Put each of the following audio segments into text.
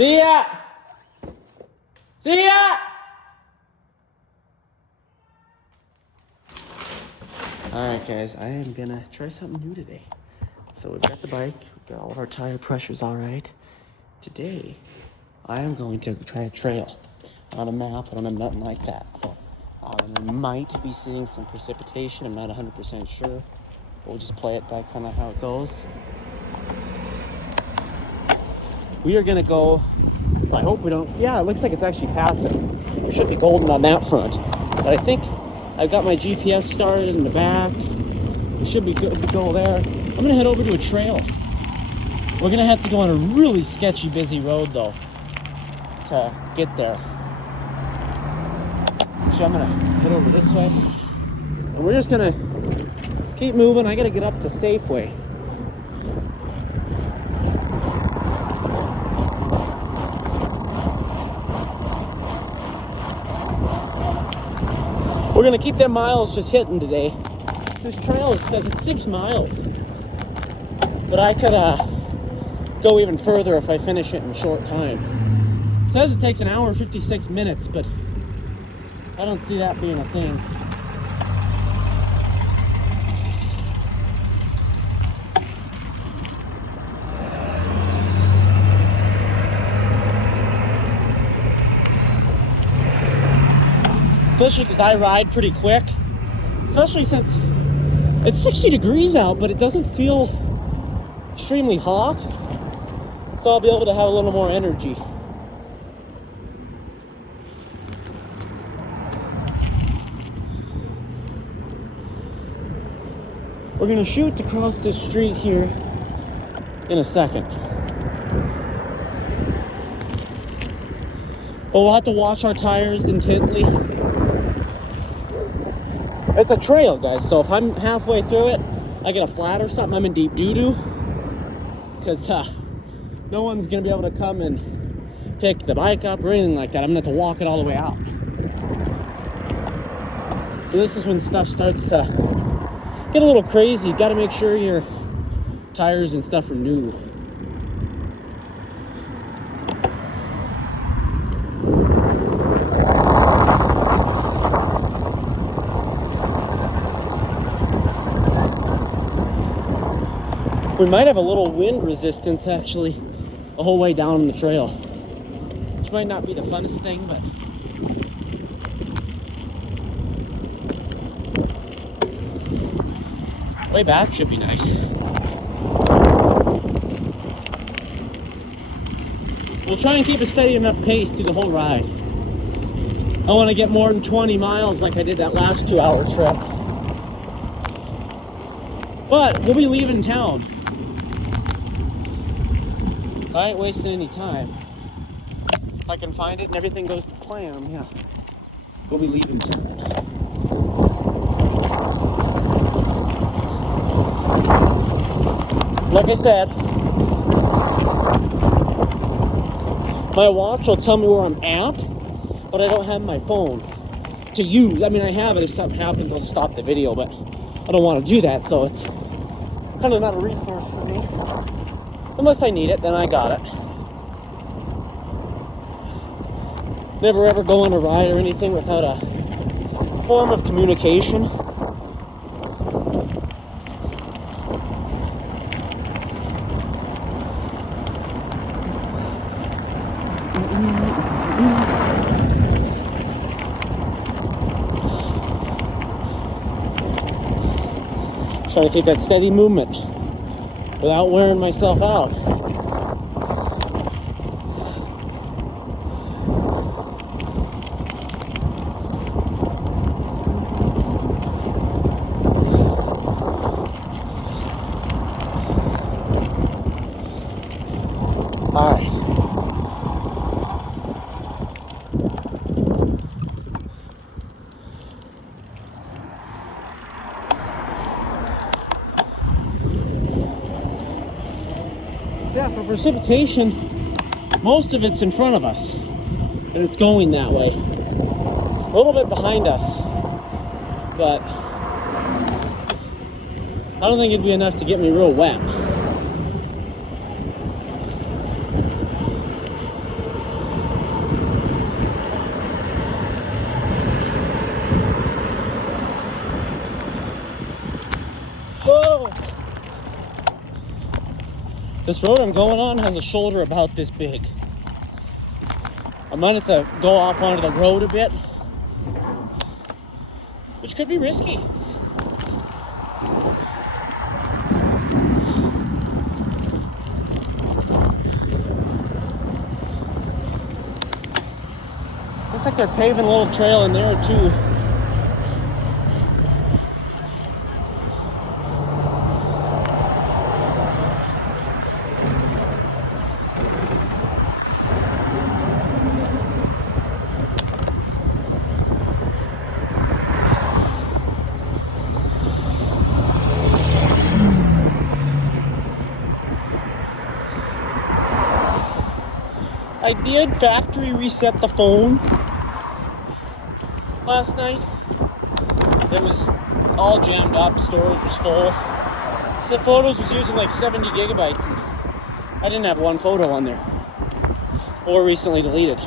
See ya! See ya! Alright guys, I am gonna try something new today. So we've got the bike, we've got all of our tire pressures all right. Today, I am going to try a trail. On a map, I don't have nothing like that. So we might be seeing some precipitation, I'm not 100% sure. We'll just play it by kind of how it goes. We are gonna go, so I hope we don't, yeah, it looks like it's actually passing. It should be golden on that front. But I think I've got my GPS started in the back. It should be good to go there. I'm gonna head over to a trail. We're gonna have to go on a really sketchy, busy road though to get there. So I'm gonna head over this way. And we're just gonna keep moving. I gotta get up to Safeway. We're gonna keep them miles just hitting today. This trail says it's 6 miles. But I could go even further if I finish it in a short time. It says it takes 1 hour and 56 minutes, but I don't see that being a thing. Especially because I ride pretty quick. Especially since it's 60 degrees out, but it doesn't feel extremely hot. So I'll be able to have a little more energy. We're gonna shoot to cross this street here in a second. But we'll have to watch our tires intently. It's a trail, guys, so if I'm halfway through it, I get a flat or something, I'm in deep doo-doo. Because no one's gonna be able to come and pick the bike up or anything like that. I'm gonna have to walk it all the way out. So this is when stuff starts to get a little crazy. You gotta make sure your tires and stuff are new. We might have a little wind resistance actually the whole way down the trail, which might not be the funnest thing, but way back should be nice. We'll try and keep a steady enough pace through the whole ride. I want to get more than 20 miles like I did that last 2-hour trip. But we'll be leaving town. So I ain't wasting any time. If I can find it and everything goes to plan, yeah, we'll be leaving town. Like I said, my watch will tell me where I'm at, but I don't have my phone to use. I mean, I have it. If something happens, I'll just stop the video, but I don't want to do that, so it's kind of not a resource for me. Unless I need it, then I got it. Never ever go on a ride or anything without a form of communication. Trying to keep that steady movement without wearing myself out. All right. Yeah, for precipitation, most of it's in front of us, and it's going that way. A little bit behind us, but I don't think it'd be enough to get me real wet. This road I'm going on has a shoulder about this big. I might have to go off onto the road a bit, which could be risky. Looks like they're paving a little trail in there too. I did factory reset the phone last night. It was all jammed up, storage was full. So the photos was using like 70 gigabytes and I didn't have one photo on there. Or recently deleted.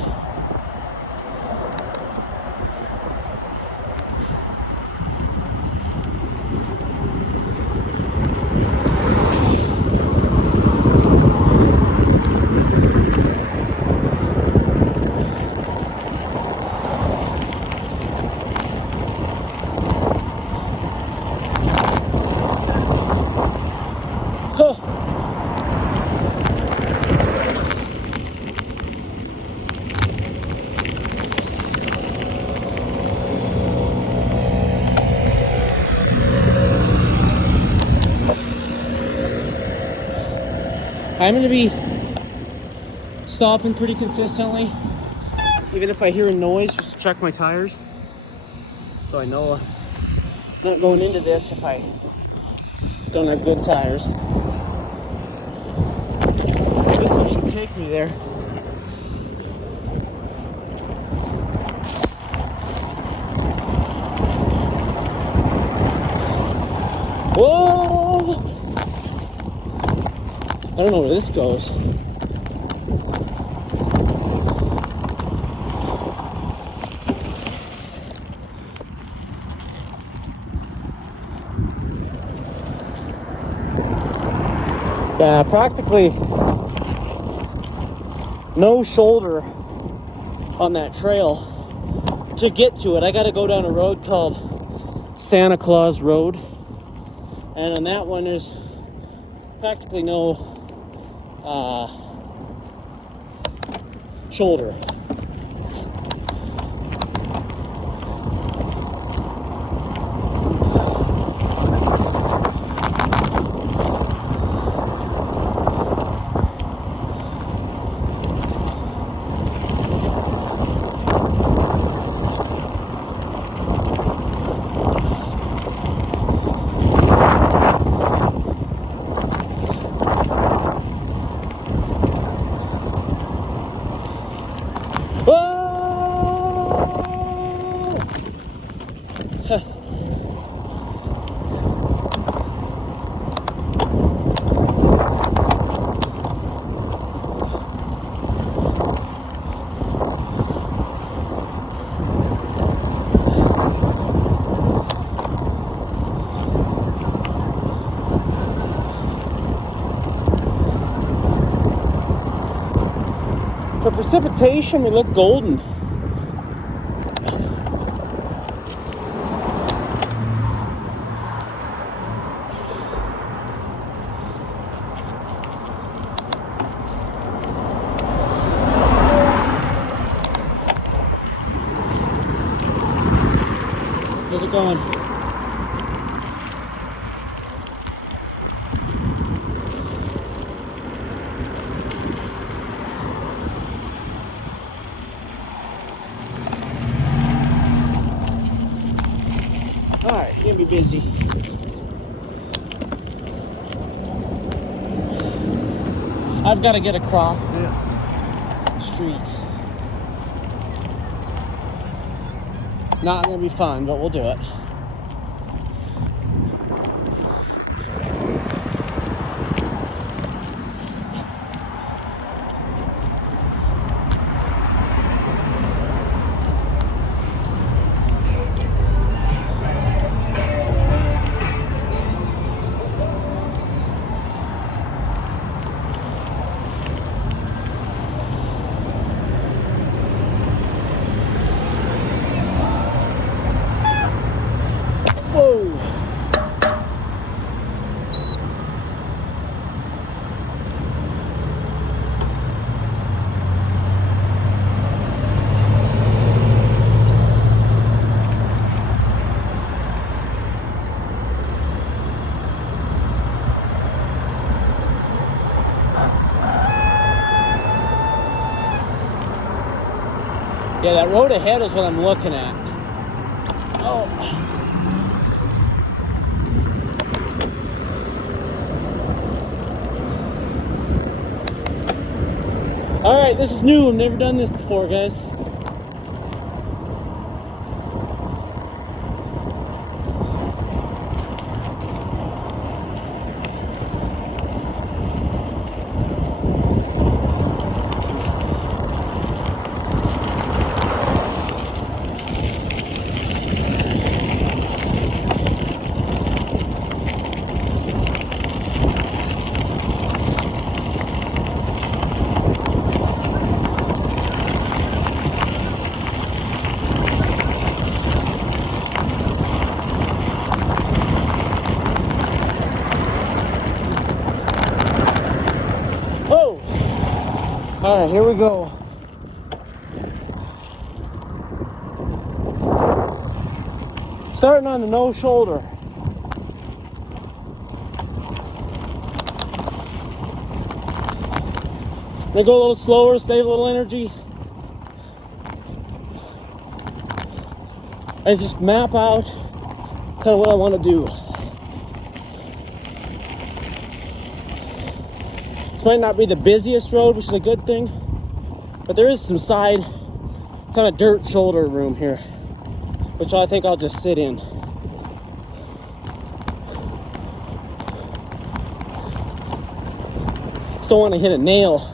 I'm going to be stopping pretty consistently, even if I hear a noise, just to check my tires. So I know I'm not going into this if I don't have good tires. This one should take me there. Whoa! I don't know where this goes. Yeah, practically no shoulder on that trail. To get to it, I gotta go down a road called Santa Claus Road. And on that one, there's practically no shoulder. For precipitation, we look golden. How's it going? Alright, gonna be busy. I've got to get across this street. Not gonna be fun, but we'll do it. Yeah, that road ahead is what I'm looking at. Oh. All right, this is new. I've never done this before, guys. Oh! All right, here we go. Starting on the no shoulder. They go a little slower, save a little energy. And just map out kind of what I want to do. This might not be the busiest road, which is a good thing, but there is some side kind of dirt shoulder room here, which I think I'll just sit in. Just don't want to hit a nail.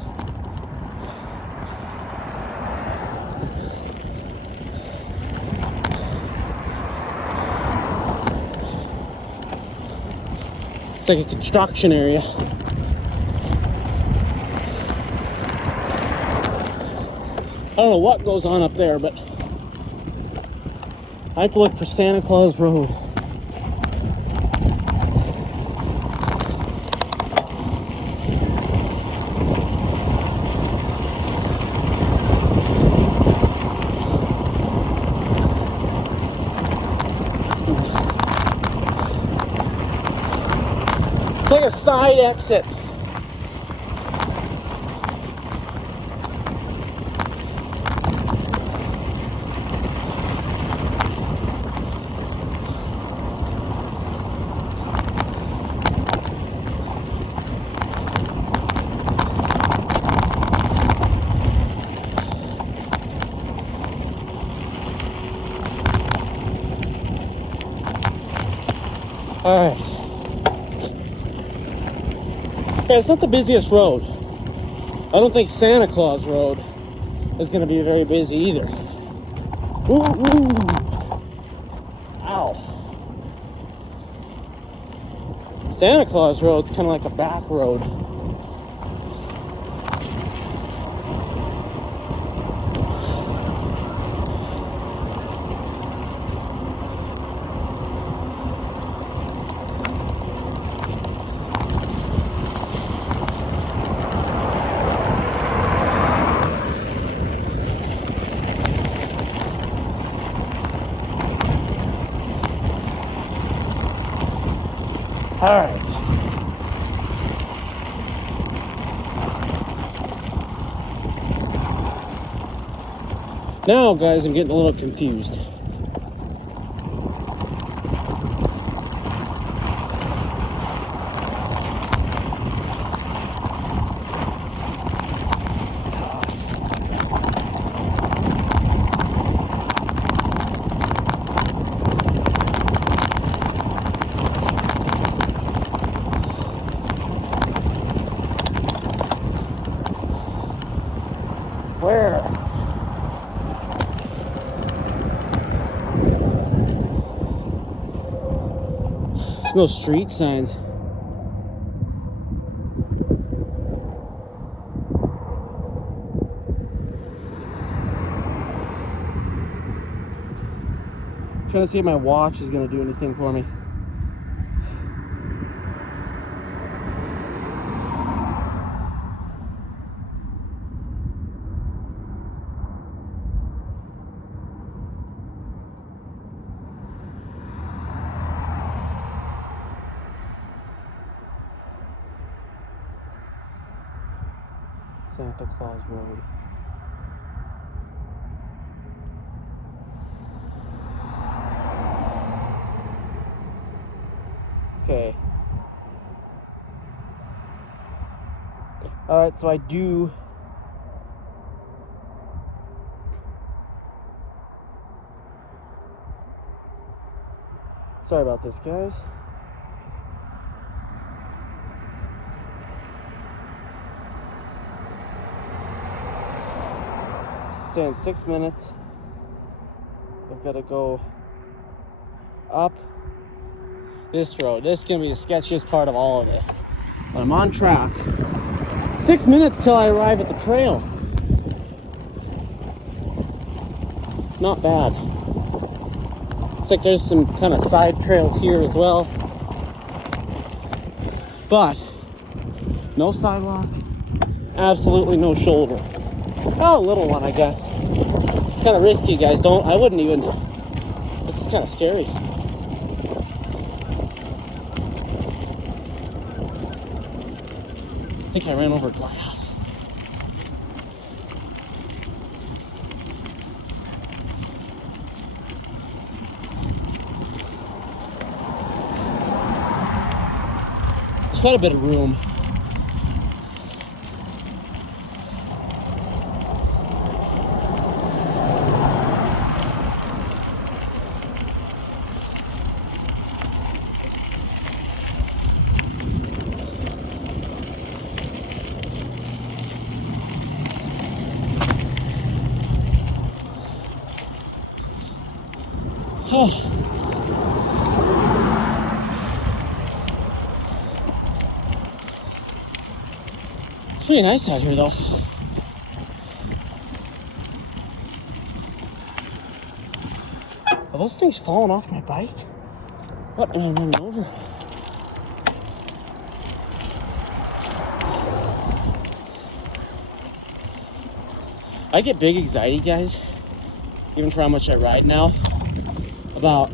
It's like a construction area. I don't know what goes on up there, but I have to look for Santa Claus Road. It's like a side exit. All right. Yeah, it's not the busiest road. I don't think Santa Claus Road is going to be very busy either. Ooh, ooh. Ow. Santa Claus Road's kind of like a back road. All right. Now, guys, I'm getting a little confused. Where? There's no street signs. I'm trying to see if my watch is going to do anything for me. Santa Claus Road. Okay. Alright, so I do. Sorry about this, guys. Saying 6 minutes. I've got to go up this road. This is gonna be the sketchiest part of all of this. But I'm on track. 6 minutes till I arrive at the trail. Not bad. Looks like there's some kind of side trails here as well. But no sidewalk, absolutely no shoulder. Oh, a little one, I guess. It's kind of risky, guys. I wouldn't even. This is kind of scary. I think I ran over glass. There's quite a bit of room. Oh. It's pretty nice out here, though. Are those things falling off my bike? What am I running over? I get big anxiety, guys, even for how much I ride now, about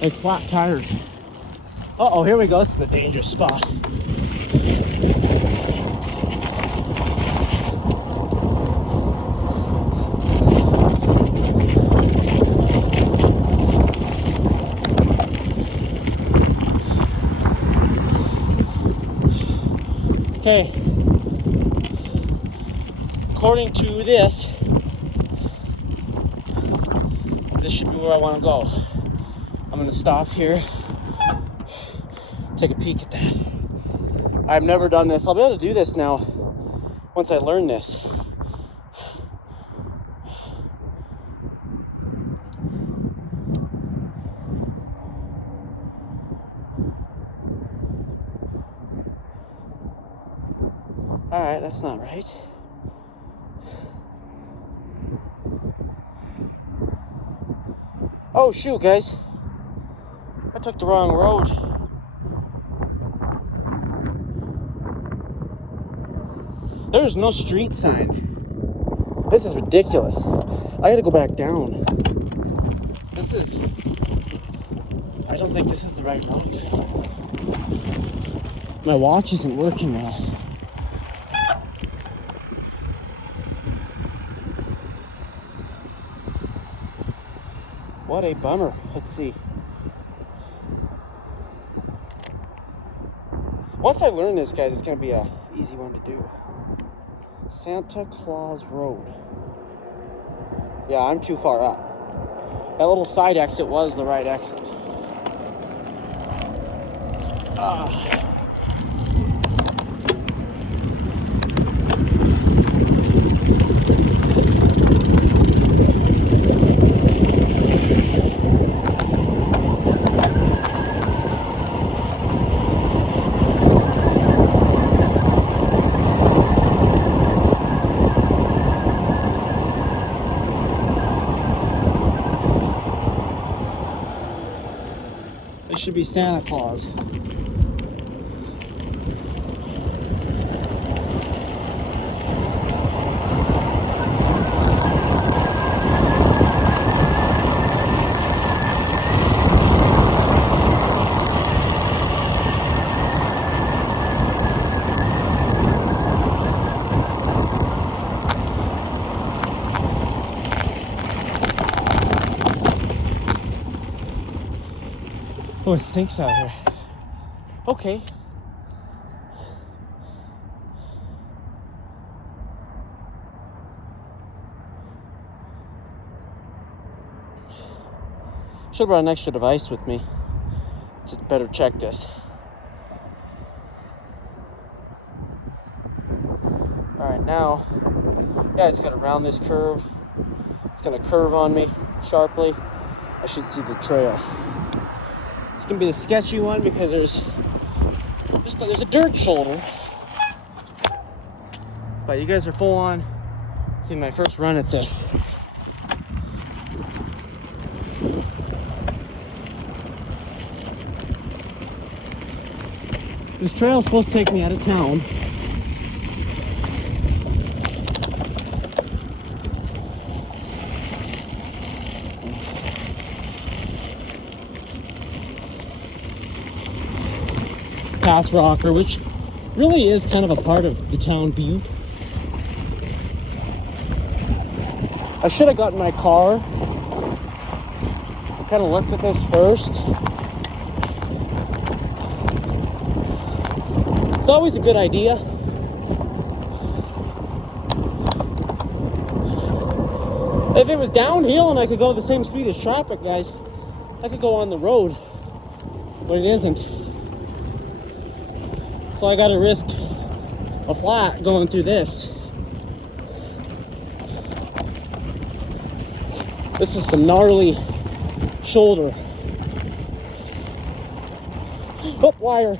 like flat tires. Uh-oh, here we go. This is a dangerous spot. Okay. According to this should be where I want to go. I'm going to stop here, take a peek at that. I've never done this. I'll be able to do this now once I learn this. All right, that's not right. Oh shoot, guys. I took the wrong road. There's no street signs. This is ridiculous. I gotta go back down. I don't think this is the right road. My watch isn't working well. What a bummer. Let's see. Once I learn this, guys, it's gonna be an easy one to do. Santa Claus Road. Yeah, I'm too far up. That little side exit was the right exit. This should be Santa Claus. Oh, it stinks out here. Okay. Should have brought an extra device with me to better check this. Alright, now, yeah, it's got to round this curve. It's going to curve on me sharply. I should see the trail. It's going to be the sketchy one because there's a dirt shoulder. But you guys are full on seeing my first run at this. This trail is supposed to take me out of town. Past Rocker, which really is kind of a part of the town Butte. I should have gotten my car. I kind of looked at this first. It's always a good idea. If it was downhill and I could go the same speed as traffic, guys, I could go on the road, but it isn't. So I gotta risk a flat going through this. This is some gnarly shoulder. Oh, wire.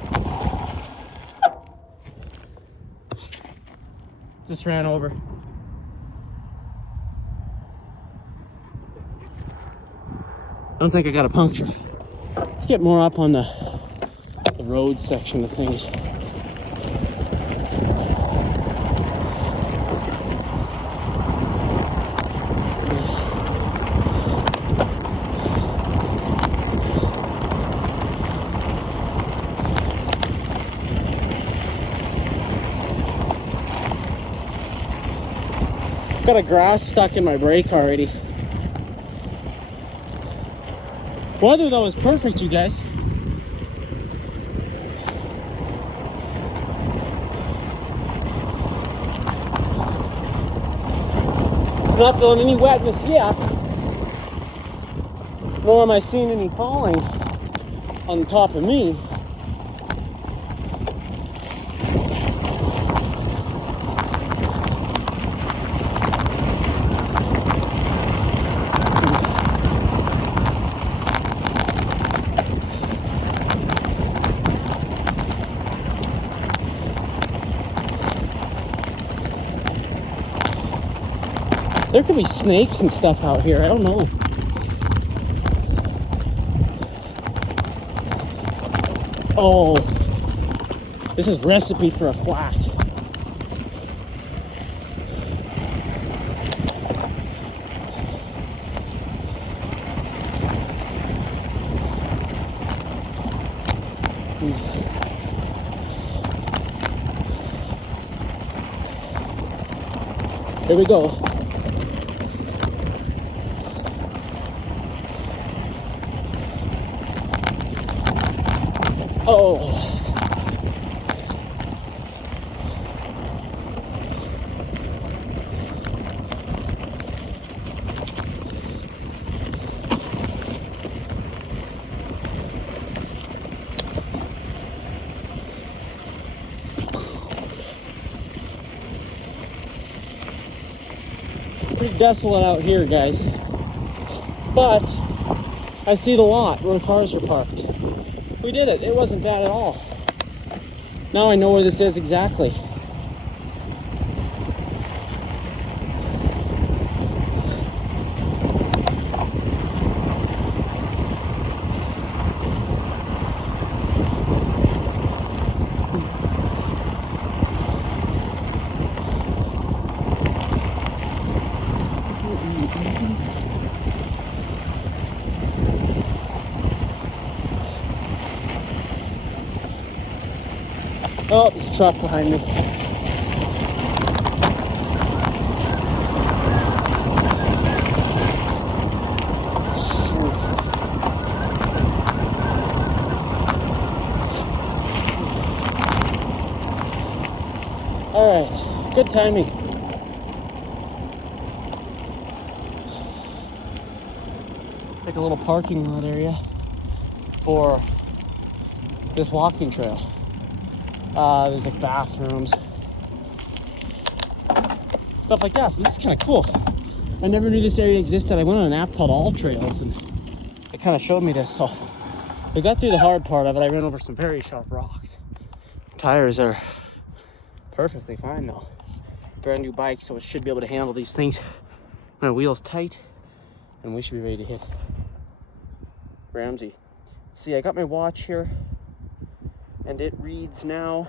Just ran over. I don't think I got a puncture. Let's get more up on the road section of things. Got a grass stuck in my brake already. Weather though is perfect, you guys. Not feeling any wetness yet, nor am I seeing any falling on top of me. There could be snakes and stuff out here. I don't know. Oh, this is recipe for a flat. Here we go. Oh. Pretty desolate out here, guys. But I see the lot where the cars are parked. We did it. It wasn't bad at all. Now I know where this is exactly. Oh, there's a truck behind me. Good timing. Like a little parking lot area for this walking trail. There's like bathrooms, stuff like that. So this is kind of cool. I never knew this area existed. I went on an app called All Trails and it kind of showed me this. So I got through the hard part of it. I ran over some very sharp rocks. Tires are perfectly fine though. Brand new bike, so it should be able to handle these things. My wheel's tight and we should be ready to hit Ramsey. Let's see, I got my watch here and it reads now.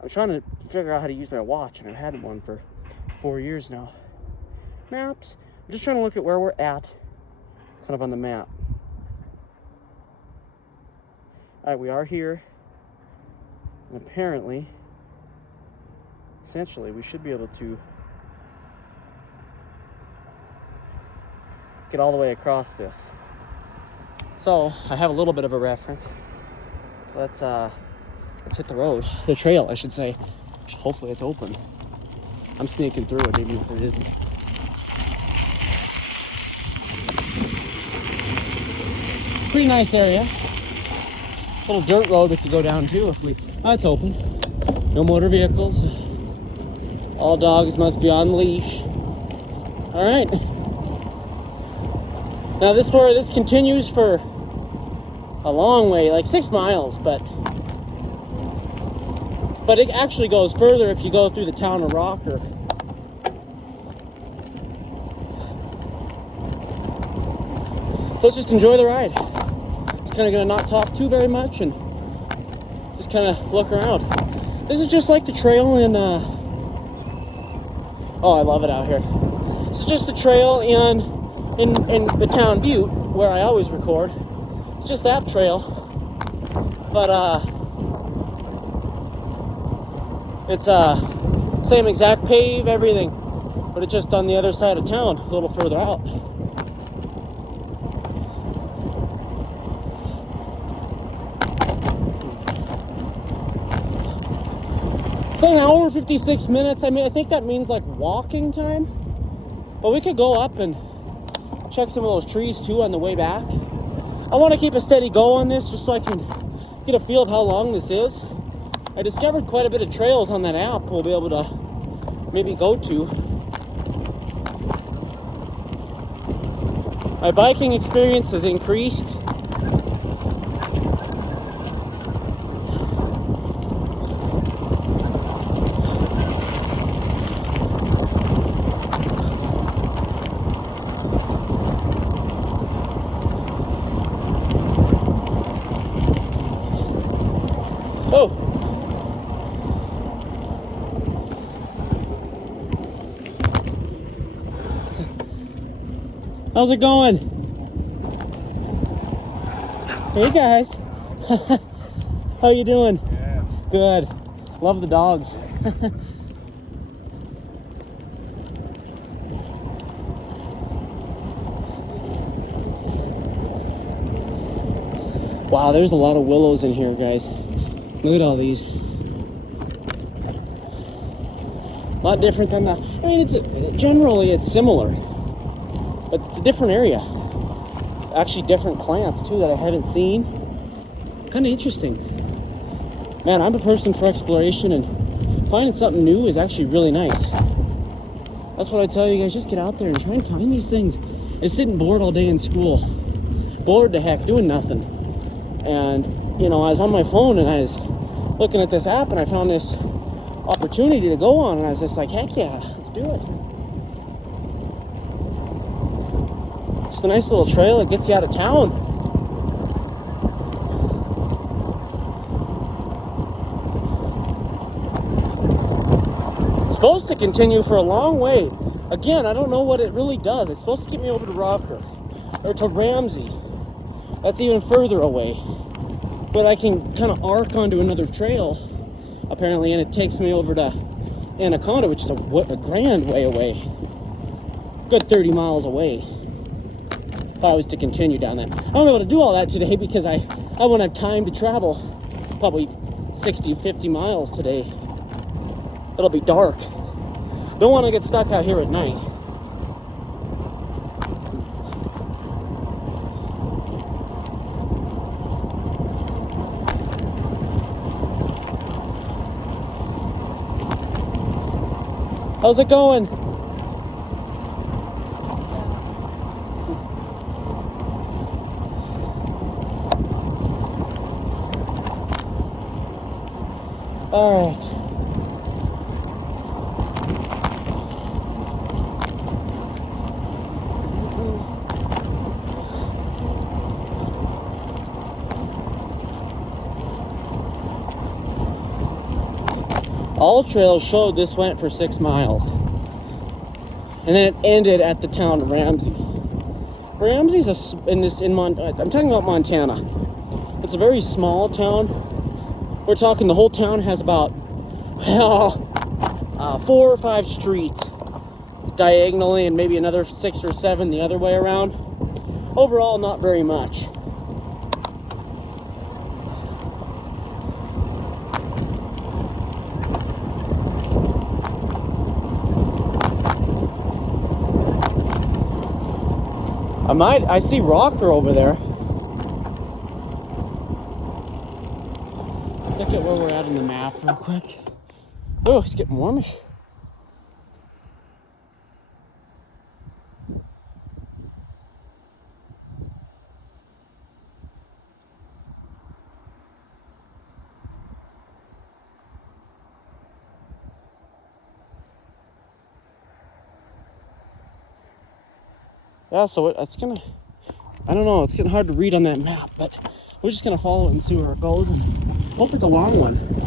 I'm trying to figure out how to use my watch and I've had one for 4 years now. Maps. I'm just trying to look at where we're at, kind of on the map. All right, we are here. And apparently, essentially, we should be able to get all the way across this. So I have a little bit of a reference. Let's hit the road, the trail, I should say. Hopefully it's open. I'm sneaking through it, even if it isn't. Pretty nice area. Little dirt road we could go down to if we. Oh, it's open. No motor vehicles. All dogs must be on leash. All right. Now this continues for a long way, like 6 miles, but it actually goes further if you go through the town of Rocker. So let's just enjoy the ride. Just kind of gonna not talk too very much and just kind of look around. This is just like the trail in, oh, I love it out here. This is just the trail in the town Butte, where I always record. It's just that trail, but it's same exact pave, everything, but it's just on the other side of town, a little further out. It's an hour 56 minutes. I mean, I think that means like walking time, but we could go up and check some of those trees too on the way back. I want to keep a steady go on this just so I can get a feel of how long this is. I discovered quite a bit of trails on that app we'll be able to maybe go to. My biking experience has increased. Oh. How's it going? Hey guys. How you doing? Yeah. Good. Love the dogs. Wow, there's a lot of willows in here, guys. Look at all these. A lot different than the. I mean, generally it's similar, but it's a different area. Actually, different plants too that I haven't seen. Kind of interesting. Man, I'm a person for exploration, and finding something new is actually really nice. That's what I tell you guys. Just get out there and try and find these things. I was sitting bored all day in school, bored to heck, doing nothing, and you know, I was on my phone and I was looking at this app and I found this opportunity to go on, and I was just like, heck yeah, let's do it. It's a nice little trail. It gets you out of town. It's supposed to continue for a long way. Again, I don't know what it really does. It's supposed to get me over to Rocker or to Ramsey. That's even further away. But I can kind of arc onto another trail, apparently, and it takes me over to Anaconda, which is a grand way away. Good 30 miles away. If I was to continue down that. I don't know how to do all that today because I won't have time to travel probably 60, 50 miles today. it'll be dark. Don't want to get stuck out here at night. How's it going? All right. All trails showed this went for 6 miles. And then it ended at the town of Ramsey. Ramsey's I'm talking about Montana. It's a very small town. We're talking the whole town has about, 4 or 5 streets diagonally and maybe another 6 or 7 the other way around. Overall, not very much. I see Rocker over there. Let's look at where we're at in the map real quick. Oh, it's getting warmish. Yeah, so it's gonna, I don't know, it's getting hard to read on that map, but we're just gonna follow it and see where it goes and hope it's a long one.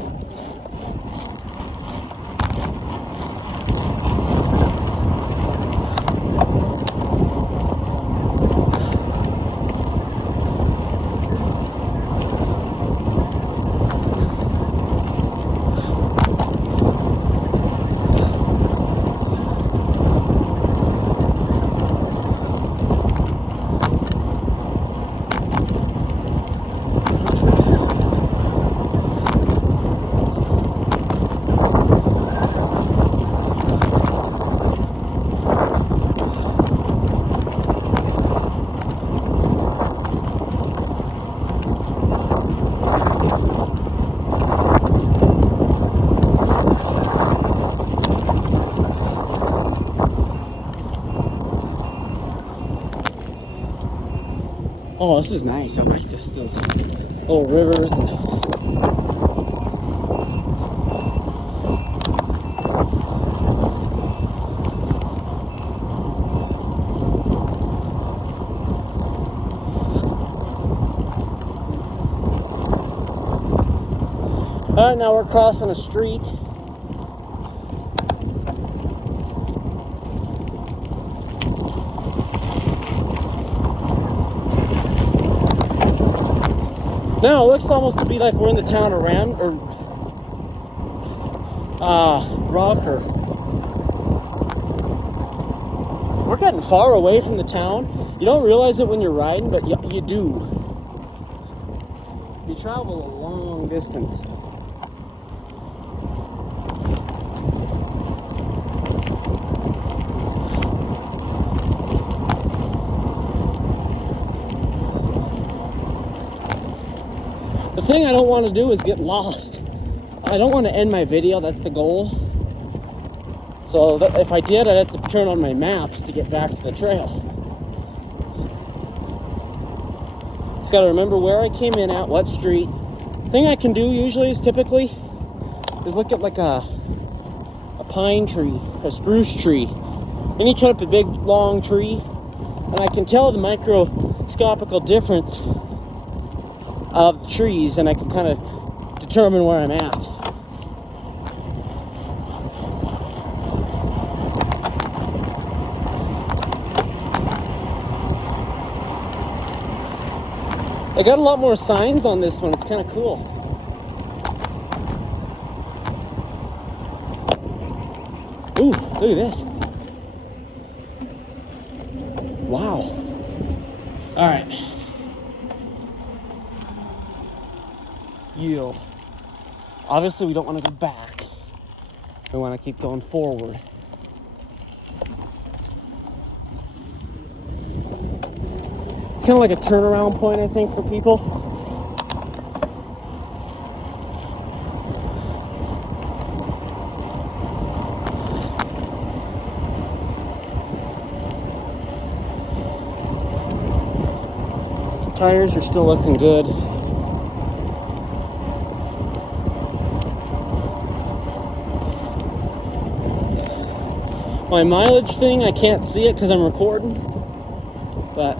Oh, this is nice. I like this. Those little rivers and all right, now we're crossing a street. Now it looks almost to be like we're in the town of Rocker. We're getting far away from the town. You don't realize it when you're riding, but you do. You travel a long distance. The thing I don't want to do is get lost. I don't want to end my video, that's the goal. So if I did, I'd have to turn on my maps to get back to the trail. Just got to remember where I came in at, what street. Thing I can do usually is look at like a pine tree, a spruce tree. Any type of big long tree, and I can tell the microscopical difference of the trees, and I can kind of determine where I'm at. I got a lot more signs on this one. It's kind of cool. Ooh, look at this. Wow. All right. Yield. Obviously, we don't want to go back. We want to keep going forward. It's kind of like a turnaround point, I think, for people. Tires are still looking good. My mileage thing, I can't see it because I'm recording, but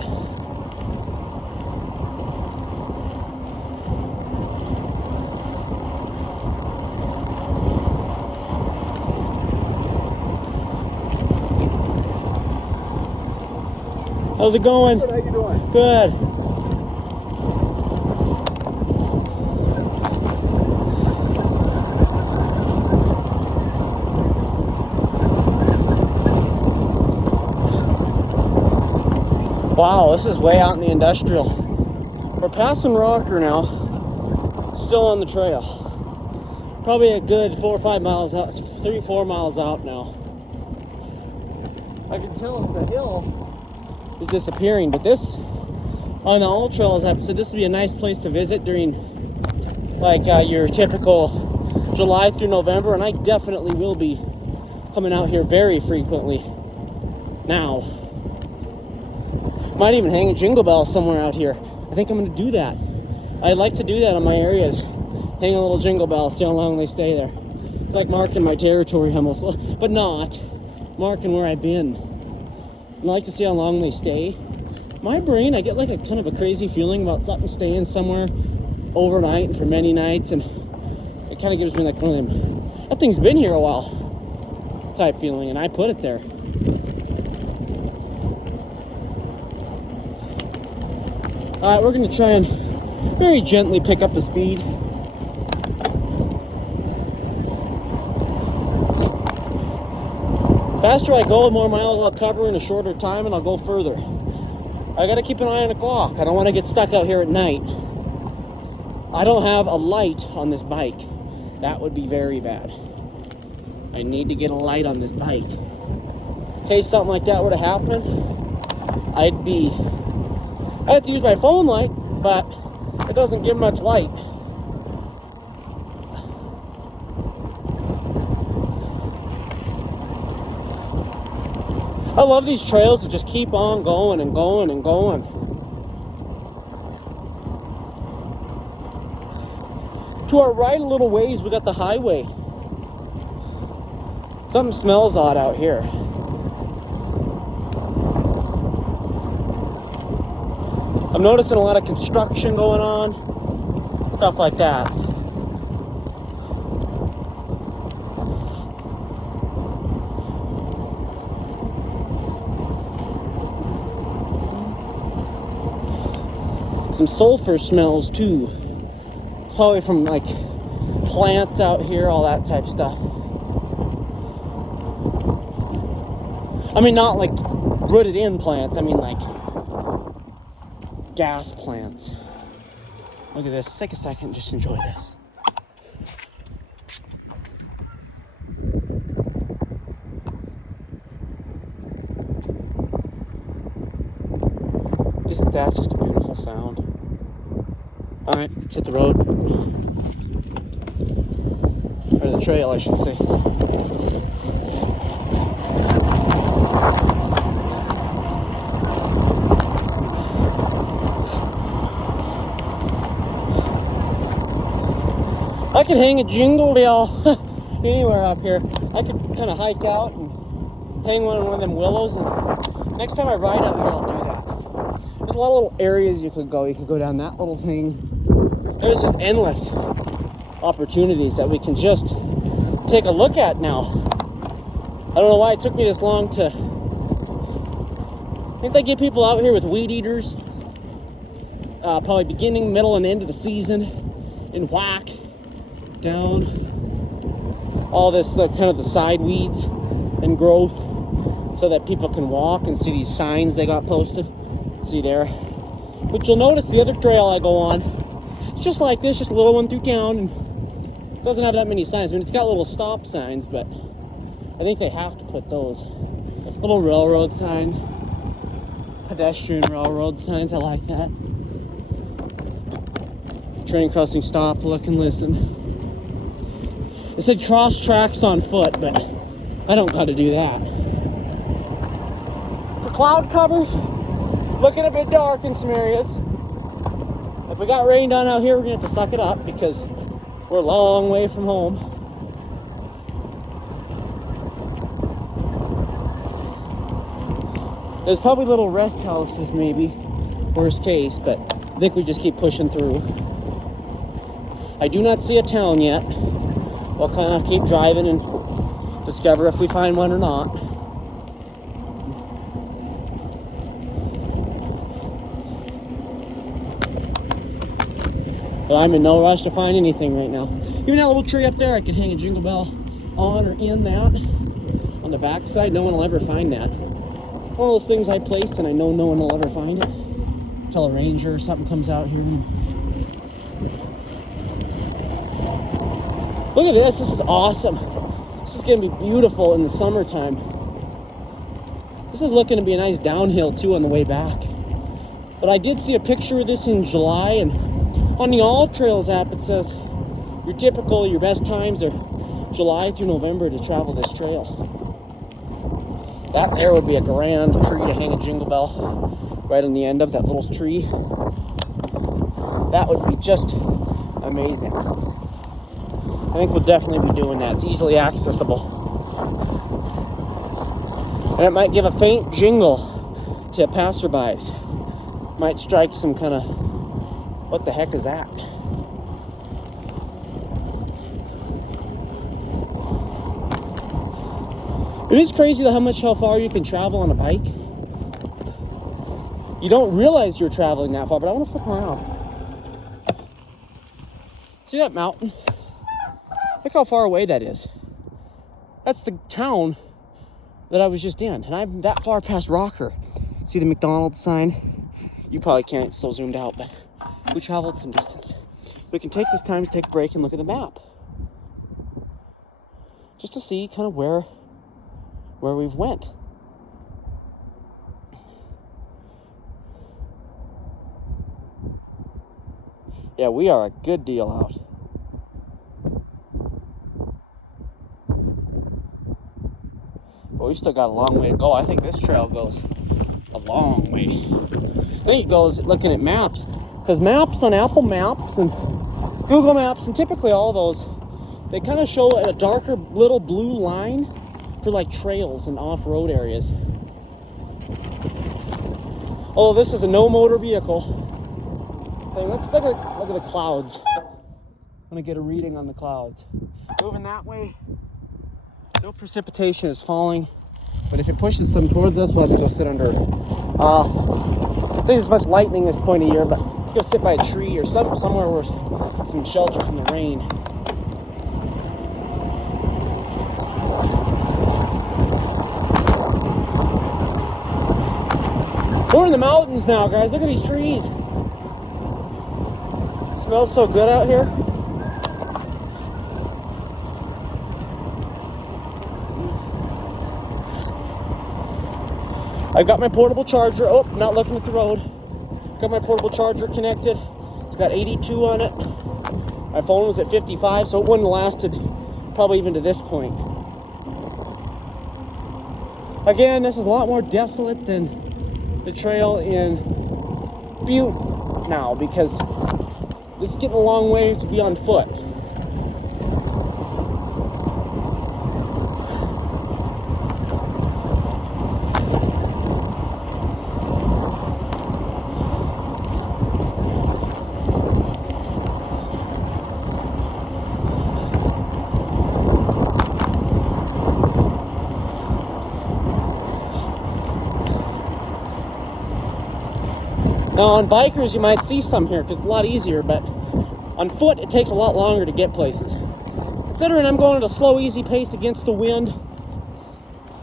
how's it going? Good, how you doing? Good. Wow, this is way out in the industrial. We're passing Rocker now. Still on the trail. Probably a good 4 or 5 miles out, 3 or 4 miles out now. I can tell the hill is disappearing, but this, on the All Trails, I said this would be a nice place to visit during like your typical July through November, and I definitely will be coming out here very frequently now. Might even hang a jingle bell somewhere out here. I think I'm going to do that. I like to do that on my areas. Hang a little jingle bell, see how long they stay there. It's like marking my territory almost, but not marking where I've been. I like to see how long they stay. My brain, I get like a kind of a crazy feeling about something staying somewhere overnight and for many nights, and it kind of gives me like one of them, that thing's been here a while type feeling, and I put it there. Alright, we're going to try and very gently pick up the speed. The faster I go, the more miles I'll cover in a shorter time, and I'll go further. I got to keep an eye on the clock. I don't want to get stuck out here at night. I don't have a light on this bike. That would be very bad. I need to get a light on this bike. In case something like that were to happen, I'd have to use my phone light, but it doesn't give much light. I love these trails that just keep on going and going and going. To our right a little ways, we got the highway. Something smells odd out here. I'm noticing a lot of construction going on, stuff like that. Some sulfur smells too. It's probably from like plants out here, all that type stuff. I mean, not like rooted in plants, I mean like gas plants. Look at this. Take a second, just enjoy this. Isn't that just a beautiful sound? Alright, let's hit the road. Or the trail, I should say. I could hang a jingle bell anywhere up here. I could kind of hike out and hang one of them willows, and next time I ride out here, I'll do that. There's a lot of little areas you could go. You could go down that little thing. There's just endless opportunities that we can just take a look at now. I don't know why it took me this long to... I think they get people out here with weed eaters, probably beginning, middle, and end of the season, and whack down all this kind of the side weeds and growth so that people can walk and see these signs they got posted. See there. But you'll notice the other trail I go on, it's just like this, just a little one through town, and Doesn't have that many signs. I mean, it's got little stop signs, but I think they have to put those. Little railroad signs. Pedestrian railroad signs, I like that. Train crossing, stop, look and listen. It said cross tracks on foot, but I don't gotta do that. For cloud cover, looking a bit dark in some areas. If we got rain down out here, we're gonna have to suck it up because we're a long way from home. There's probably little rest houses maybe, worst case, but I think we just keep pushing through. I do not see a town yet. We'll kind of keep driving and discover if we find one or not. But I'm in no rush to find anything right now. Even that little tree up there, I could hang a jingle bell on or in that. On the back side, no one will ever find that. One of those things I placed and I know no one will ever find it. Until a ranger or something comes out here. Look at this, this is awesome. This is gonna be beautiful in the summertime. This is looking to be a nice downhill too on the way back. But I did see a picture of this in July, and on the All Trails app it says your best times are July through November to travel this trail. That there would be a grand tree to hang a jingle bell right on the end of, that little tree. That would be just amazing. I think we'll definitely be doing that. It's easily accessible. And it might give a faint jingle to passerbys. Might strike some kind of, what the heck is that? It is crazy how far you can travel on a bike. You don't realize you're traveling that far, but I want to flip around. See that mountain? Look how far away that is. That's the town that I was just in, and I'm that far past Rocker. See the McDonald's sign? You probably can't, it's so zoomed out, but we traveled some distance. We can take this time to take a break and look at the map. Just to see kind of where we've went. Yeah, we are a good deal out. But we've still got a long way to go. I think this trail goes a long way. I think it goes looking at maps, because maps on Apple Maps and Google Maps and typically all those, they kind of show a darker little blue line for like trails and off-road areas. Although this is a no motor vehicle. Okay, let's look at the clouds. I'm gonna get a reading on the clouds. Moving that way, no precipitation is falling, but if it pushes some towards us, we'll have to go sit under. I think there's much lightning this point of year, but let's go sit by a tree or somewhere where some shelter from the rain. We're in the mountains now, guys. Look at these trees. It smells so good out here. I've got my portable charger. Oh, not looking at the road. Got my portable charger connected. It's got 82 on it. My phone was at 55, so it wouldn't have lasted probably even to this point. Again, this is a lot more desolate than the trail in Butte now, because this is getting a long way to be on foot. Now on bikers you might see some here because it's a lot easier, but on foot it takes a lot longer to get places. Considering I'm going at a slow, easy pace against the wind,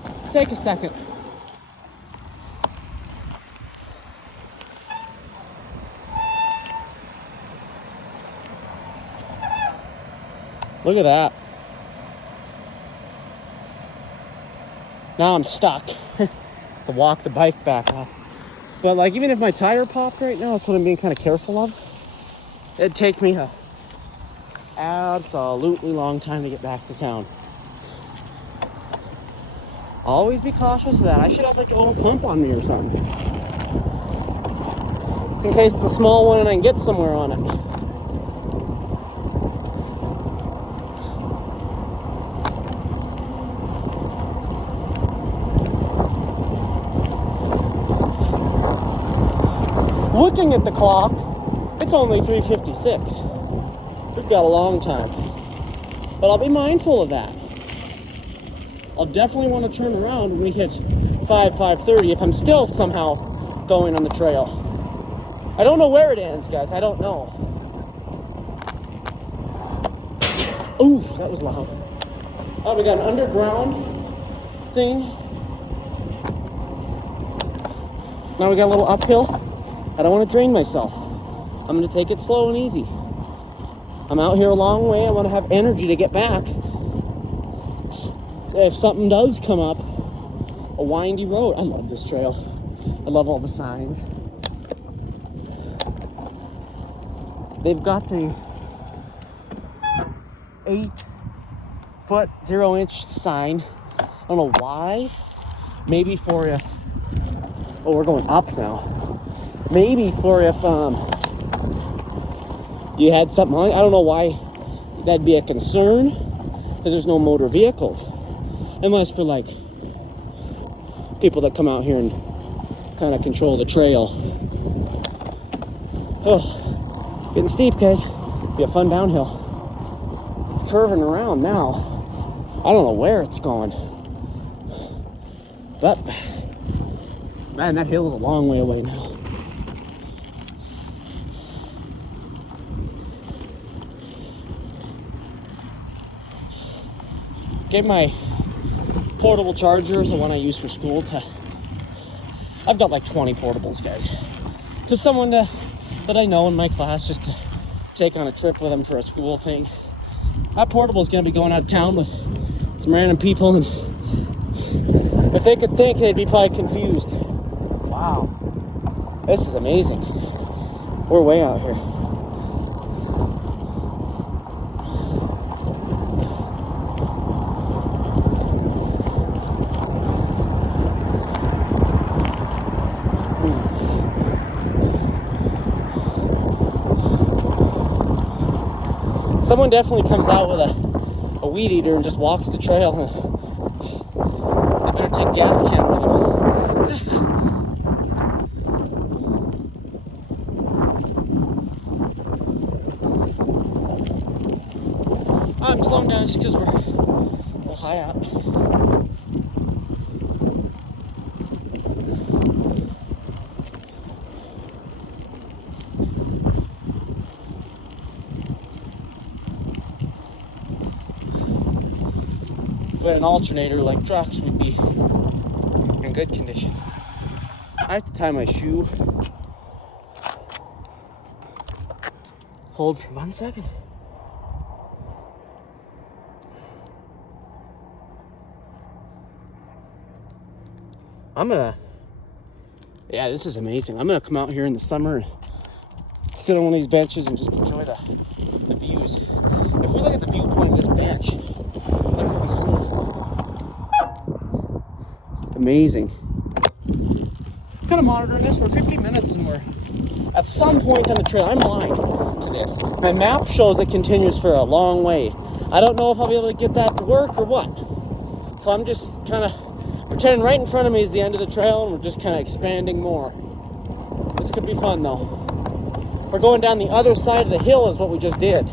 let's take a second. Look at that. Now I'm stuck to walk the bike back up. But like, even if my tire popped right now, that's what I'm being kind of careful of. It'd take me a absolutely long time to get back to town. Always be cautious of that. I should have like a little pump on me or something, just in case it's a small one and I can get somewhere on it. Looking at the clock, it's only 3:56. We've got a long time, but I'll be mindful of that. I'll definitely want to turn around when we hit 5:30 if I'm still somehow going on the trail. I don't know where it ends, guys. I don't know. Ooh, that was loud. Oh, we got an underground thing. Now we got a little uphill. I don't want to drain myself. I'm going to take it slow and easy. I'm out here a long way. I want to have energy to get back. If something does come up, a windy road. I love this trail. I love all the signs. They've got a 8-foot 0-inch sign. I don't know why. Maybe for if, oh, we're going up now. Maybe for if you had something on. I don't know why that'd be a concern, because there's no motor vehicles. Unless for like people that come out here and kind of control the trail. Oh, getting steep, guys. Be a fun downhill. It's curving around now. I don't know where it's going. But, man, that hill is a long way away now. Gave my portable charger, the one I use for school, to I've got like 20 portables, guys, to someone that I know in my class, just to take on a trip with them for a school thing. That portable is going to be going out of town with some random people, and if they could think, they'd be probably confused. Wow, this is amazing. We're way out here. Someone definitely comes out with a weed eater and just walks the trail. They better take gas can with them. I'm slowing down just because we're a little high up. But an alternator like trucks would be in good condition. I have to tie my shoe. Hold for 1 second. Yeah, this is amazing. I'm gonna come out here in the summer and sit on one of these benches and just enjoy the views. If we look at the viewpoint of this bench, look what we see. Amazing. Kind of monitoring this. We're 50 minutes and we're at some point on the trail. I'm blind to this. My map shows it continues for a long way. I don't know if I'll be able to get that to work or what. So I'm just kind of pretending right in front of me is the end of the trail, and we're just kind of expanding more. This could be fun though. We're going down the other side of the hill is what we just did.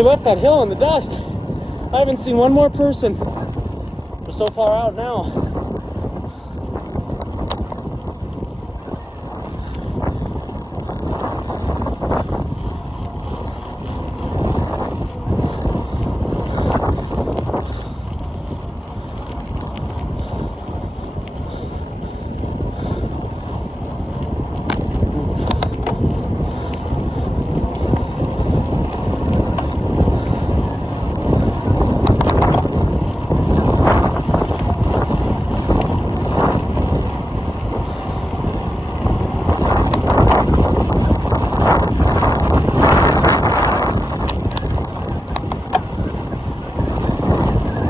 We left that hill in the dust. I haven't seen one more person. We're so far out now.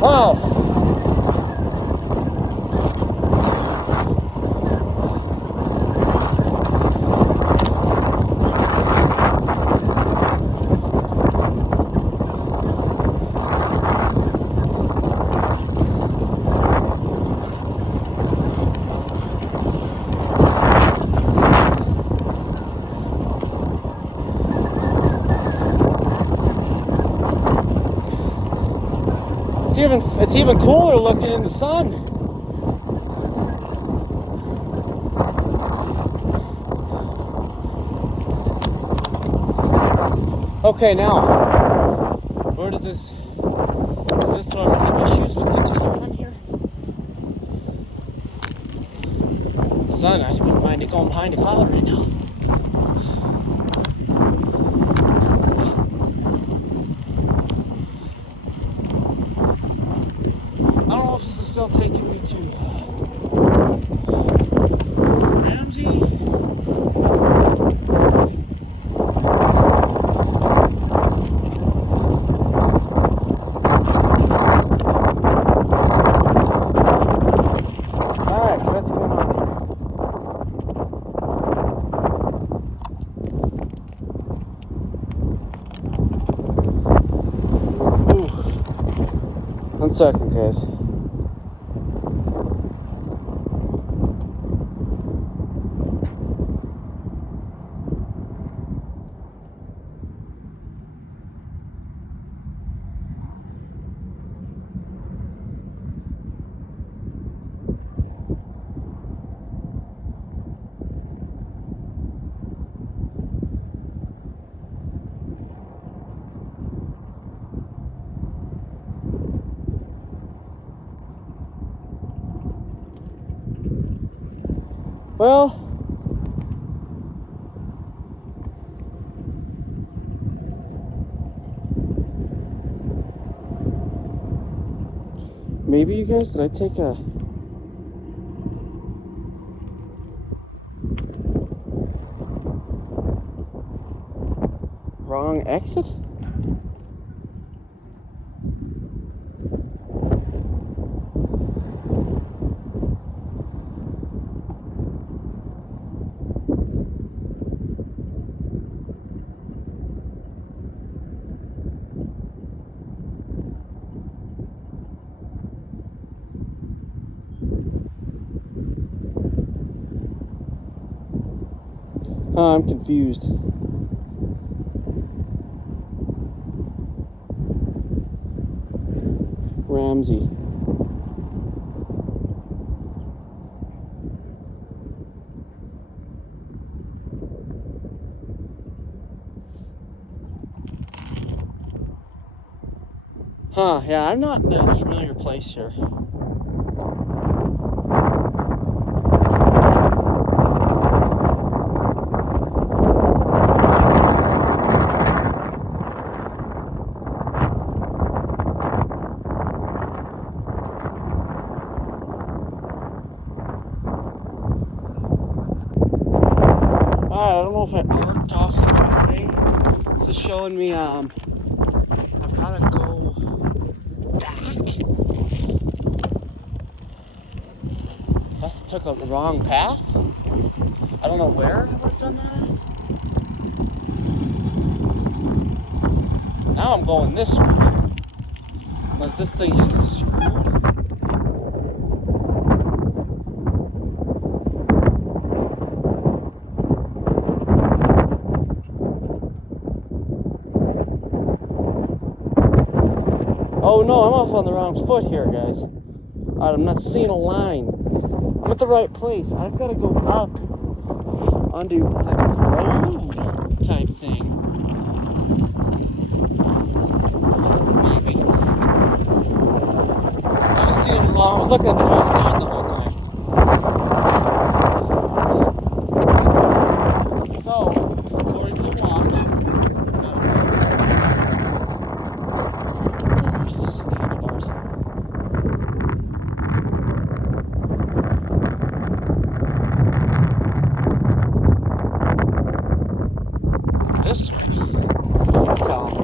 Wow. It's even cooler looking in the sun. Okay, now, where does this, is this what I'm having issues with continuing on here? Sun, I wouldn't mind it going behind a cloud right now. I don't know if this is still taking me to Ramsey. Alright, so that's going on here. Ooh. 1 second, guys. Well, maybe you guys, did I take a wrong exit? I'm confused. Ramsey. Huh, yeah, I'm not in a familiar place here. I don't know if I arced off the way. This is showing me I've gotta go back. Must have took the wrong path. I don't know where I would have done that. Now I'm going this way. Unless this thing just is screwed. Oh no, I'm off on the wrong foot here, guys. I'm not seeing a line. I'm at the right place. I've got to go up onto like a road type thing. Maybe. I was seeing it wrong. I was looking at the wrong line the whole time. So, according to the watch, where's the handlebars? This way. Let's tell him.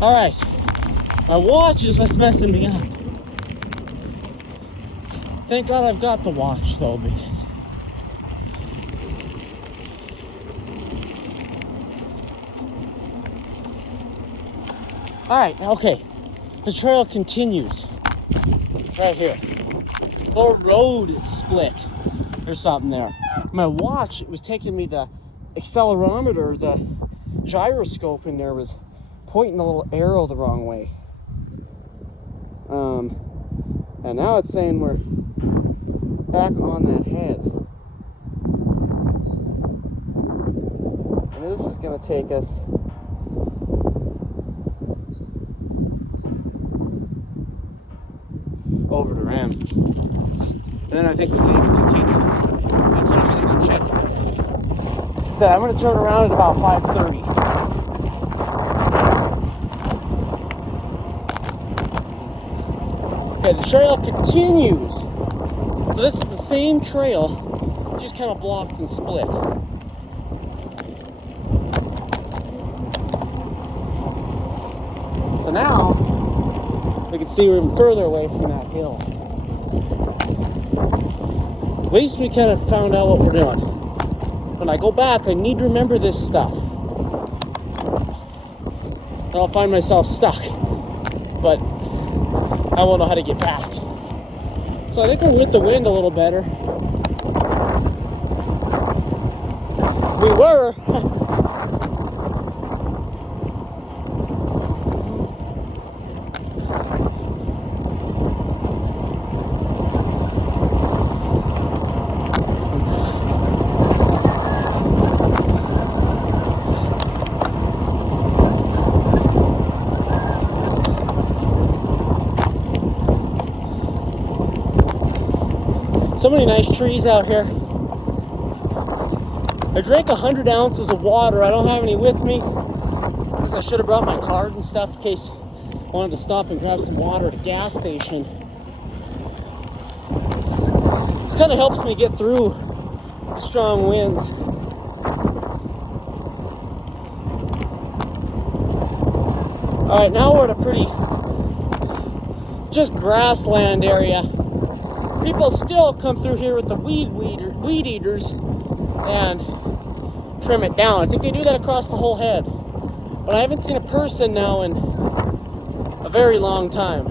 All right, my watch is what's messing me up. Thank God I've got the watch though, because all right, okay, the trail continues right here. The road is split or something there. My watch, it was taking me the accelerometer, the gyroscope in there was pointing a little arrow the wrong way. And now it's saying we're back on that head. And this is going to take us over to Ramsey. And then I think we can continue this. That's what I'm going to go check out. So I'm going to turn around at about 5:30. Okay, the trail continues. So this is the same trail, just kind of blocked and split. So now, we can see we're even further away from that hill. At least we kind of found out what we're doing. When I go back, I need to remember this stuff. And I'll find myself stuck. But I won't know how to get back. So I think we're with the wind a little better. We were. So many nice trees out here. I drank 100 ounces of water. I don't have any with me, because I should have brought my card and stuff in case I wanted to stop and grab some water at a gas station. This kind of helps me get through the strong winds. All right, now we're at a pretty just grassland area. People still come through here with the weed eaters and trim it down. I think they do that across the whole head, but I haven't seen a person now in a very long time.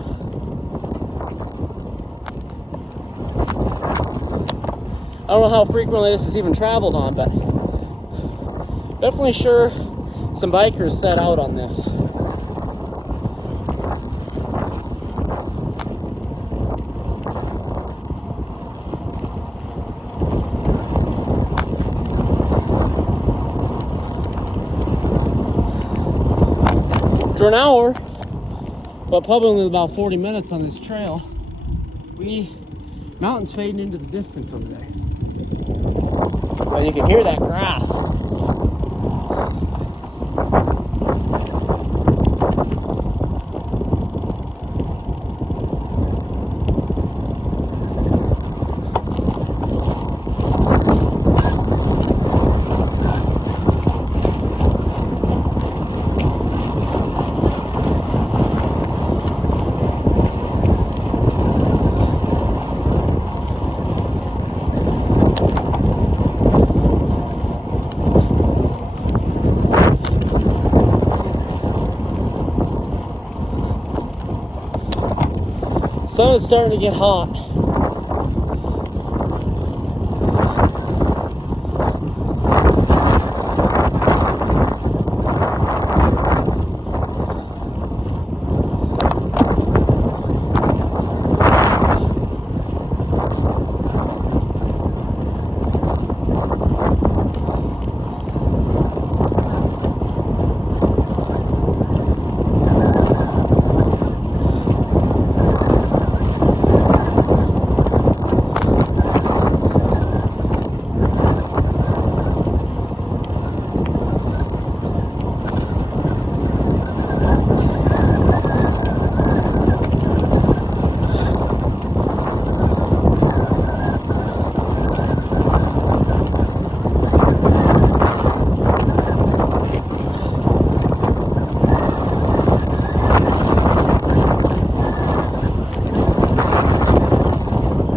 I don't know how frequently this is even traveled on, but definitely sure some bikers set out on this. For an hour, but probably about 40 minutes on this trail, mountains fading into the distance over there. And you can hear that grass. Sun is starting to get hot.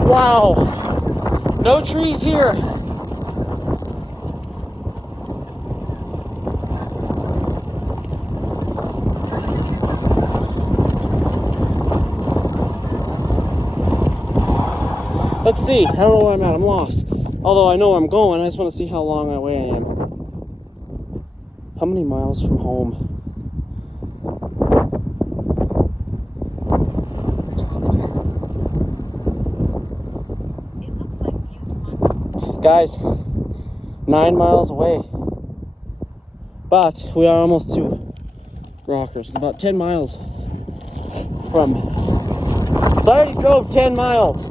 Wow, no trees here. Let's see, I don't know where I'm at, I'm lost. Although I know where I'm going, I just want to see how long away I am. How many miles from home? Guys, 9 miles away, but we are almost to Rockers. It's about 10 miles from, so I already drove 10 miles,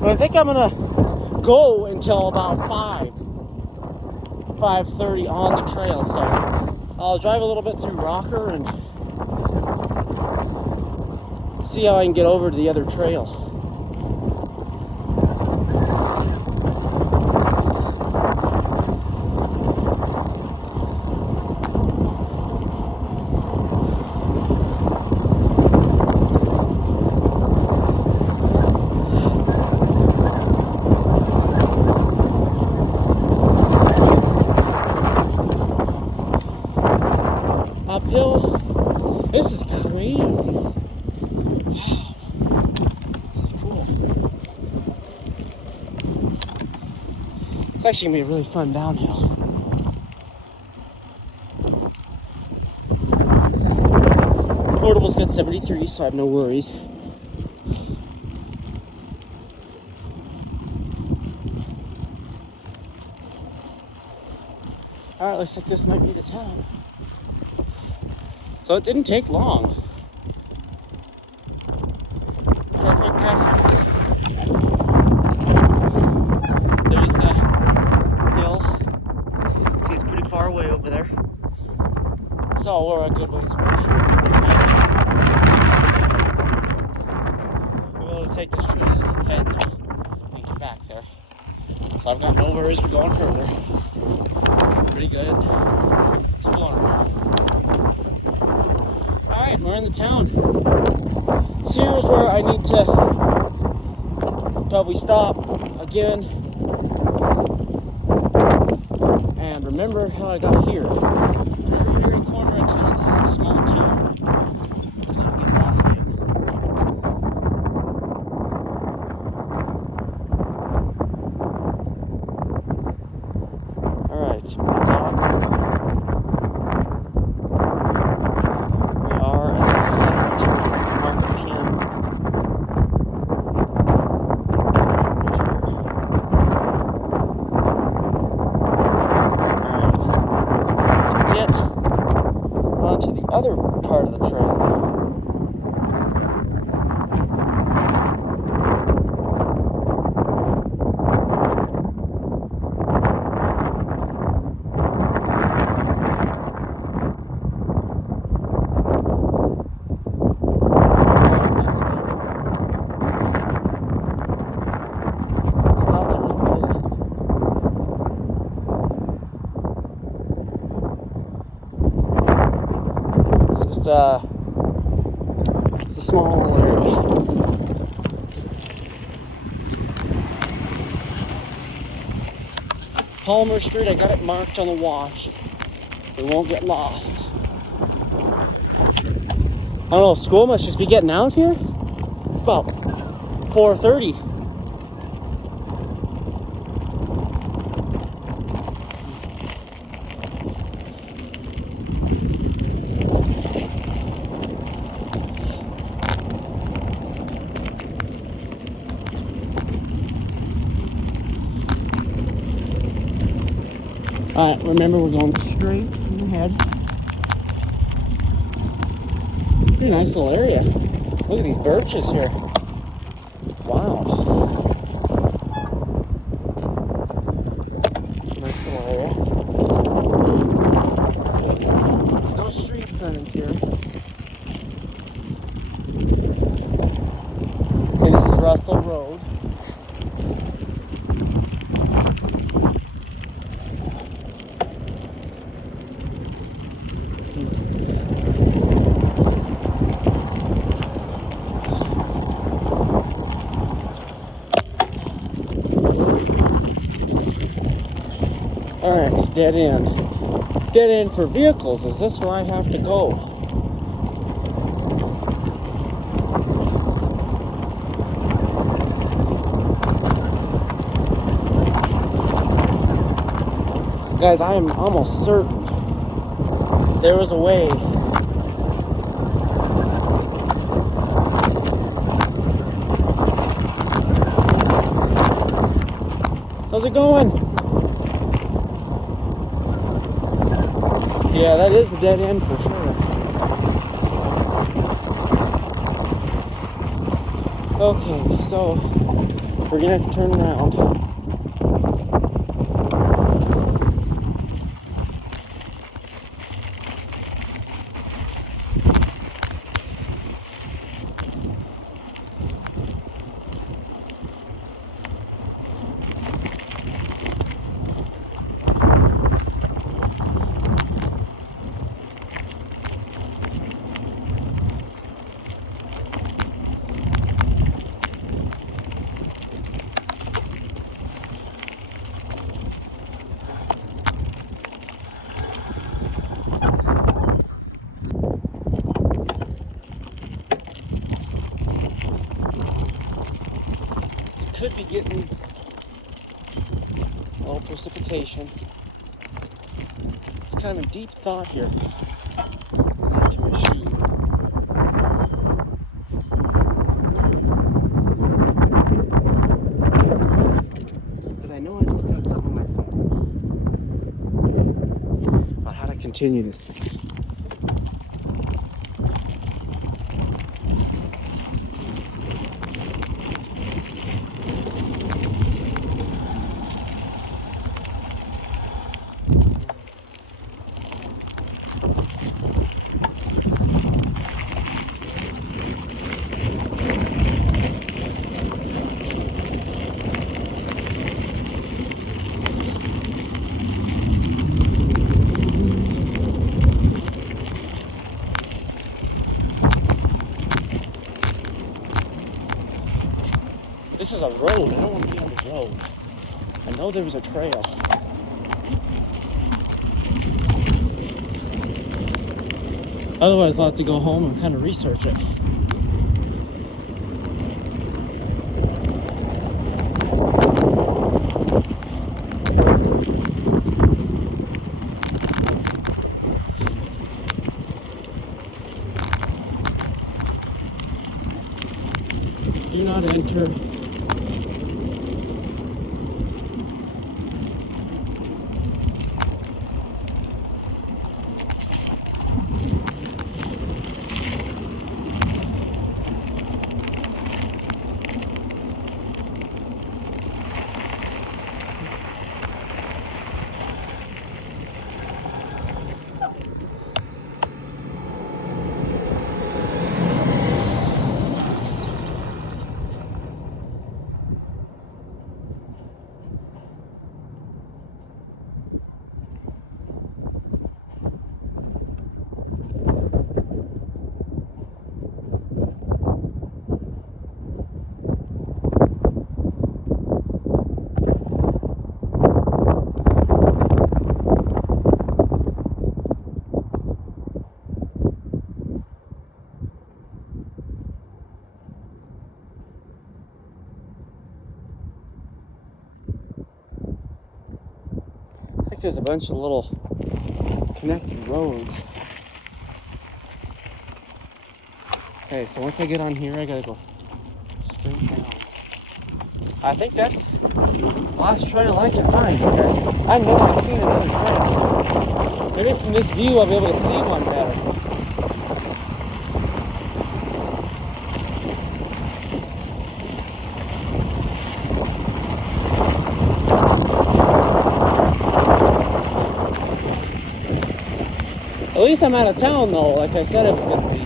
but I think I'm gonna go until about 5:30 on the trail. So I'll drive a little bit through Rocker and see how I can get over to the other trail. Uphill. This is crazy. Wow. This is cool. It's actually gonna be a really fun downhill. Portable's got 73, so I have no worries. Alright, looks like this might be the town. So it didn't take long. For a quick reference. So we're a good ways away. We're able to take this trail ahead and get back there. So I've got no worries for going further. Pretty good exploring. Alright, we're in the town. So here's where I need to probably stop again and remember how I got here. Very corner of town. This is a small town to not get lost in. Alright, my dog. We are at the site. Mark the pin. To the other part of the trail now. It's a small little area. Palmer Street, I got it marked on the watch. We won't get lost. I don't know, school must just be getting out here. It's about 4:30. Alright, remember we're going straight ahead. Pretty nice little area. Look at these birches here. Wow. Nice little area. There's no street signs here. Okay, this is Russell Road. Alright, dead end. Dead end for vehicles. Is this where I have to go? Guys, I am almost certain there was a way. How's it going? Yeah, that is a dead end for sure. Okay, so we're gonna have to turn around. Could be getting a little precipitation. It's kind of a deep thought here. Back to my shoe. But I know I looked up something on my phone about how to continue this thing. This is a road. I don't want to be on the road. I know there was a trail. Otherwise, I'll have to go home and kind of research it. Do not enter. There's a bunch of little connecting roads. Okay, so once I get on here, I gotta go straight down. I think that's the last trail I can find, you guys. I know I've seen another trail. Maybe from this view I'll be able to see one better. At least I'm out of town though, like I said it was gonna be.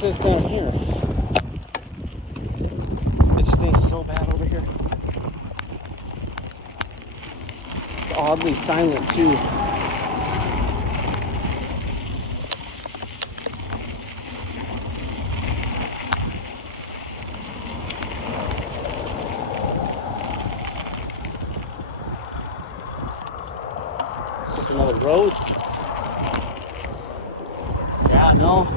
This down here. It stinks so bad over here. It's oddly silent too. Is this another road? Yeah, no.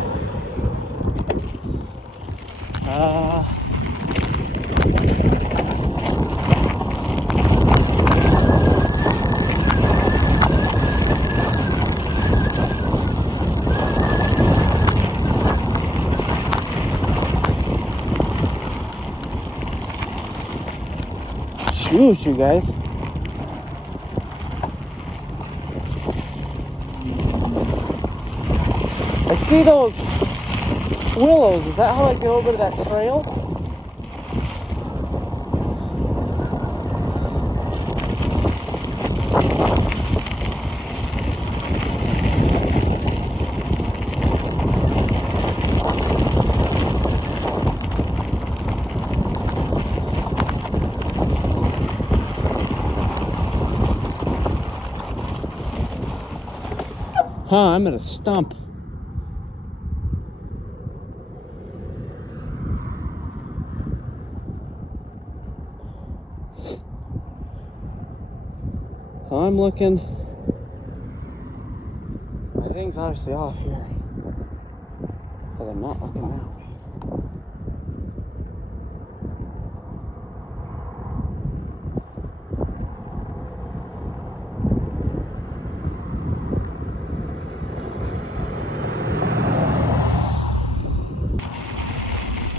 Shoes, you guys. I see those willows. Is that how I get over to that trail? Huh, I'm at a stump. I'm looking. My thing's obviously off here. But I'm not looking now.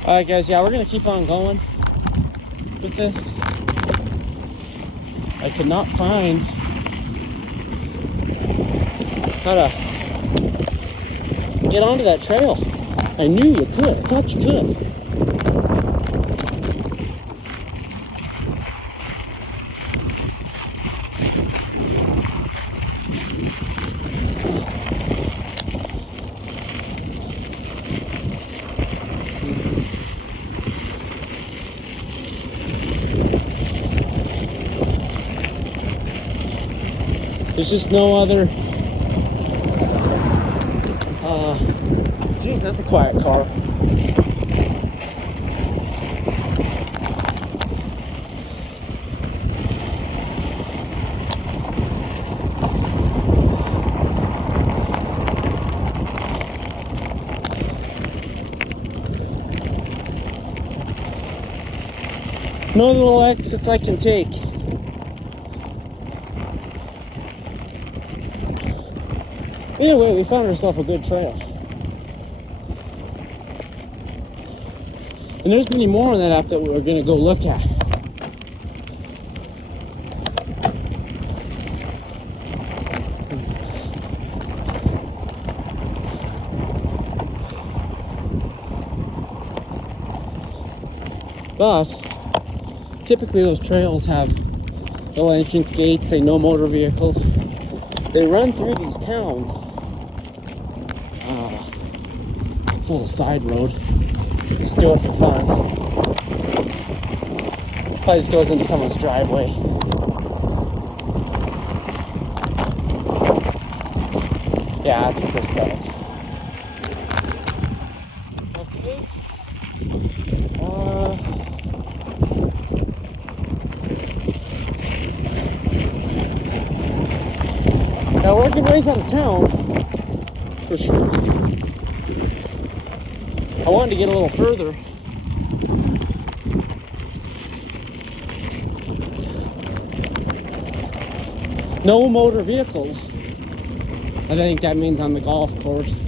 Alright guys, yeah, we're gonna keep on going with this. I could not find how to get onto that trail. I knew you could. I thought you could. There's just no other. Geez, that's a quiet car. No little exits I can take. Either way, we found ourselves a good trail. And there's many more on that app that we were going to go look at. But typically those trails have little entrance gates, say no motor vehicles. They run through these towns. It's a little side road. Just do it for fun. Probably just goes into someone's driveway. Yeah, that's what this does. Okay. Now we're a good ways out of town, for sure. I wanted to get a little further. No motor vehicles. I think that means on the golf course.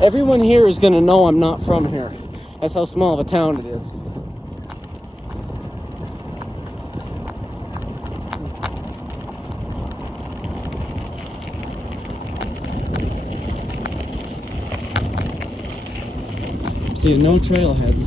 Everyone here is gonna know I'm not from here. That's how small of a town it is. See, no trailheads.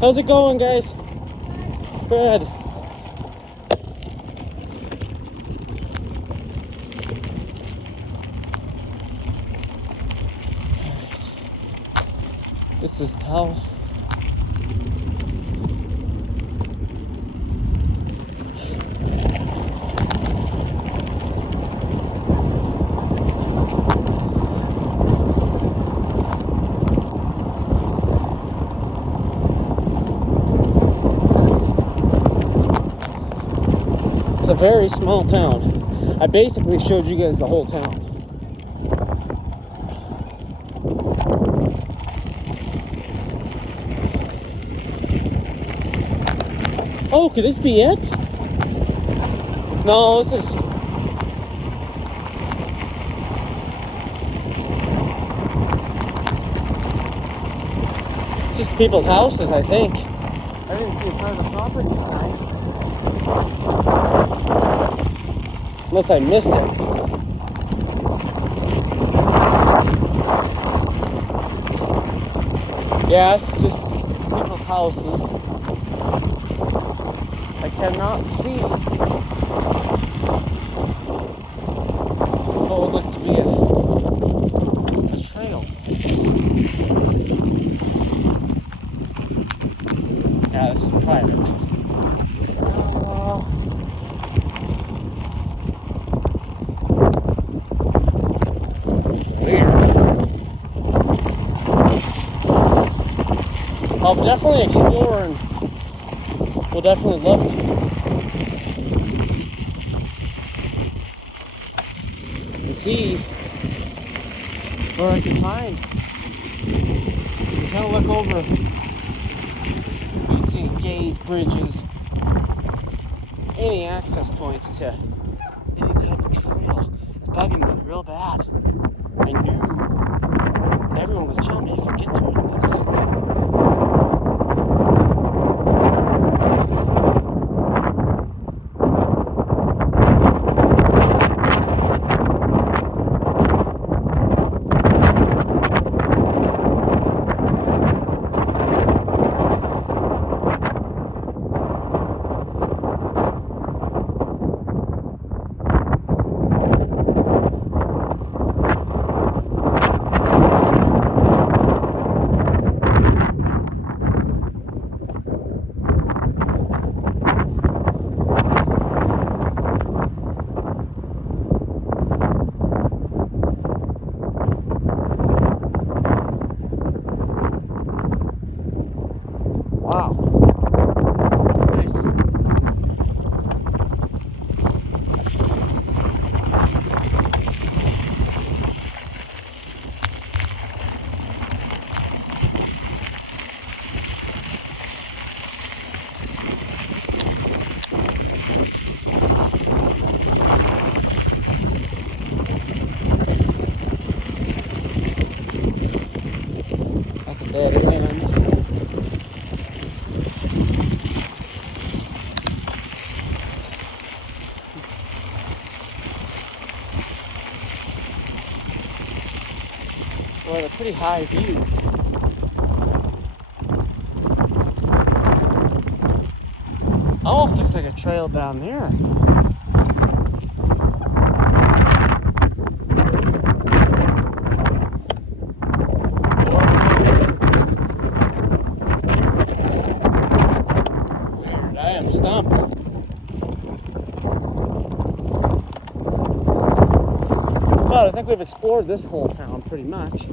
How's it going, guys? Good. This is how. It's a very small town. I basically showed you guys the whole town. Oh, could this be it? No, this is... It's just people's houses, I think. I didn't see a private property tonight. Unless I missed it. Yeah, it's just people's houses. I cannot see what would look to be a trail. Yeah, this is private. I'll definitely explore and we'll definitely look. And see where I can find. You can kind of look over. You can see gates, bridges, any access points to any type of trail. It's bugging me real bad. I knew everyone was telling me you could get to it in this. dead end. We're at a pretty high view. Almost looks like a trail down there. I am stumped. But I think we've explored this whole town pretty much.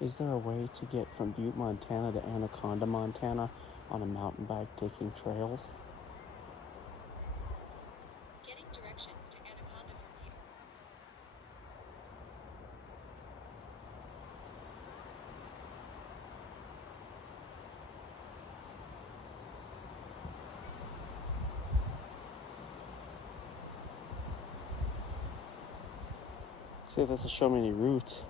Is there a way to get from Butte, Montana to Anaconda, Montana on a mountain bike taking trails? Getting directions to Anaconda from here. See if this will show me any routes.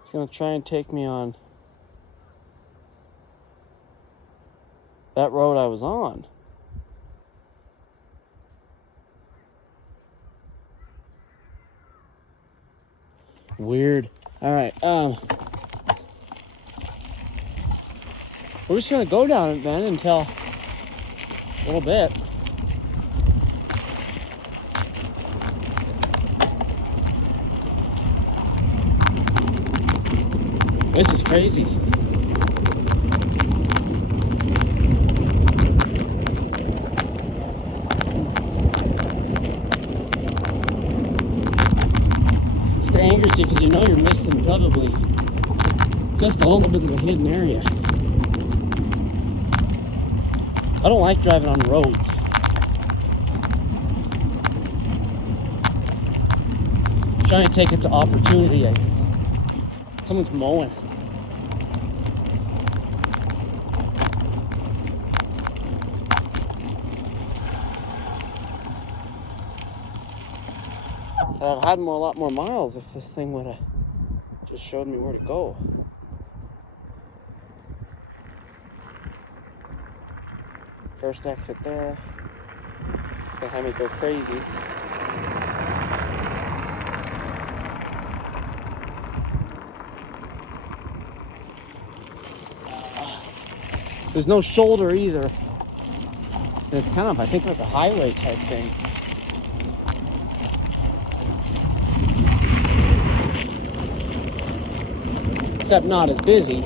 It's gonna try and take me on that road I was on. Weird. All right. We're just gonna go down it then until a little bit. This is crazy. It's angers you because you know you're missing probably just a little bit of a hidden area. I don't like driving on roads. Try and take it to opportunity, I guess. Someone's mowing. I'd have had a lot more miles if this thing would have just showed me where to go. First exit there. It's gonna have me go crazy. There's no shoulder either. And it's kind of, I think, like a highway type thing. Except not as busy.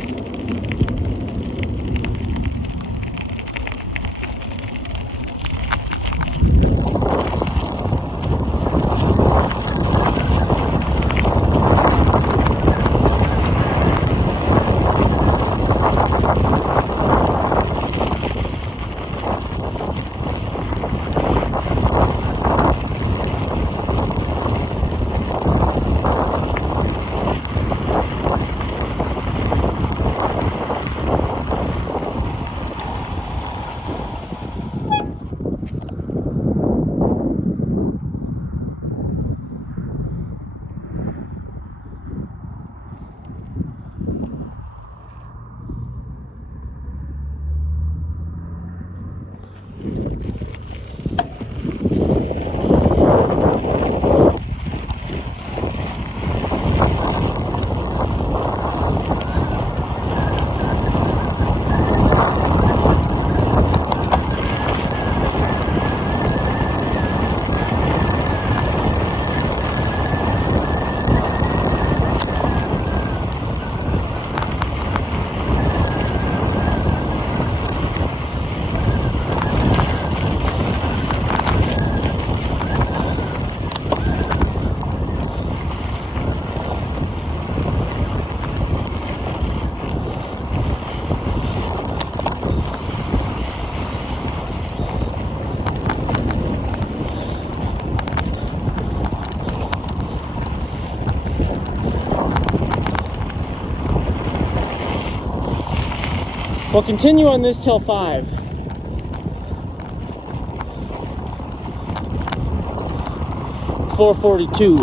We'll continue on this till 5. It's 4:42.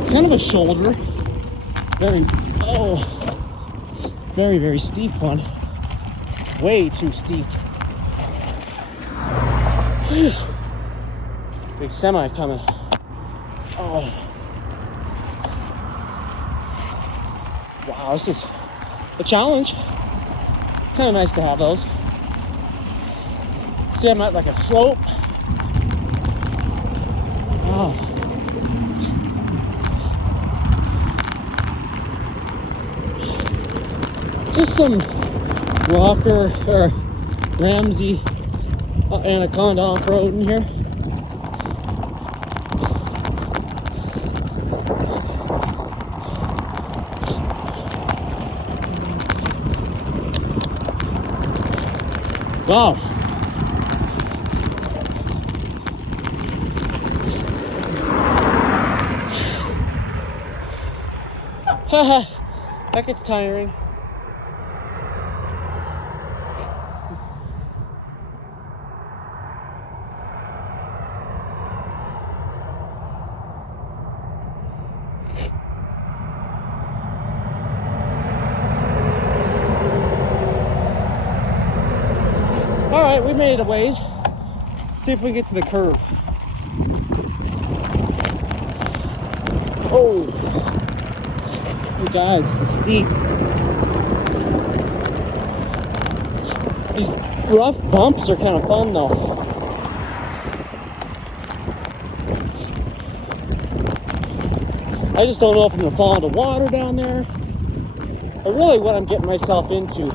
It's kind of a shoulder. Very, very steep one. Way too steep. Whew. Big semi coming. Oh. Wow, this is a challenge. It's kind of nice to have those. See, I'm at like a slope. Oh. Just some Walker or Ramsey Anaconda off-road in here. Wow. Haha, that gets tiring. All right, we made it a ways. See if we get to the curve. Oh, you guys, this is steep. These rough bumps are kind of fun though. I just don't know if I'm gonna fall into water down there, or really what I'm getting myself into.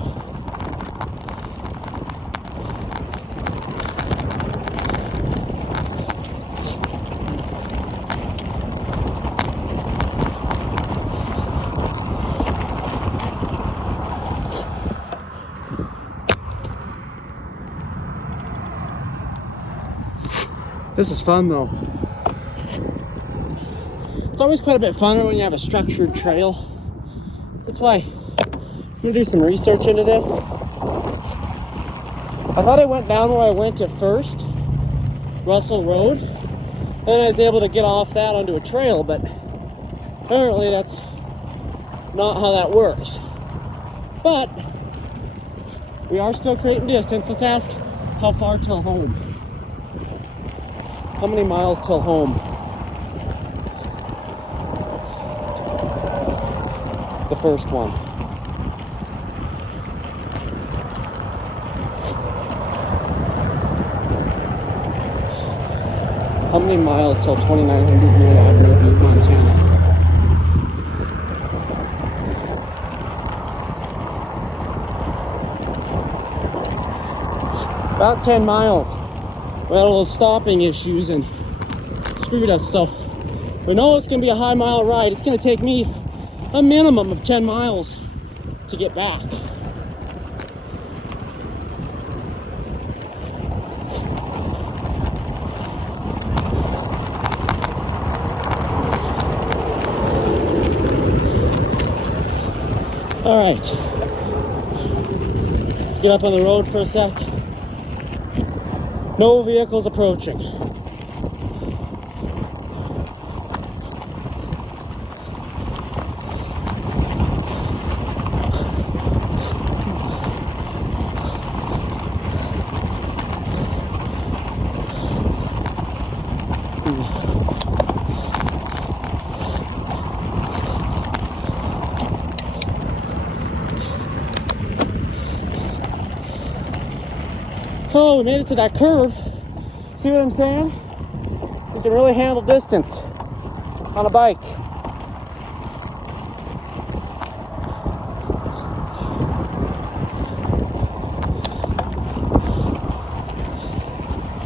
This is fun though. It's always quite a bit funner when you have a structured trail. That's why I'm gonna do some research into this. I thought I went down where I went at first, Russell Road, and then I was able to get off that onto a trail, but apparently that's not how that works. But we are still creating distance. Let's ask how far till home. How many miles till home? The first one. How many miles till 2900 North Avenue, Butte, Montana? About 10 miles. We had a little stopping issues and screwed us, so we know it's gonna be a high mile ride. It's gonna take me a minimum of 10 miles to get back. All right, let's get up on the road for a sec. No vehicles approaching. Oh, we made it to that curve. See what I'm saying? You can really handle distance on a bike.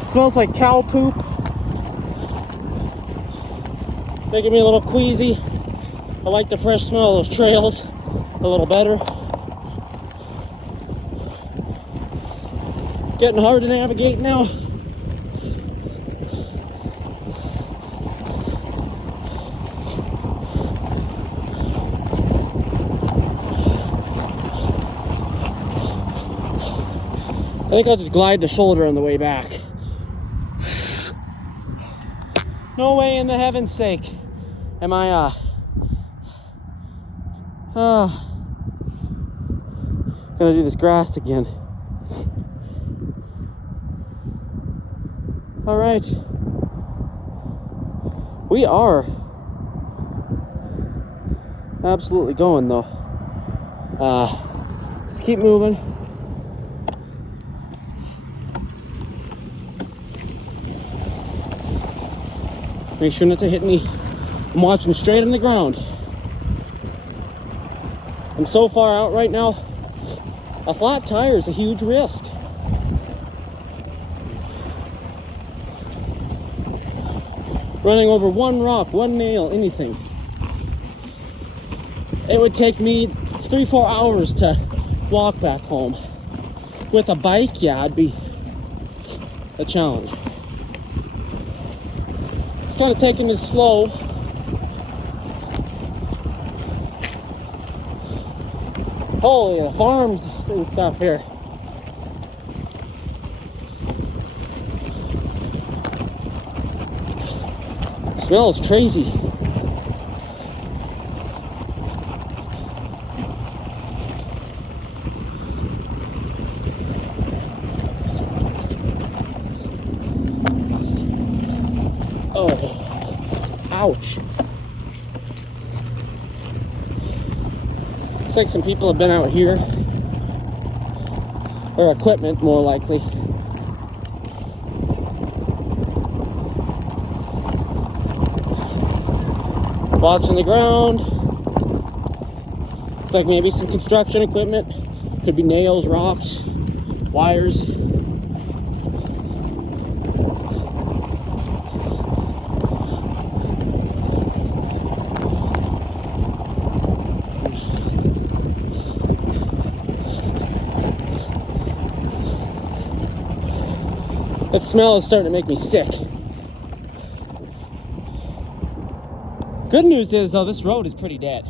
Smells like cow poop. Making me a little queasy. I like the fresh smell of those trails a little better. Getting hard to navigate now. I think I'll just glide the shoulder on the way back. No way in the heaven's sake am I gonna do this grass again. All right, we are absolutely going though. Let's keep moving. Make sure not to hit me. I'm watching straight on the ground. I'm so far out right now. A flat tire is a huge risk. Running over one rock, one nail, anything. It would take me 3-4 hours to walk back home. With a bike, yeah, it'd be a challenge. It's kind of taking this slow. Holy, the farms and stuff here. It smells crazy. Oh, ouch. Looks like some people have been out here. Or equipment, more likely. Watching the ground. Looks like maybe some construction equipment. Could be nails, rocks, wires. That smell is starting to make me sick. Good news is, though, this road is pretty dead.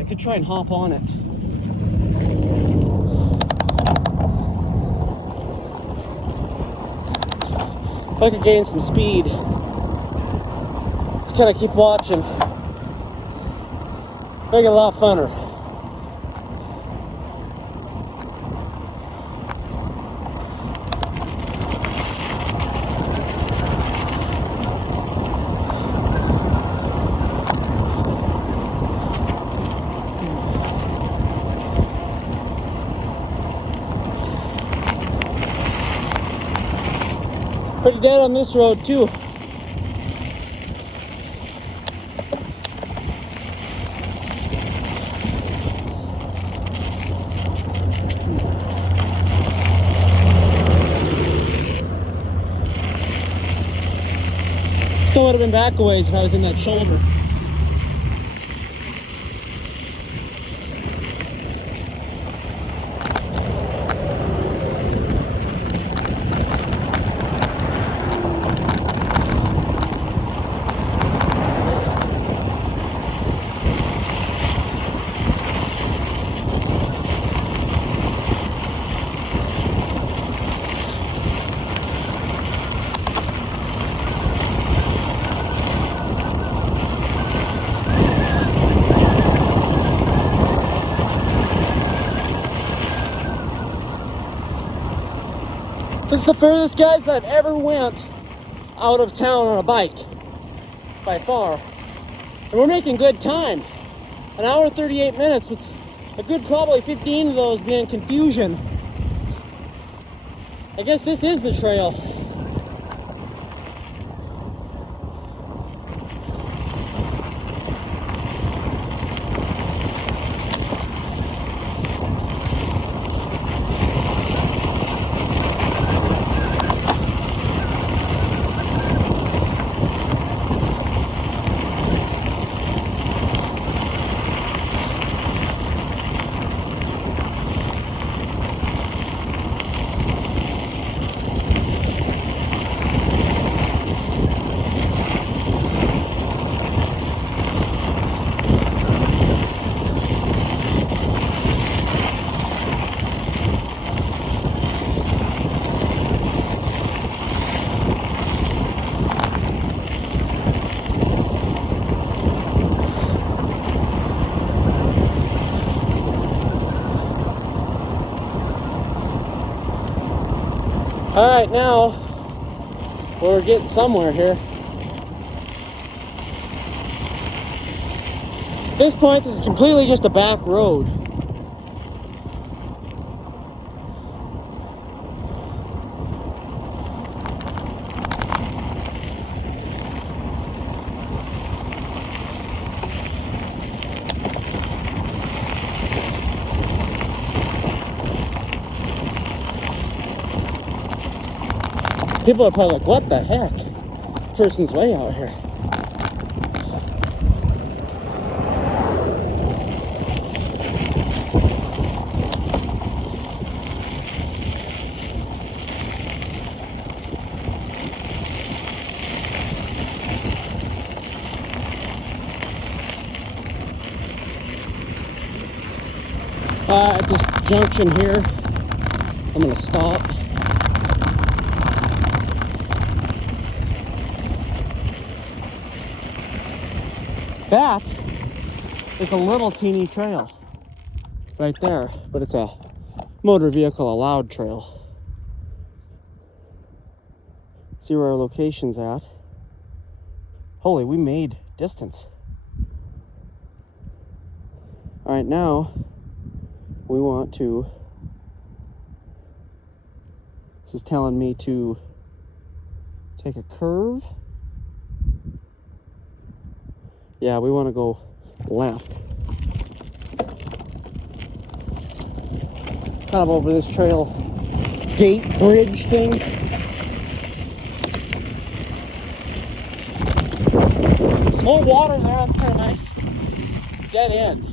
I could try and hop on it. If I could gain some speed, just kind of keep watching. Make it a lot funner. Pretty dead on this road too. Still would have been back a ways if I was in that shoulder. This is the furthest, guys, that I've ever went out of town on a bike, by far. And we're making good time. An hour 38 minutes with a good probably 15 of those being confusion. I guess this is the trail. All right, now we're getting somewhere here. At this point, this is completely just a back road. People are probably like, what the heck? Person's way out here. At this junction here, I'm gonna stop. That is a little teeny trail right there, but it's a motor vehicle allowed trail. See where our location's at. Holy, we made distance. All right, now we want to, this is telling me to take a curve. Yeah, we want to go left. Kind of over this trail gate bridge thing. Some more water there, that's kind of nice. Dead end.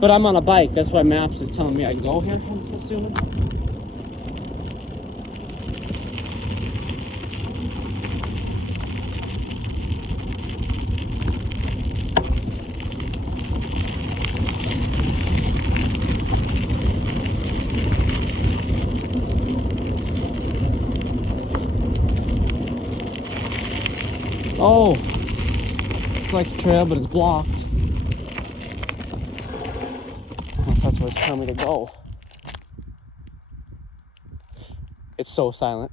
But I'm on a bike, that's why Maps is telling me I can go here, I'm assuming. Oh, it's like a trail, but it's blocked. Unless that's where it's telling me to go. It's so silent.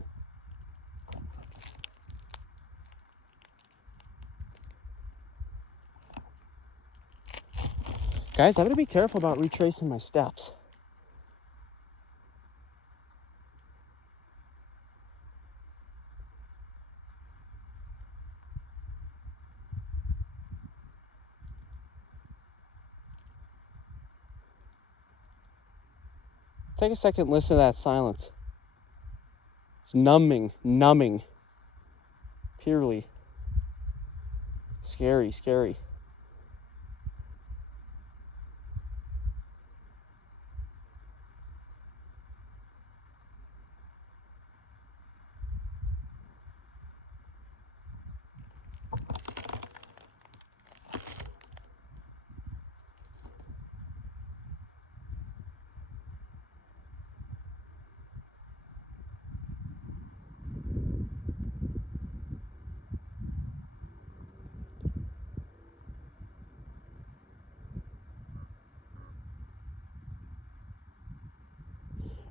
Guys, I'm gonna be careful about retracing my steps. Take a second, listen to that silence. It's numbing, purely. Scary, scary.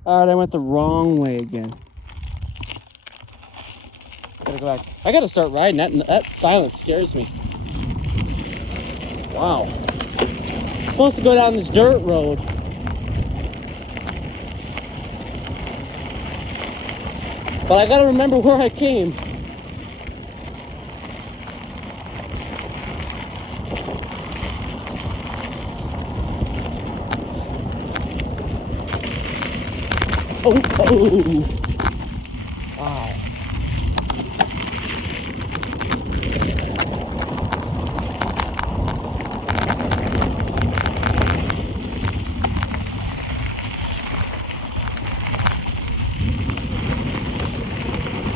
All right, I went the wrong way again. Gotta go back. I gotta start riding. That silence scares me. Wow. I'm supposed to go down this dirt road. But I gotta remember where I came. Oh. Wow.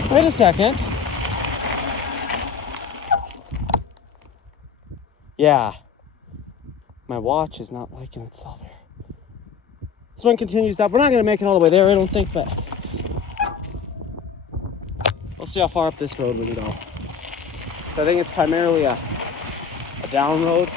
Wait a second. Yeah. My watch is not liking itself here. This one continues up. We're not going to make it all the way there, I don't think, but we'll see how far up this road we can go. So I think it's primarily a down road.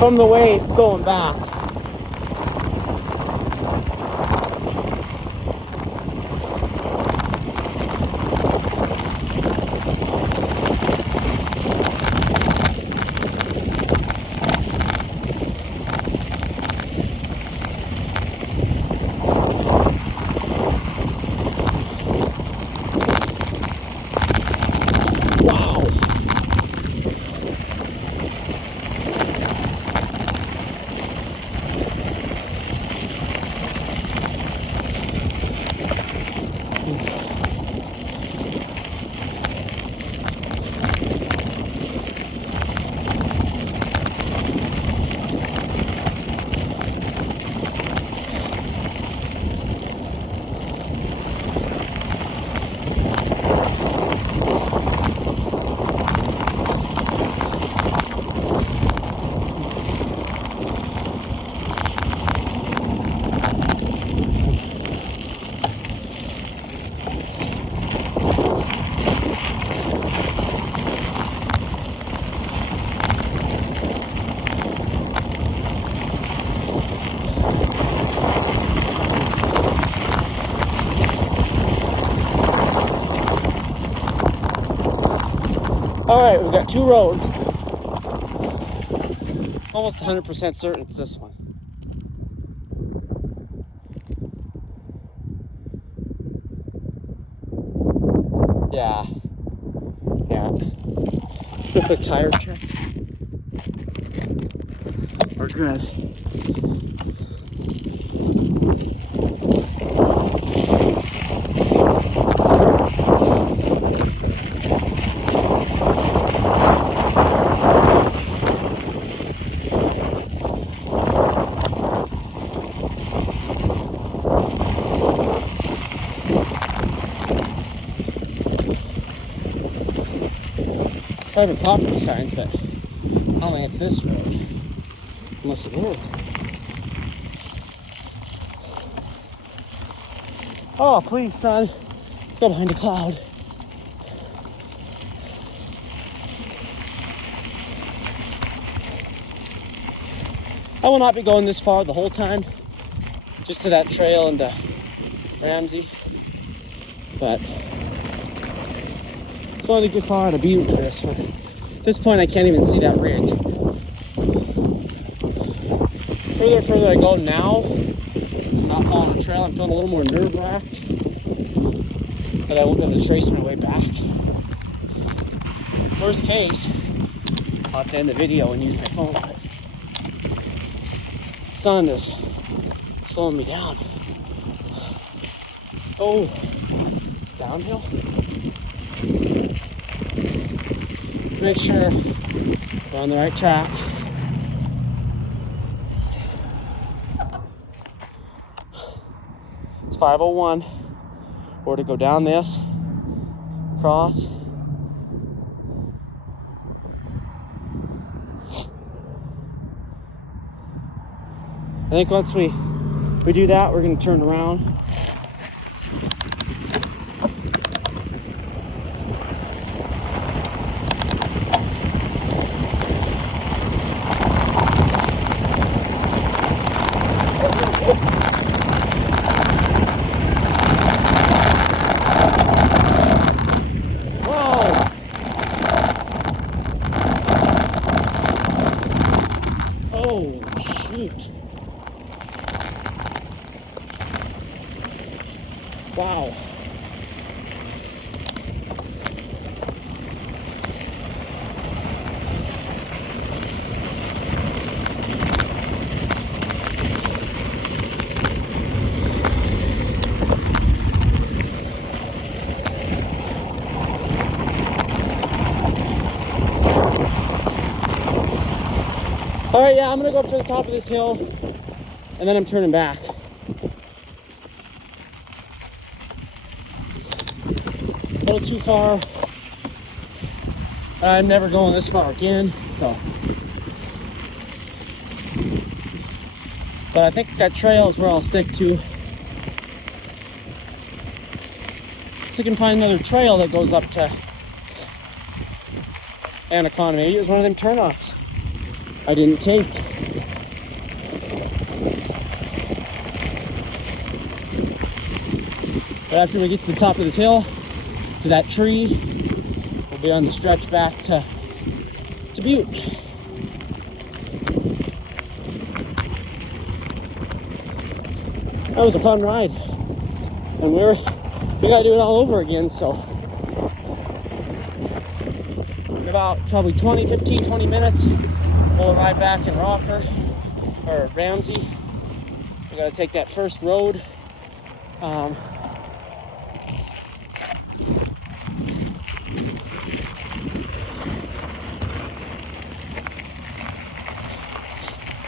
from the way going back. Wow. All right, we've got two roads. Almost 100% certain it's this one. Yeah. Yeah. Quick tire check. We're good. Private property signs, but I don't think it's this road. Unless it is. Oh, please, son. Go behind a cloud. I will not be going this far the whole time. Just to that trail into Ramsey. But it's only to get far out of Butte for this one. At this point, I can't even see that ridge. Further I go now, so I'm not following a trail, I'm feeling a little more nerve-wracked that I won't be able to trace my way back. Worst case, I'll have to end the video and use my phone, but the sun is slowing me down. Oh, it's downhill. Make sure we're on the right track. It's 5:01. Or to go down this, cross. I think once we do that, we're gonna turn around. Oh, shoot. Wow. All right, yeah, I'm gonna go up to the top of this hill and then I'm turning back. A little too far. I'm never going this far again, so. But I think that trail is where I'll stick to. So I can find another trail that goes up to Anaconda. Maybe it was one of them turnoffs I didn't take. But after we get to the top of this hill, to that tree, we'll be on the stretch back to Butte. That was a fun ride. And we gotta do it all over again, so in about probably 20 minutes, we'll arrive back in Rocker, or Ramsey. We gotta take that first road.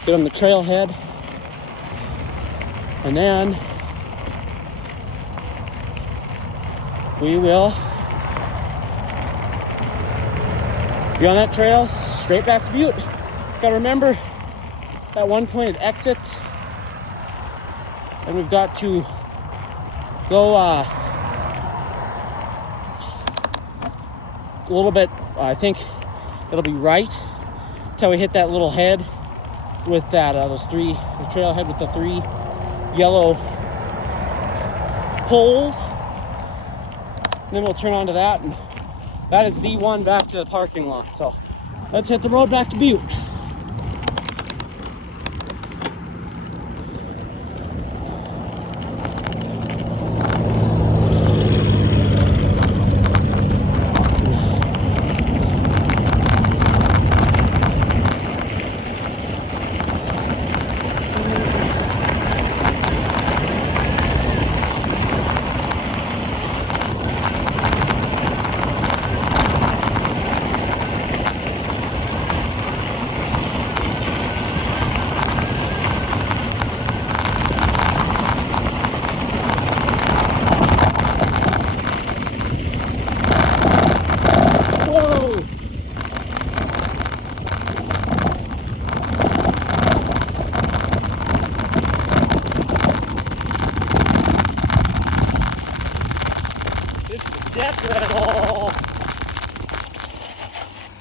Get on the trailhead, and then we will be on that trail straight back to Butte. Gotta remember, at one point it exits, and we've got to go a little bit, I think it'll be right till we hit that little head with that the trailhead with the 3 yellow poles. And then we'll turn onto that, and that is the one back to the parking lot. So let's hit the road back to Butte.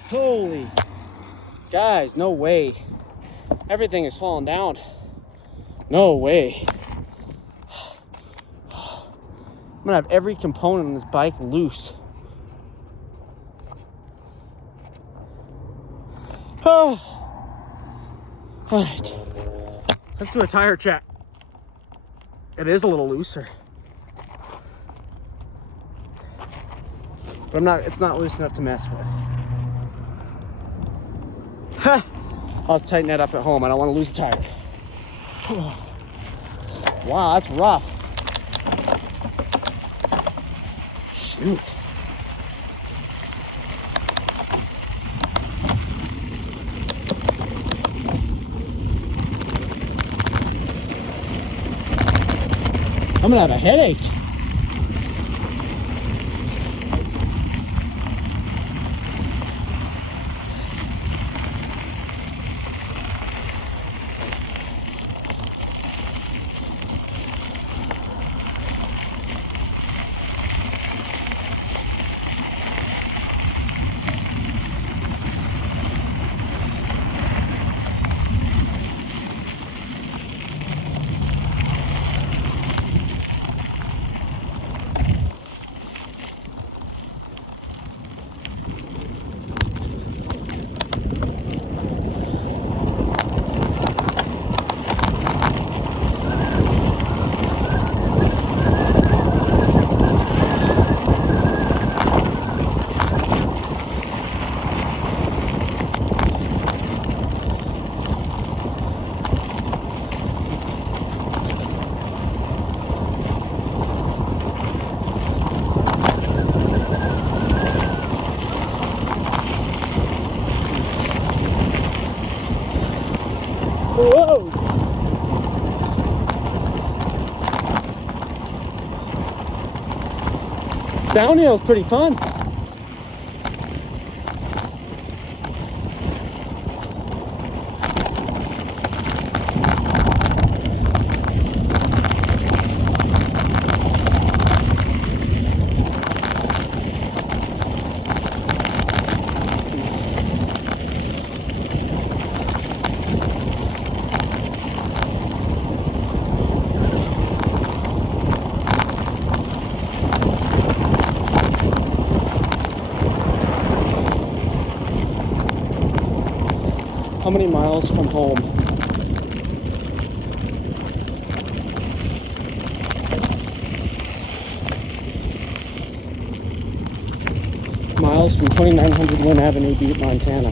Holy guys, no way. Everything is falling down. No way. I'm gonna have every component on this bike loose. Oh. All right. Let's do a tire check. It is a little looser. But it's not loose enough to mess with. I'll tighten that up at home. I don't want to lose the tire. Wow, that's rough. Shoot. I'm gonna have a headache. Whoa! Downhill is pretty fun. How many miles from home? Miles from 2900 Lynn Avenue, Butte, Montana.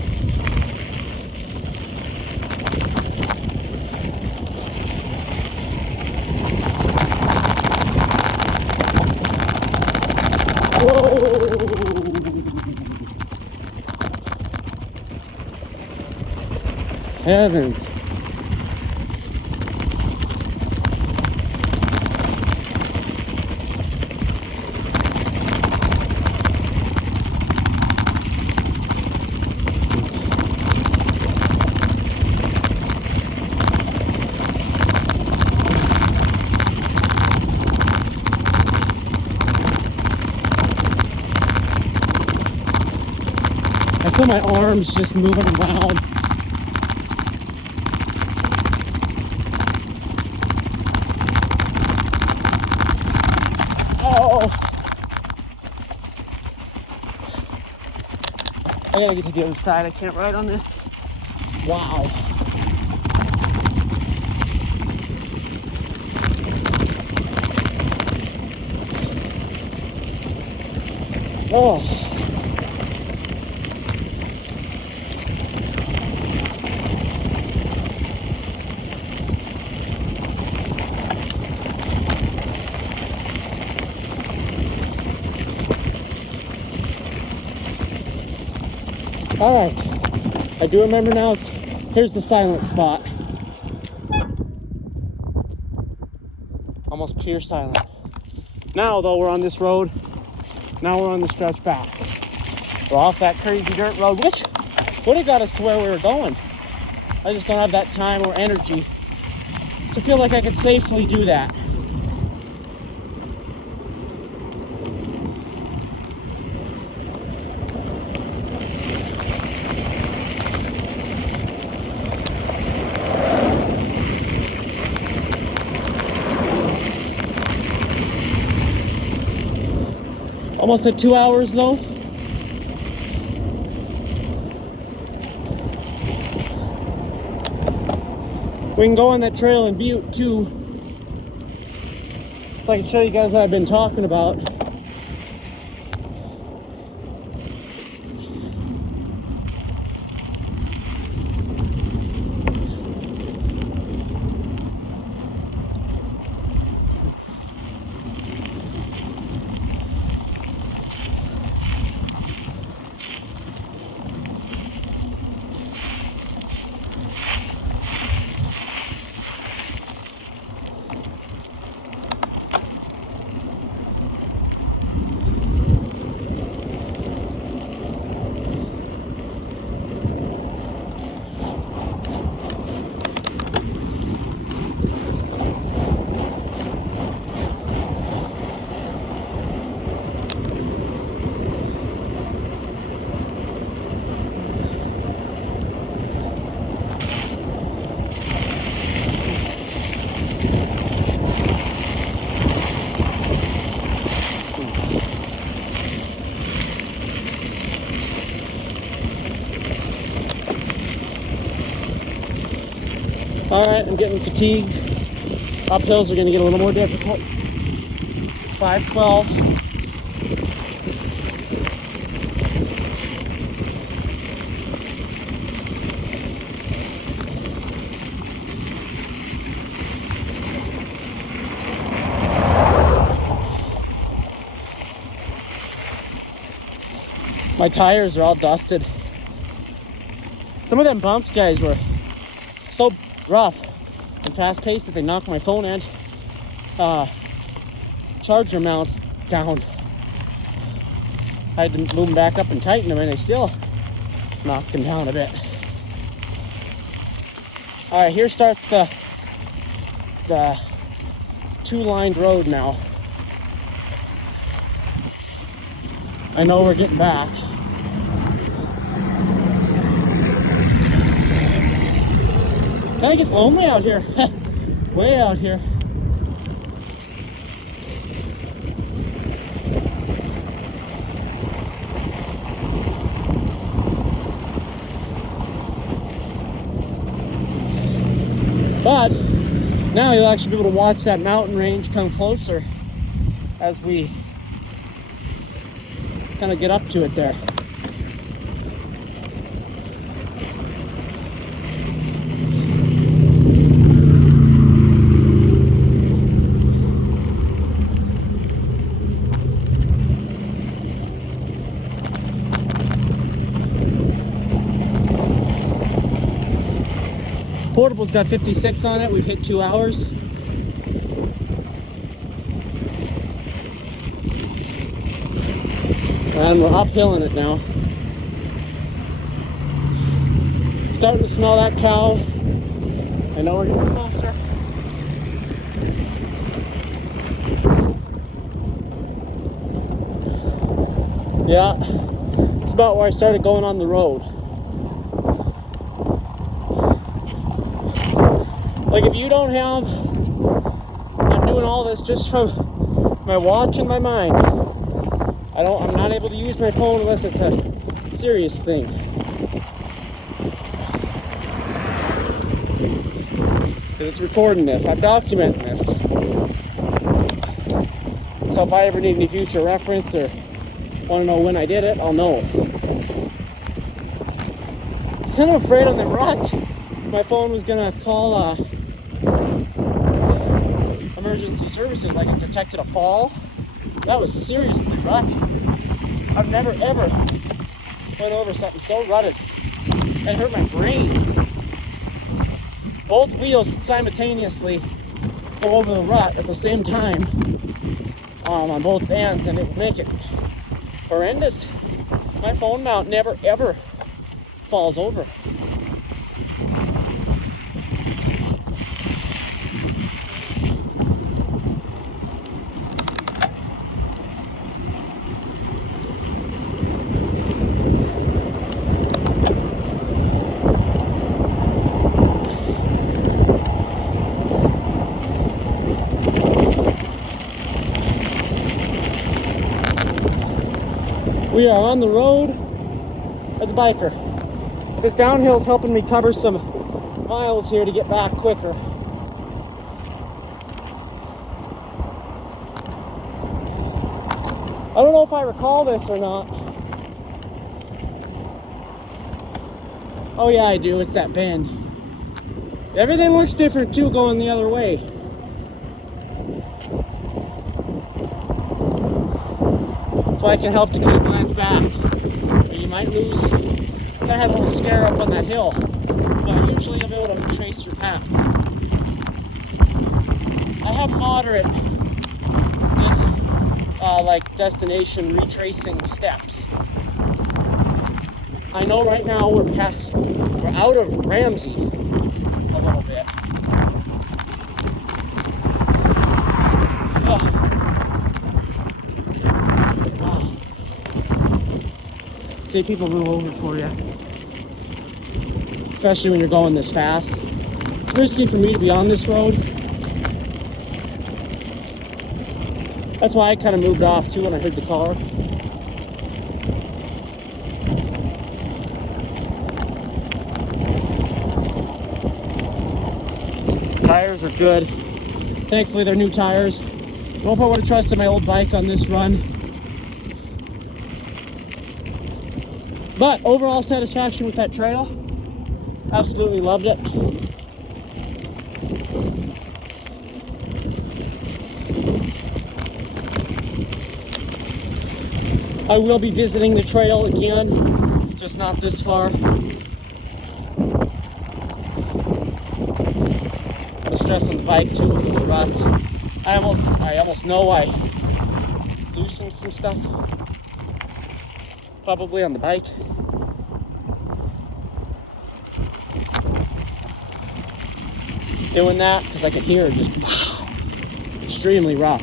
Heavens. I feel my arms just moving around. Oh! I gotta get to the other side. I can't ride on this. Wow. Oh. All right, I do remember now. Here's the silent spot. Almost pure silent. Now though, we're on this road. Now we're on the stretch back. We're off that crazy dirt road, which would have got us to where we were going. I just don't have that time or energy to feel like I could safely do that. Almost at 2 hours though. We can go on that trail in Butte too. So I can show you guys what I've been talking about. All right, I'm getting fatigued. Uphills are gonna get a little more difficult. It's 5:12. My tires are all dusted. Some of them bumps, guys, were so rough and fast paced that they knocked my phone and charger mounts down. I had to move them back up and tighten them, and they still knocked them down a bit. All right, here starts the two-lined road now. I know we're getting back. Kind of gets lonely out here. Way out here. But now you'll actually be able to watch that mountain range come closer as we kind of get up to it there. Portable's got 56 on it. We've hit 2 hours. And we're uphill in it now. Starting to smell that cow. I know we're getting closer. Yeah, it's about where I started going on the road. Like if you don't have, I'm doing all this just from my watch and my mind. I'm not able to use my phone unless it's a serious thing. Because it's recording this, I'm documenting this. So if I ever need any future reference or want to know when I did it, I'll know. I was kind of afraid on the ruts my phone was gonna call emergency services, like it detected a fall. That was seriously rut. I've never ever went over something so rutted. It hurt my brain. Both wheels would simultaneously go over the rut at the same time on both bands, and it would make it horrendous. My phone mount never ever falls over. We are on the road as a biker. This downhill is helping me cover some miles here to get back quicker. I don't know if I recall this or not. Oh yeah, I do. It's that bend. Everything looks different too going the other way. So I can help to kind of glance back. Or you might lose. I had a little scare up on that hill, but usually I'll be able to trace your path. I have moderate like destination retracing steps. I know right now we're out of Ramsey a little bit. See, people move over for you, especially when you're going this fast. It's risky for me to be on this road. That's why I kind of moved off too when I heard the car. Tires are good. Thankfully they're new tires. I don't know if I would have trusted my old bike on this run. But overall satisfaction with that trail. Absolutely loved it. I will be visiting the trail again, just not this far. Got to stress on the bike too with those ruts. I almost know I loosened some stuff. Probably on the bike. Doing that because I could hear it just extremely rough.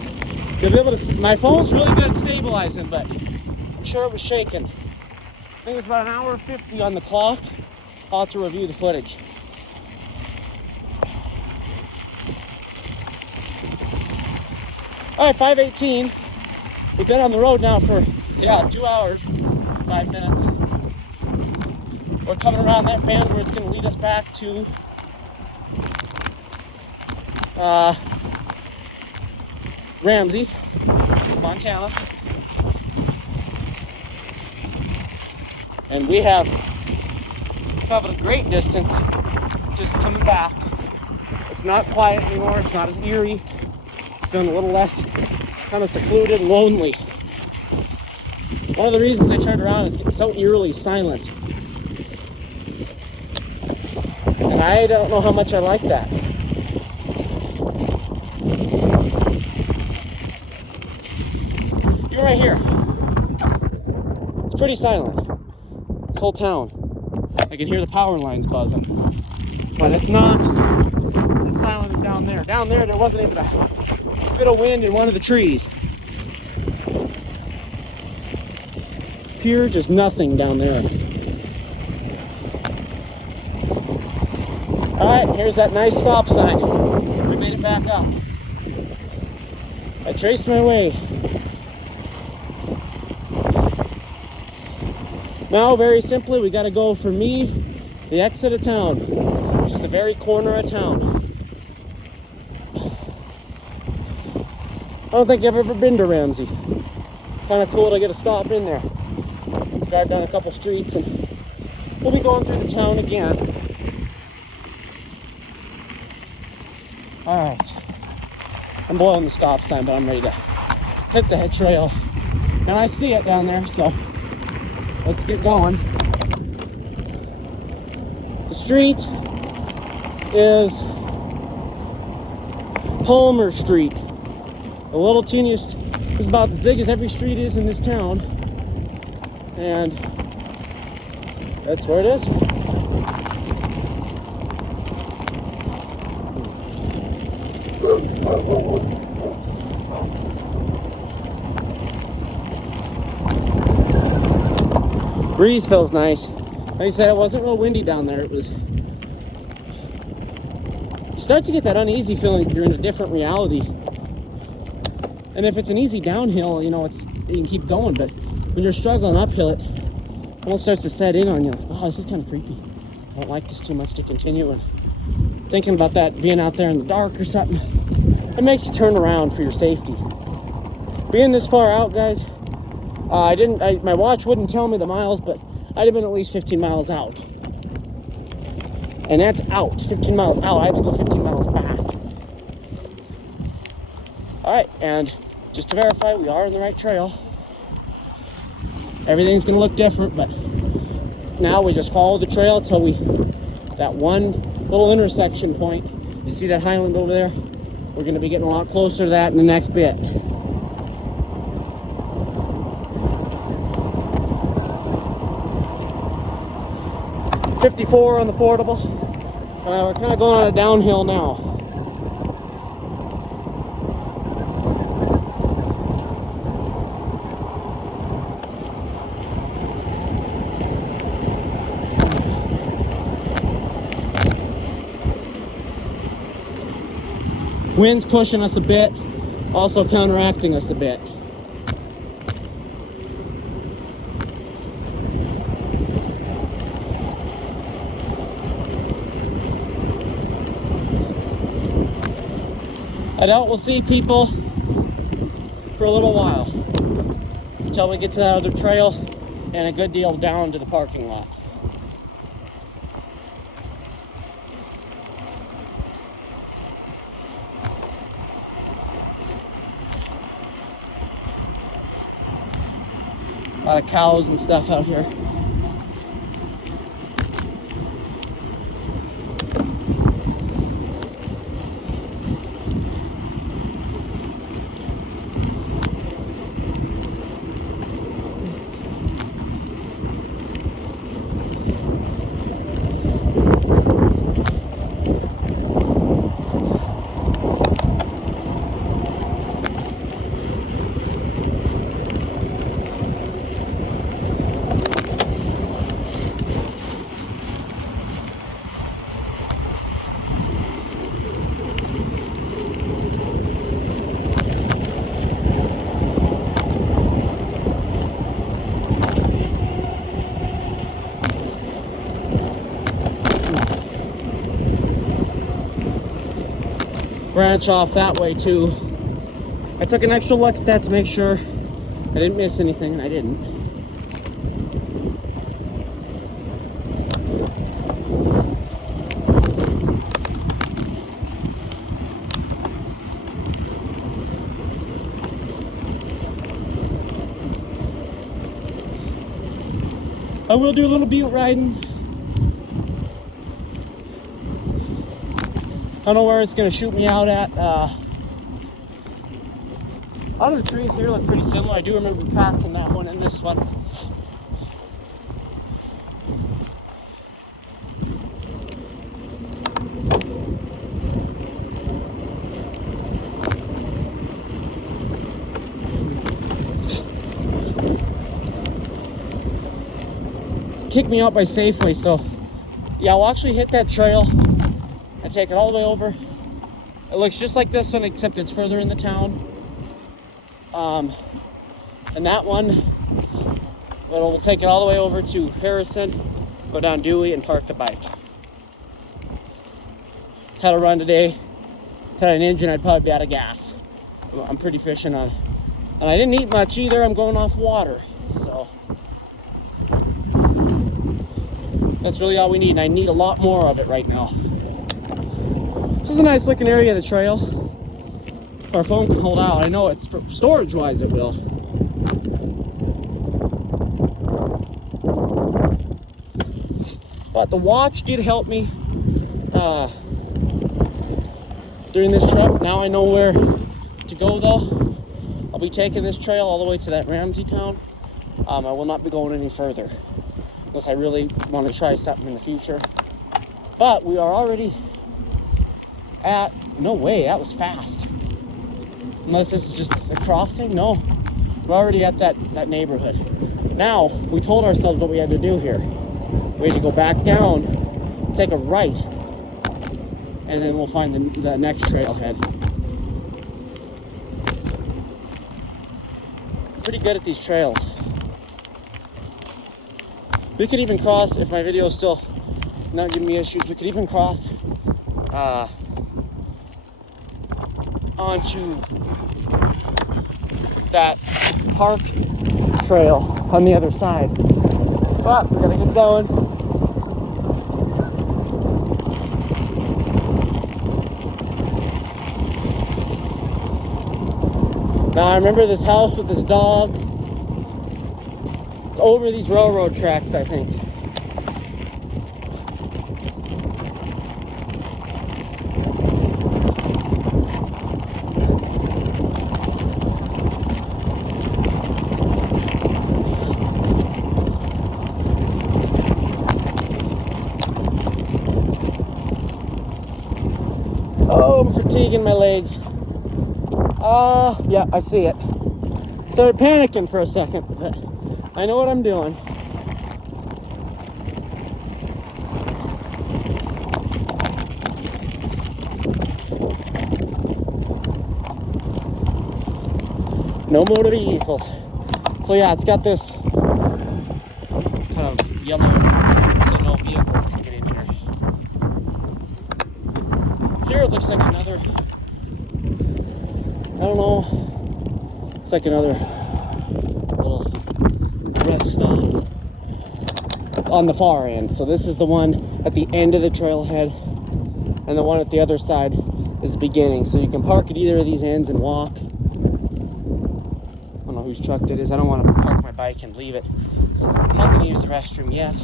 You'll be able to. My phone's really good at stabilizing, but I'm sure it was shaking. I think it was about 1:50 on the clock. I'll have to review the footage. All right, 5:18. We've been on the road now for 2 hours, 5 minutes. We're coming around that bend where it's going to lead us back to Ramsey, Montana. And we have traveled a great distance just coming back. It's not quiet anymore. It's not as eerie. It's feeling a little less kind of secluded, lonely. One of the reasons I turned around is it's getting so eerily silent. And I don't know how much I like that. You're right here. It's pretty silent. This whole town. I can hear the power lines buzzing. But it's not as silent as down there. Down there wasn't even a bit of wind in one of the trees. Pure, just nothing down there. Alright, here's that nice stop sign. We made it back up. I traced my way. Now, very simply, we gotta go for me, the exit of town, which is the very corner of town. I don't think I've ever been to Ramsey. Kind of cool to get a stop in there. Drive down a couple streets and we'll be going through the town again. Alright. I'm blowing the stop sign, but I'm ready to hit the trail. And I see it down there, so let's get going. The street is Palmer Street. The little teeniest is about as big as every street is in this town. And that's where it is. Breeze feels nice. Like I said, it wasn't real windy down there. It was. You start to get that uneasy feeling like you're in a different reality. And if it's an easy downhill, you know, you can keep going. But when you're struggling uphill, it almost starts to set in on you. Like, wow, this is kind of creepy. I don't like this too much to continue. And thinking about that being out there in the dark or something, it makes you turn around for your safety. Being this far out, guys, my watch wouldn't tell me the miles, but I'd have been at least 15 miles out. And that's out, 15 miles out. I have to go 15 miles back. All right, and just to verify, we are on the right trail. Everything's gonna look different, but now we just follow the trail till that one little intersection point. You see that highland over there? We're gonna be getting a lot closer to that in the next bit. .54 on the portable. We're kind of going on a downhill now. Wind's pushing us a bit, also counteracting us a bit. I doubt we'll see people for a little while until we get to that other trail and a good deal down to the parking lot. A lot of cows and stuff out here. branch off that way too. I took an extra look at that to make sure I didn't miss anything, and I didn't. I will do a little butte riding. I don't know where it's gonna shoot me out at. All the trees here look pretty similar. I do remember passing that one and this one. Kicked me out by Safeway, so yeah, I'll actually hit that trail and take it all the way over. It looks just like this one, except it's further in the town. And that one, we'll take it all the way over to Harrison, go down Dewey, and park the bike. It's had a run today. If I had an engine, I'd probably be out of gas. I'm pretty efficient on, and I didn't eat much either. I'm going off water, so that's really all we need, and I need a lot more of it right now. This is a nice looking area of the trail. If our phone can hold out, I know it's storage wise it will. But the watch did help me during this trip. Now I know where to go though. I'll be taking this trail all the way to that Ramsey town. I will not be going any further unless I really want to try something in the future. But we are already at, no way, that was fast. Unless this is just a crossing, no. We're already at that neighborhood. Now, we told ourselves what we had to do here. We had to go back down, take a right, and then we'll find the next trailhead. Pretty good at these trails. We could even cross, if my video is still not giving me issues, we could even cross onto that park trail on the other side. But we're gonna get going. Now I remember this house with this dog. It's over these railroad tracks, I think. Oh, I'm fatiguing my legs. Yeah, I see it. Started panicking for a second, but I know what I'm doing. No motor vehicles. So yeah, it's got this kind of yellow, so no vehicles can get in here. Here it looks like another, I don't know, it's like another little rest stop on the far end. So this is the one at the end of the trailhead, and the one at the other side is the beginning. So you can park at either of these ends and walk. I don't know whose truck that is. I don't want to park my bike and leave it. So I'm not going to use the restroom yet.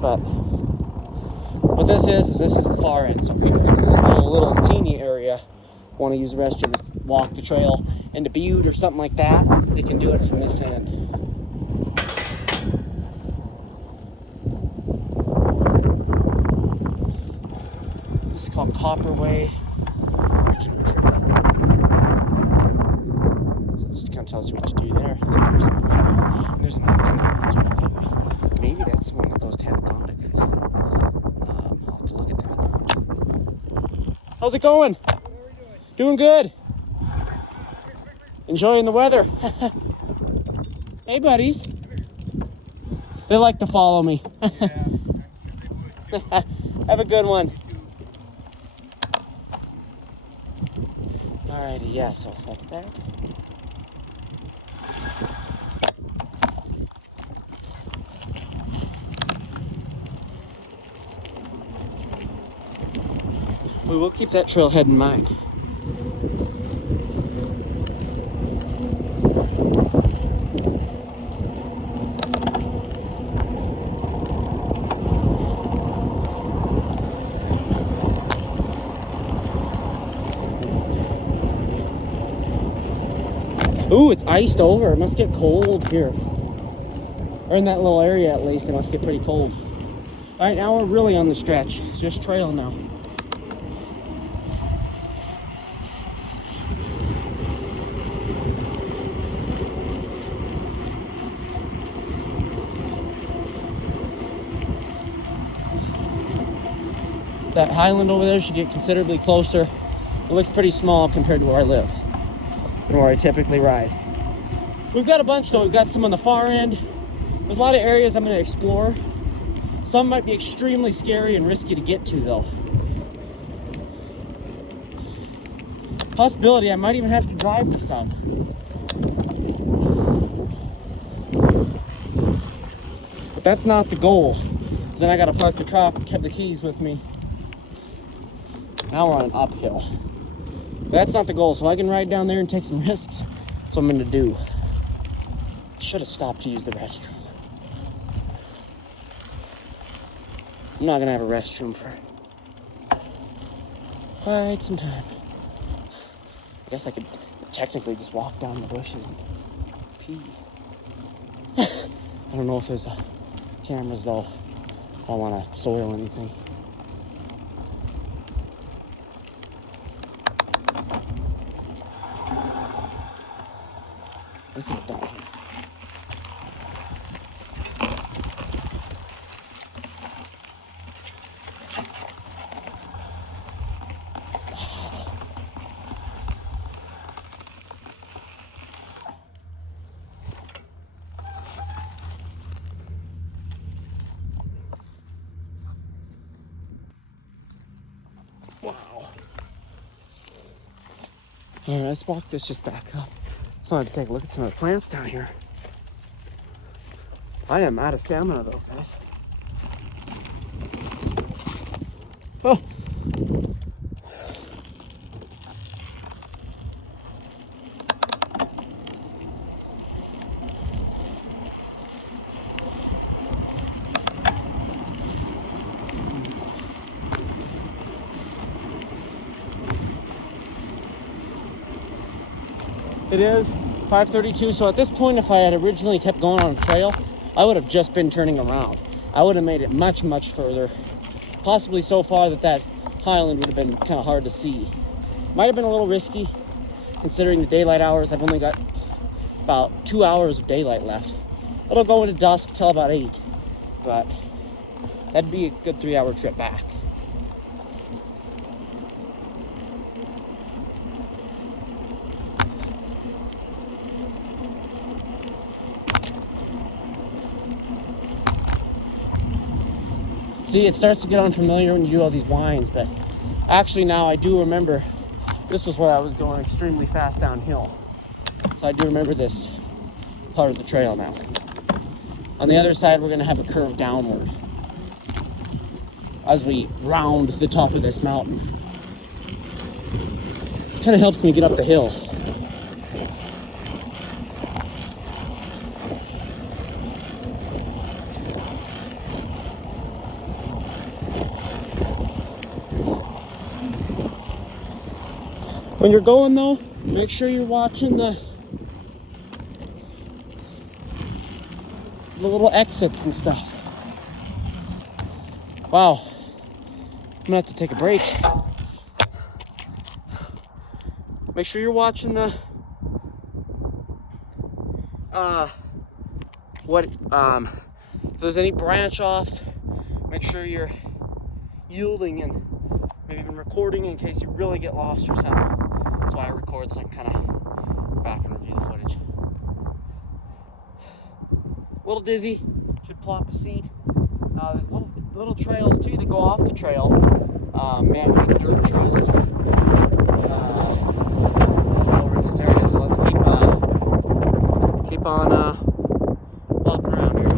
But what this is the far end. So people from this little teeny area want to use the restroom, walk the trail into Butte or something like that, they can do it from this end. This is called Copper Way Regional Trail. So this kind of tells you what to do there. There's another trail. Maybe that's the one that goes to Anaconda, guys. I'll have to look at that. How's it going? Doing good. Enjoying the weather. Hey, buddies. They like to follow me. Have a good one. Alrighty, yeah, so that's that. We will keep that trailhead in mind. Ooh, it's iced over. It must get cold here. Or in that little area at least, it must get pretty cold. All right, now we're really on the stretch. It's just trail now. That highland over there should get considerably closer. It looks pretty small compared to where I live and where I typically ride. We've got a bunch though. We've got some on the far end. There's a lot of areas I'm going to explore. Some might be extremely scary and risky to get to though. Possibility I might even have to drive to some. But that's not the goal. Because then I got to park the truck and keep the keys with me. Now we're on an uphill. But that's not the goal. So I can ride down there and take some risks. That's what I'm going to do. I should have stopped to use the restroom. I'm not going to have a restroom for quite some time. I guess I could technically just walk down the bushes and pee. I don't know if there's cameras though. I don't want to soil anything. Look at it down here. Wow. All right, let's walk this just back up. So I have to take a look at some of the plants down here. I am out of stamina though, guys. Oh. It is 5:32, so at this point, if I had originally kept going on a trail, I would have just been turning around. I would have made it much, much further. Possibly so far that highland would have been kind of hard to see. Might have been a little risky, considering the daylight hours. I've only got about 2 hours of daylight left. It'll go into dusk till about 8, but that'd be a good 3-hour trip back. See, it starts to get unfamiliar when you do all these winds, but actually now I do remember this was where I was going extremely fast downhill. So I do remember this part of the trail now. On the other side, we're gonna have a curve downward as we round the top of this mountain. This kind of helps me get up the hill. When you're going though, make sure you're watching the little exits and stuff. Wow, I'm gonna have to take a break. Make sure you're watching the if there's any branch offs, make sure you're yielding and maybe even recording in case you really get lost yourself. That's why I record, so I can kind of go back and review the footage. A little dizzy, should plop a seat. There's little trails too that go off the trail, man-made dirt trails. keep on walking around here.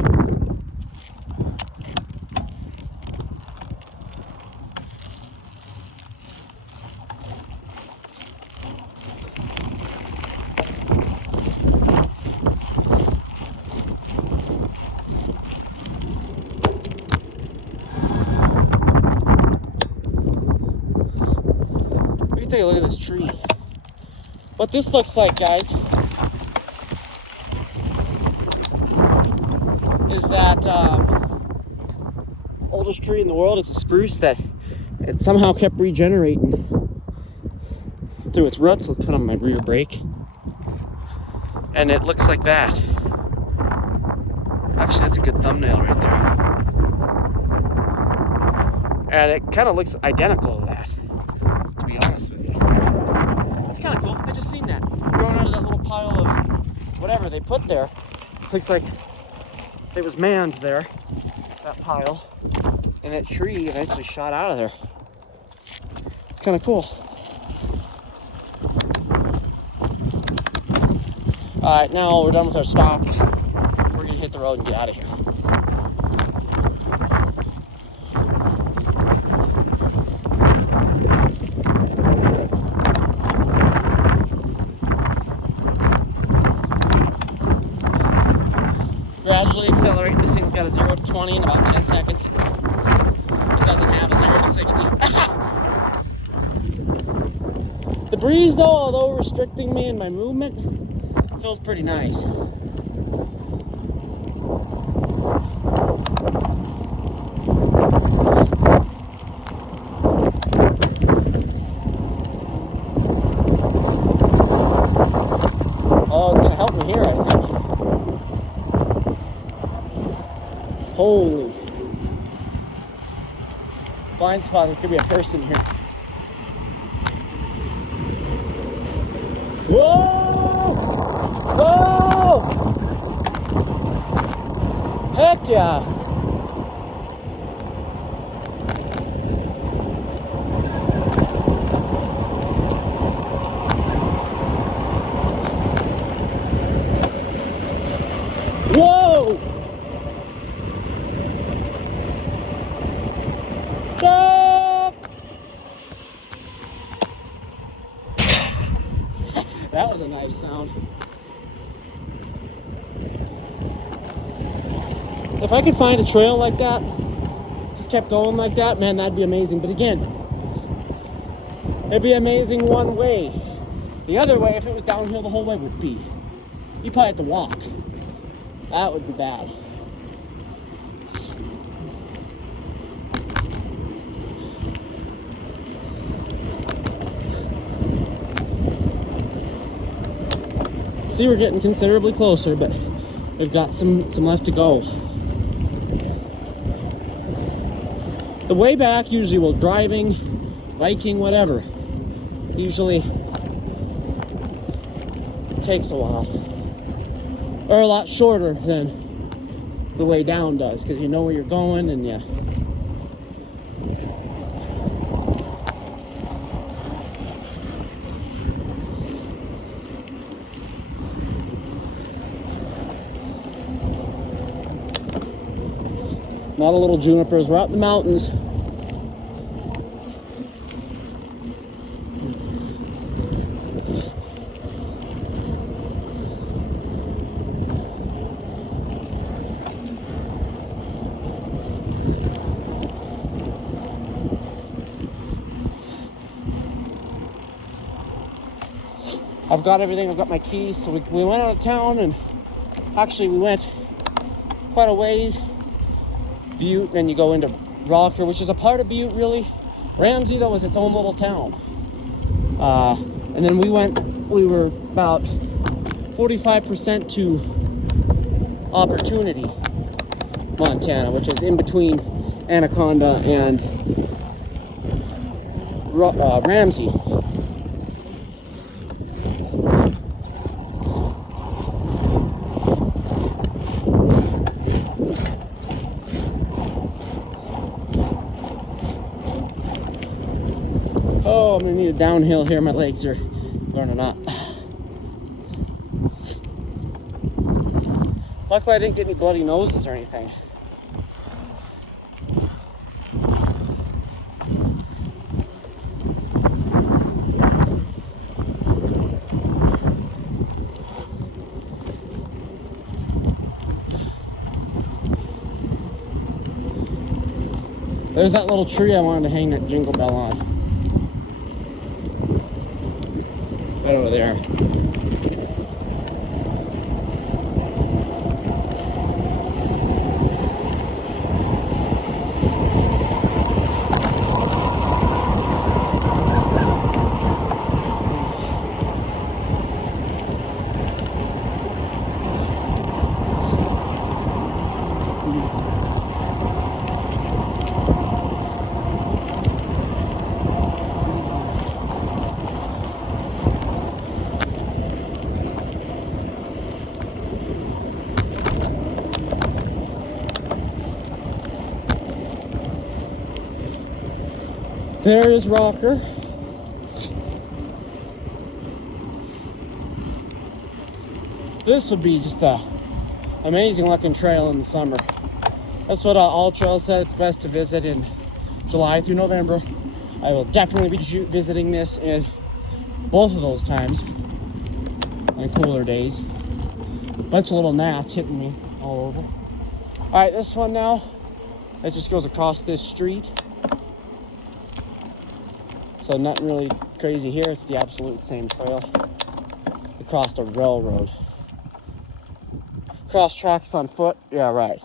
We can take a look at this tree. What this looks like, guys, is that oldest tree in the world. It's a spruce that it somehow kept regenerating through its roots. Let's put on my rear brake. And it looks like that. Actually, that's a good thumbnail right there. And it kind of looks identical to that, to be honest with you. It's kind of cool. I just seen that growing out of that little pile of whatever they put there. Looks like it was manned there, that pile, and that tree eventually shot out of there. It's kind of cool. All right, now we're done with our stop. We're gonna hit the road and get out of here. Gradually accelerating. This thing's got a 0 to 20 in about 10 seconds. It doesn't have a 0 to 60. The breeze, though, although restricting me in my movement, feels pretty nice. Oh, it's gonna help me here, I think. Holy. Blind spot, there could be a person here. Whoa! Whoa! Heck yeah! Whoa! Stop! That was a nice sound. If I could find a trail like that, just kept going like that, man, that'd be amazing. But again, it'd be amazing one way. The other way, if it was downhill the whole way, would be, you probably have to walk. That would be bad. See, we're getting considerably closer, but we've got some left to go. The way back, usually, well, driving, biking, whatever, usually takes a while. Or a lot shorter than the way down does, because you know where you're going, and yeah. Not a little junipers. We're out in the mountains. I've got everything. I've got my keys. So we went out of town, and actually we went quite a ways. Butte, and you go into Rocker, which is a part of Butte, really. Ramsey, though, is its own little town. And then we were about 45% to Opportunity, Montana, which is in between Anaconda and Ramsey. Oh, I'm gonna need a downhill here. My legs are burning up. Luckily I didn't get any bloody noses or anything. There's that little tree I wanted to hang that jingle bell on. Right over there. There is Rocker. This would be just a amazing looking trail in the summer. That's what All Trail said. It's best to visit in July through November. I will definitely be visiting this in both of those times on cooler days. A bunch of little gnats hitting me all over. All right, this one now, it just goes across this street. So nothing really crazy here. It's the absolute same trail across the railroad. Cross tracks on foot. Yeah, right.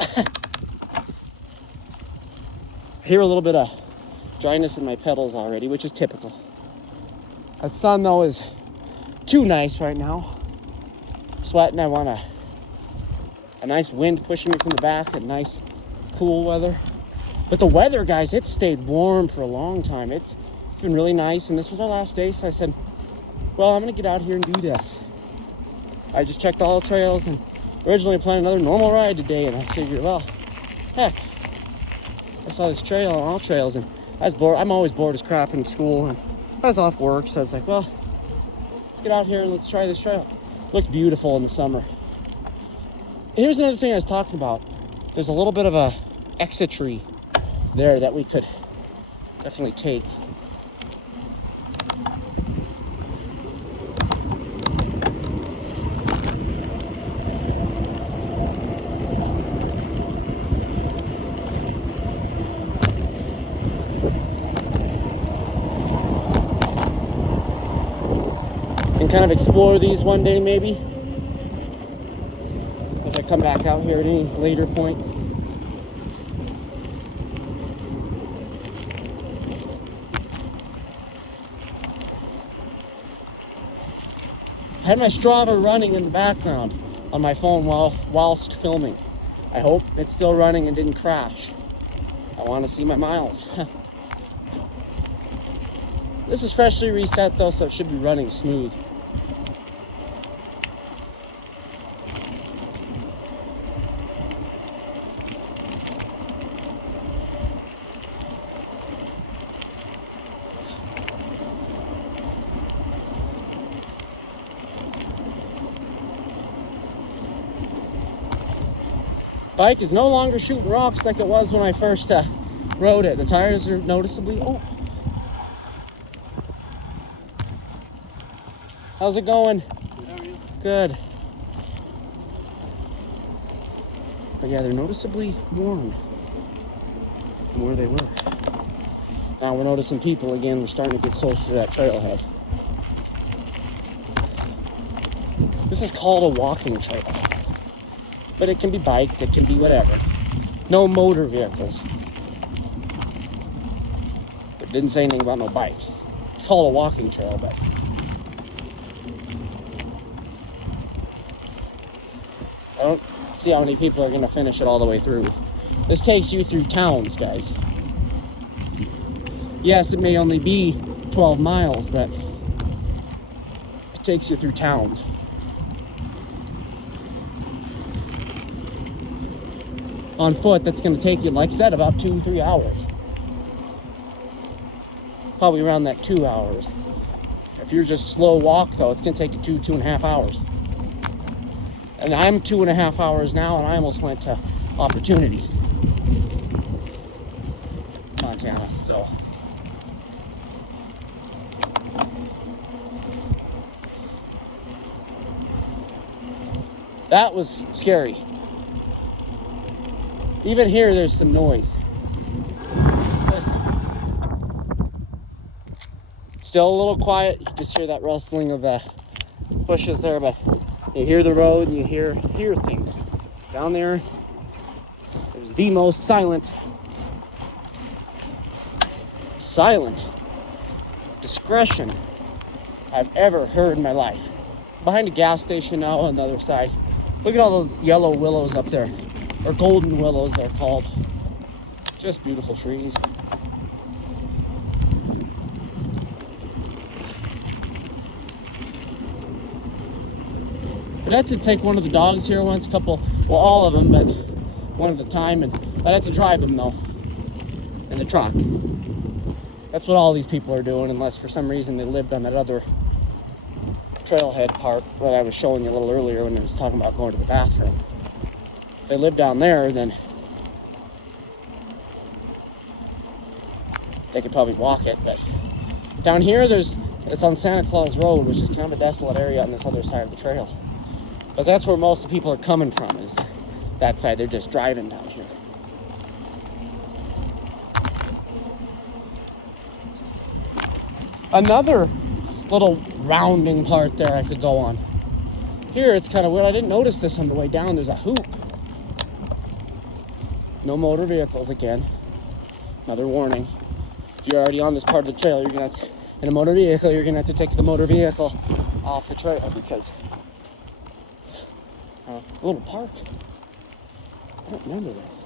I hear a little bit of dryness in my pedals already, which is typical. That sun though is too nice right now. I'm sweating. I want a nice wind pushing me from the back and nice cool weather. But the weather, guys, it stayed warm for a long time. It's been really nice, and this was our last day, so I said, well, I'm gonna get out here and do this. I just checked all trails and originally planned another normal ride today, and I figured, well, heck, I saw this trail on All Trails, and I was bored. I'm always bored as crap in school, and I was off work, so I was like, well, let's get out here and let's try this trail. Looks beautiful in the summer. Here's another thing I was talking about. There's a little bit of a exit tree there that we could definitely take. And kind of explore these one day maybe. If I come back out here at any later point. I had my Strava running in the background on my phone whilst filming. I hope it's still running and didn't crash. I want to see my miles. This is freshly reset though, so it should be running smooth. Bike is no longer shooting rocks like it was when I first rode it. The tires are noticeably... Oh. How's it going? Good, how are you? Good. But yeah, they're noticeably worn from where they were. Now we're noticing people again. We're starting to get closer to that trailhead. This is called a walking trail. But it can be biked, it can be whatever. No motor vehicles. It didn't say anything about no bikes. It's called a walking trail, but I don't see how many people are gonna finish it all the way through. This takes you through towns, guys. Yes, it may only be 12 miles, but it takes you through towns. On foot, that's going to take you, like I said, about 2-3 hours. Probably around that 2 hours. If you're just slow walk though, it's gonna take you 2.5 hours. And I'm 2.5 hours now, and I almost went to Opportunity, Montana. So that was scary. Even here, there's some noise. Listen. Still a little quiet. You just hear that rustling of the bushes there, but you hear the road and you hear things. Down there, it was the most silent discretion I've ever heard in my life. Behind a gas station now on the other side. Look at all those yellow willows up there, or golden willows they're called. Just beautiful trees. I'd have to take one of the dogs here once, all of them, but one at a time, and I'd have to drive them though, in the truck. That's what all these people are doing, unless for some reason they lived on that other trailhead part that I was showing you a little earlier when I was talking about going to the bathroom. If they live down there, then they could probably walk it, but down here it's on Santa Claus Road, which is kind of a desolate area on this other side of the trail. But that's where most of the people are coming from, is that side. They're just driving down here. Another little rounding part there I could go on. Here it's kind of weird. I didn't notice this on the way down. There's a hoop. No motor vehicles again. Another warning. If you're already on this part of the trail, you're gonna have to, in a motor vehicle, you're gonna have to take the motor vehicle off the trail, because a little park. I don't remember this.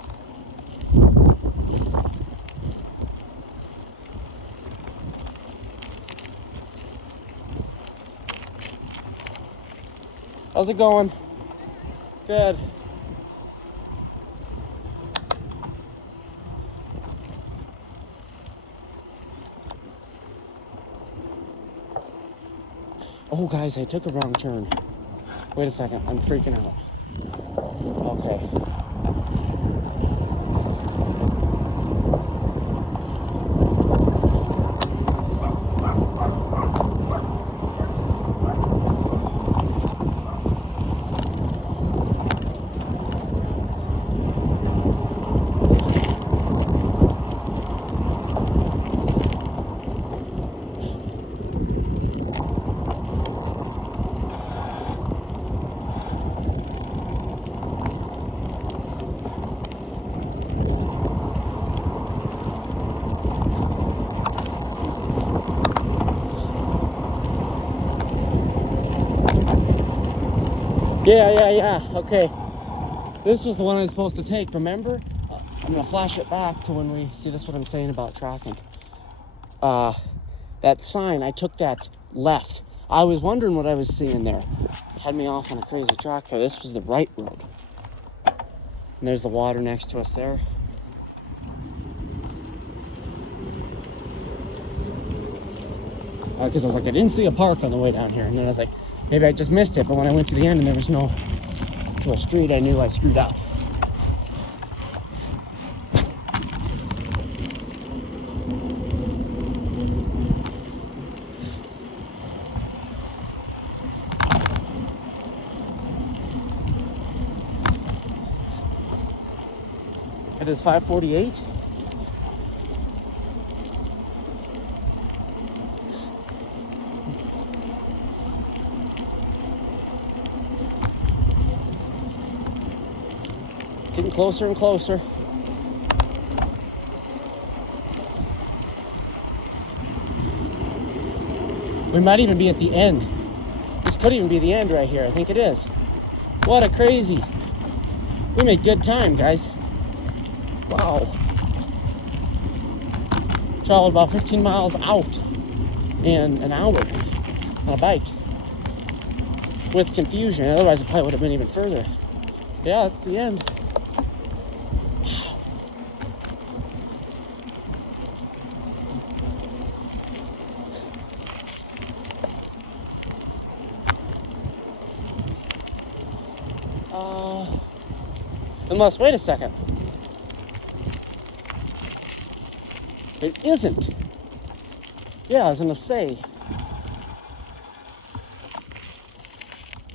How's it going? Good. Oh, guys, I took a wrong turn. Wait a second, I'm freaking out. Okay. Yeah. Okay. This was the one I was supposed to take, remember? I'm gonna flash it back to when we see this, what I'm saying about tracking. That sign, I took that left. I was wondering what I was seeing there. It had me off on a crazy track there. This was the right road. And there's the water next to us there. Because I was like, I didn't see a park on the way down here. And then I was like, maybe I just missed it. But when I went to the end and there was no to a street, I knew I screwed up. It is 5:48. Getting closer and closer. We might even be at the end. This could even be the end right here. I think it is. What a crazy. We made good time, guys. Wow. Traveled about 15 miles out in an hour on a bike. With confusion, otherwise it probably would have been even further. Yeah, that's the end. Unless, wait a second. It isn't. Yeah, I was gonna say.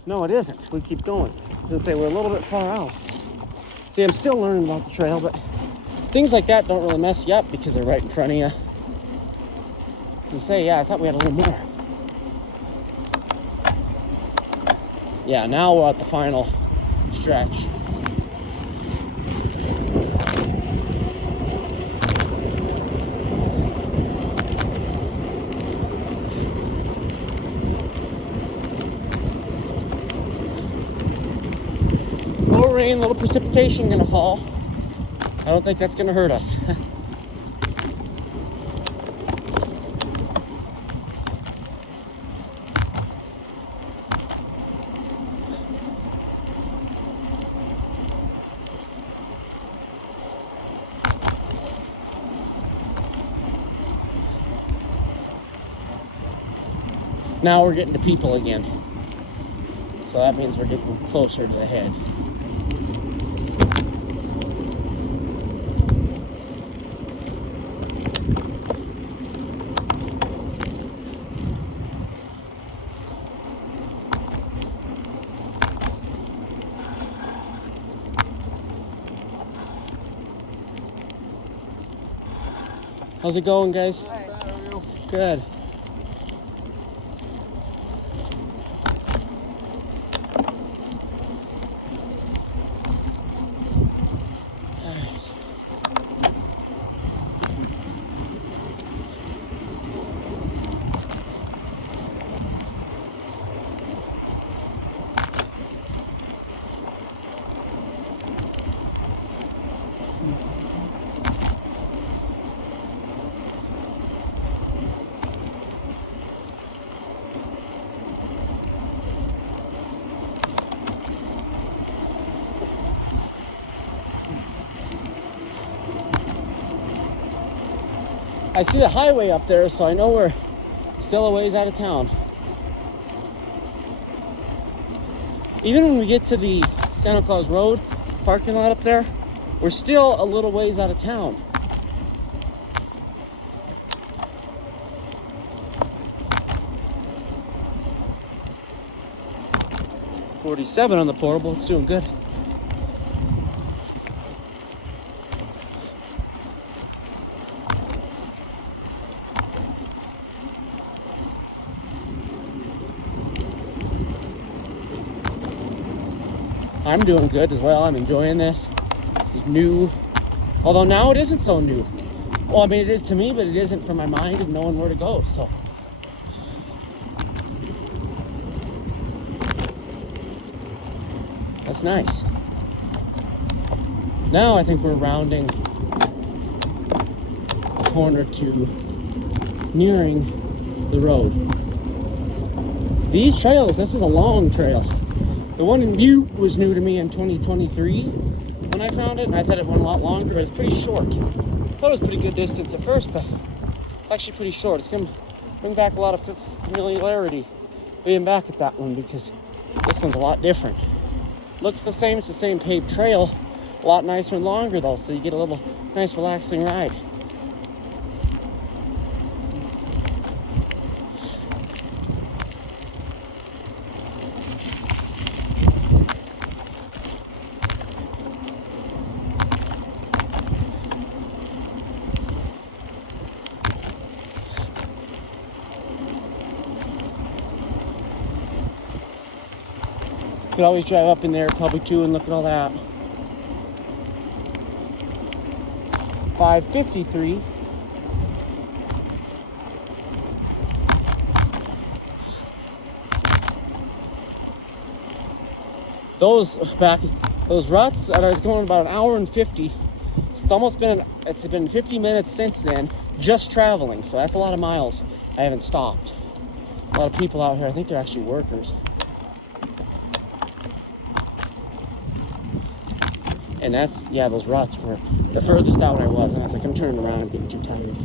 No, it isn't. We keep going. I was gonna say we're a little bit far out. See, I'm still learning about the trail, but things like that don't really mess you up because they're right in front of you. To say, yeah, I thought we had a little more. Yeah, now we're at the final stretch. Little rain, little precipitation gonna fall. I don't think that's gonna hurt us. Now we're getting to people again. So that means we're getting closer to the head. How's it going, guys? Good. I see the highway up there, so I know we're still a ways out of town. Even when we get to the Santa Claus Road parking lot up there, we're still a little ways out of town. .47 on the portable, it's doing good. I'm doing good as well. I'm enjoying this. This is new. Although now it isn't so new. Well, I mean, it is to me, but it isn't for my mind of knowing where to go, so. That's nice. Now I think we're rounding the corner to nearing the road. These trails, this is a long trail. The one in Butte was new to me in 2023 when I found it, and I thought it went a lot longer, but it's pretty short. I thought it was pretty good distance at first, but it's actually pretty short. It's going to bring back a lot of familiarity being back at that one, because this one's a lot different. Looks the same, it's the same paved trail, a lot nicer and longer though, so you get a little nice relaxing ride. Could always drive up in there probably too and look at all that. 553. Those ruts that I was going about an hour and 50. So it's been 50 minutes since then, just traveling. So that's a lot of miles. I haven't stopped. A lot of people out here. I think they're actually workers. And that's, yeah, those ruts were the furthest out I was. And I was like, I'm turning around, I'm getting too tired.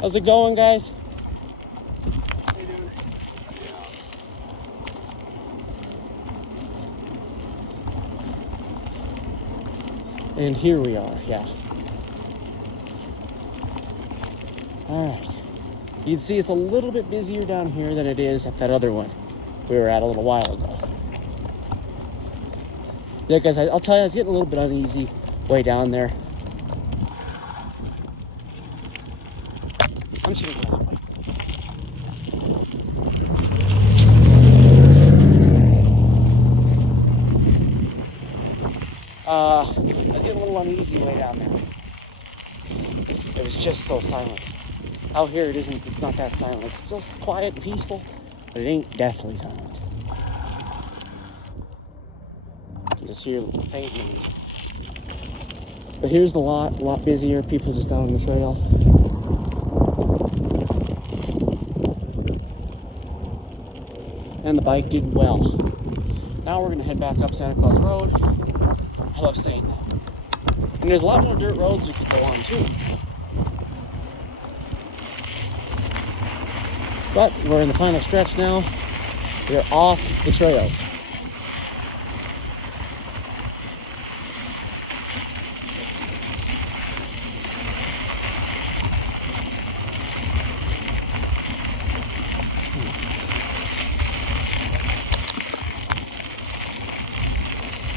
How's it going, guys? How you doing? And here we are, yeah. All right. You can see it's a little bit busier down here than it is at that other one we were at a little while ago. Yeah, guys, I'll tell you, it's getting a little bit uneasy way down there. I'm just gonna go that way. I was getting a little uneasy way down there. It was just so silent. Out here, it's not that silent. It's still quiet and peaceful, but it ain't deathly silent. You just hear faint noise. But here's the lot, a lot busier. People just out on the trail. And the bike did well. Now we're gonna head back up Santa Claus Road. I love saying that. And there's a lot more dirt roads we could go on too. But we're in the final stretch now. We're off the trails.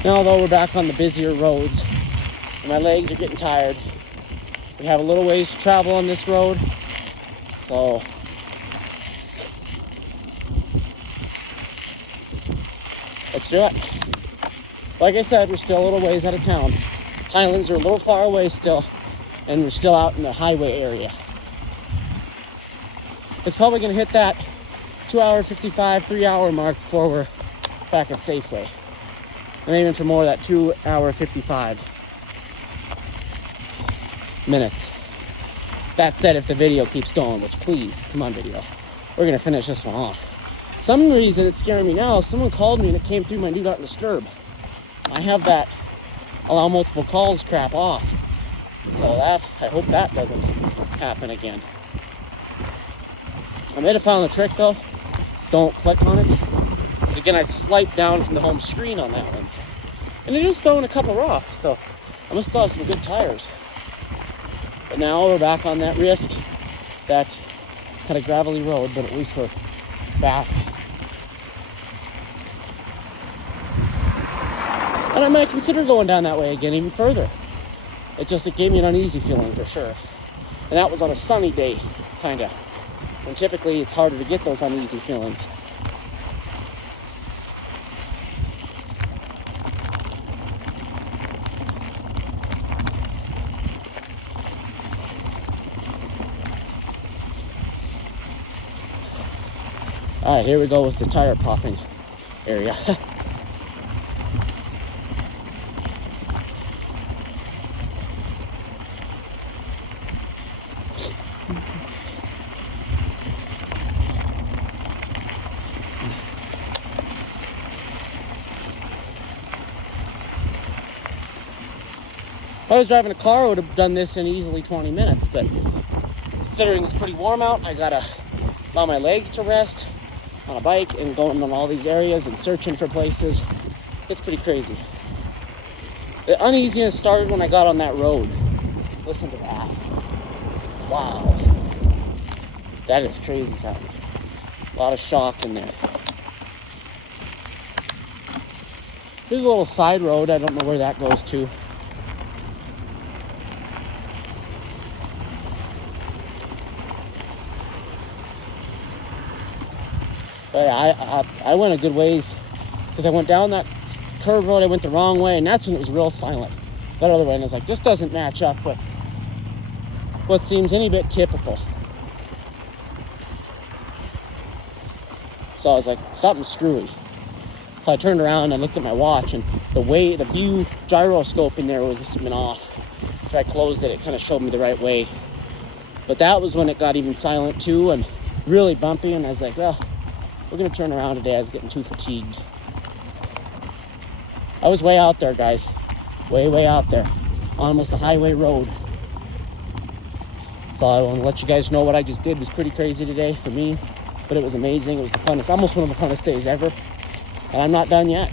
Now though, we're back on the busier roads. And my legs are getting tired. We have a little ways to travel on this road. So let's do it. Like I said, we're still a little ways out of town. Highlands are a little far away still, and we're still out in the highway area. It's probably gonna hit that 2 hour 55, 3 hour mark before we're back at Safeway. I'm aiming for more of that 2 hour 55 minutes. That said, if the video keeps going, which please, come on video, we're gonna finish this one off. Some reason it's scaring me now. Someone called me and it came through my do not disturb. I have that allow multiple calls crap off. So I hope that doesn't happen again. I may have found the trick though. Just don't click on it. Because again, I swiped down from the home screen on that one. So. And it is throwing a couple rocks, so I must still have some good tires. But now we're back on that risk, that kind of gravelly road, but at least we're back. And I might consider going down that way again even further. It gave me an uneasy feeling for sure. And that was on a sunny day, kind of. When typically it's harder to get those uneasy feelings. All right, here we go with the tire popping area. If I was driving a car, I would have done this in easily 20 minutes, but considering it's pretty warm out, I gotta allow my legs to rest on a bike and going on all these areas and searching for places. It's pretty crazy. The uneasiness started when I got on that road. Listen to that. Wow. That is crazy sound. A lot of shock in there. Here's a little side road. I don't know where that goes to. But I went a good ways because I went down that curve road. I went the wrong way, and that's when it was real silent. That other way, and I was like, this doesn't match up with what seems any bit typical. So I was like, something's screwy. So I turned around and I looked at my watch, and the view gyroscope in there was been off. If I closed it, it kind of showed me the right way. But that was when it got even silent too, and really bumpy, and I was like, well, we're gonna turn around today. I was getting too fatigued. I was way out there, guys. Way out there. On almost a highway road. So I want to let you guys know what I just did. It was pretty crazy today for me, but it was amazing. It was the funnest, almost one of the funnest days ever. And I'm not done yet.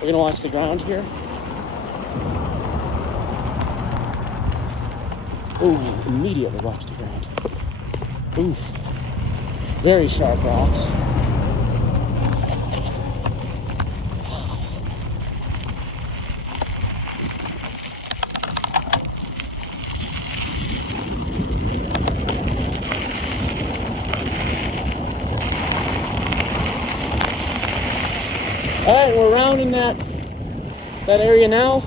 We're gonna watch the ground here. Ooh, immediately watch the ground. Ooh, very sharp rocks. All right, we're around in that area now.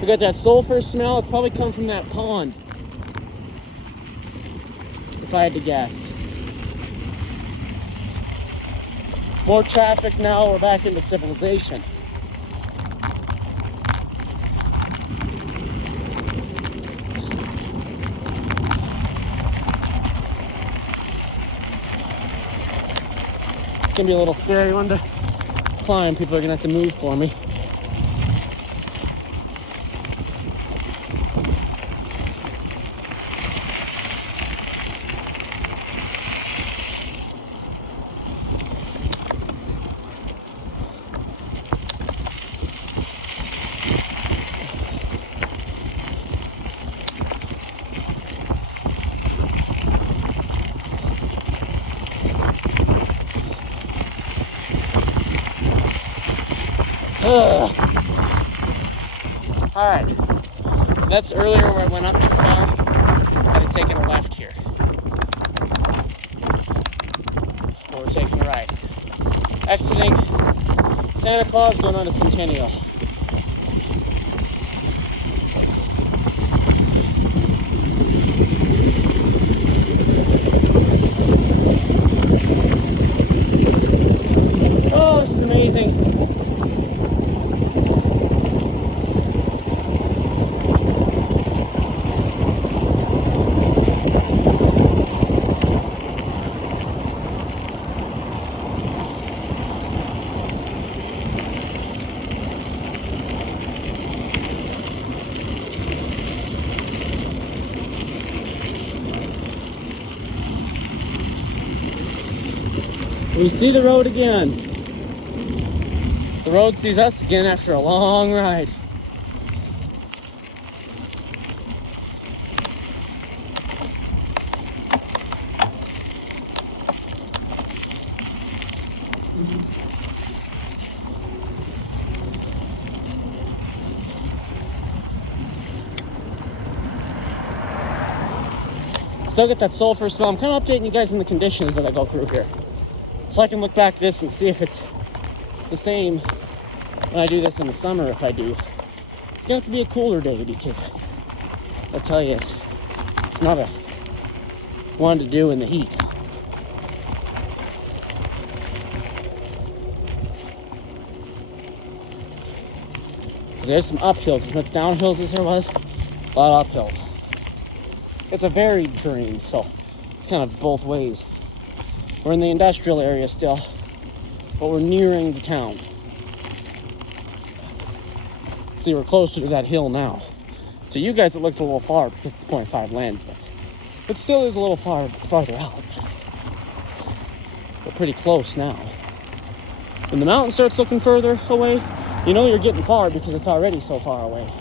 We got that sulfur smell. It's probably come from that pond, if I had to guess. More traffic now. We're back into civilization. It's gonna be a little scary one to climb. People are gonna have to move for me. Ugh. All right, that's earlier where I went up too far. I had taken a left here. Or we're taking a right. Exiting Santa Claus, going on to Centennial. Oh, this is amazing. We see the road again. The road sees us again after a long ride. Still get that sulfur smell. I'm kind of updating you guys on the conditions as I go through here, so I can look back at this and see if it's the same when I do this in the summer. If I do, it's gonna have to be a cooler day, because I'll tell you, it's not a one to do in the heat. There's some uphills, as much downhills as there was, a lot of uphills. It's a varied terrain, so it's kind of both ways. We're in the industrial area still, but we're nearing the town. See, we're closer to that hill now. To you guys, it looks a little far because it's 0.5 lens, but it still is a little farther out. We're pretty close now. When the mountain starts looking further away, you know you're getting far because it's already so far away.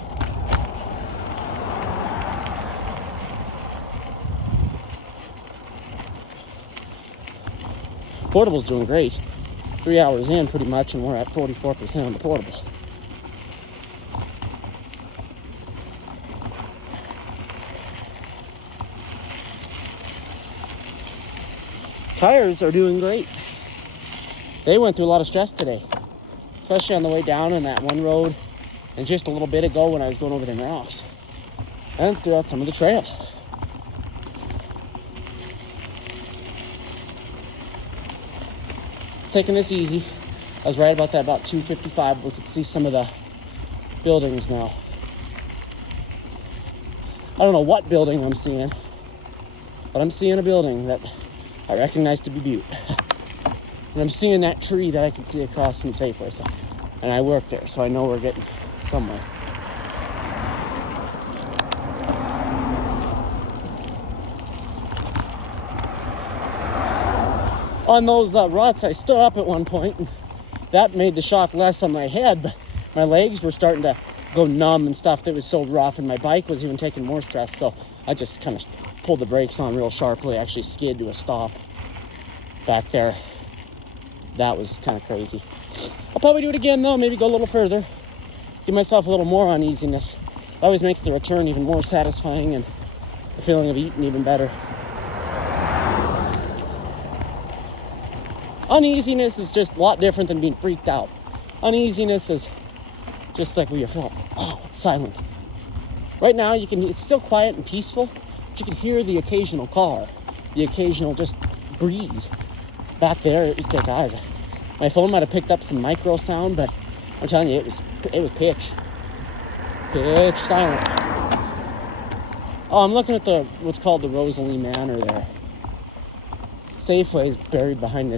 Portable's doing great. 3 hours in pretty much, and we're at 44% on the portable. Tires are doing great. They went through a lot of stress today, especially on the way down on that one road, and just a little bit ago when I was going over the rocks, and throughout some of the trail. Taking this easy. I was right about that, about 255. We could see some of the buildings now. I don't know what building I'm seeing, but I'm seeing a building that I recognize to be Butte. And I'm seeing that tree that I can see across from Safeway. And I work there, so I know we're getting somewhere. on those ruts, I stood up at one point, and that made the shock less on my head, but my legs were starting to go numb and stuff. That was so rough, and my bike was even taking more stress, so I just kind of pulled the brakes on real sharply, actually skid to a stop back there. That was kind of crazy. I'll probably do it again though, maybe go a little further, give myself a little more uneasiness. It always makes the return even more satisfying and the feeling of eating even better. Uneasiness is just a lot different than being freaked out. Uneasiness is just like where you feel, oh, it's silent. Right now, it's still quiet and peaceful, but you can hear the occasional car, the occasional just breeze. Back there, it was dead guys. My phone might have picked up some micro sound, but I'm telling you, it was pitch silent. Oh, I'm looking at what's called the Rosalie Manor there. Safeway is buried behind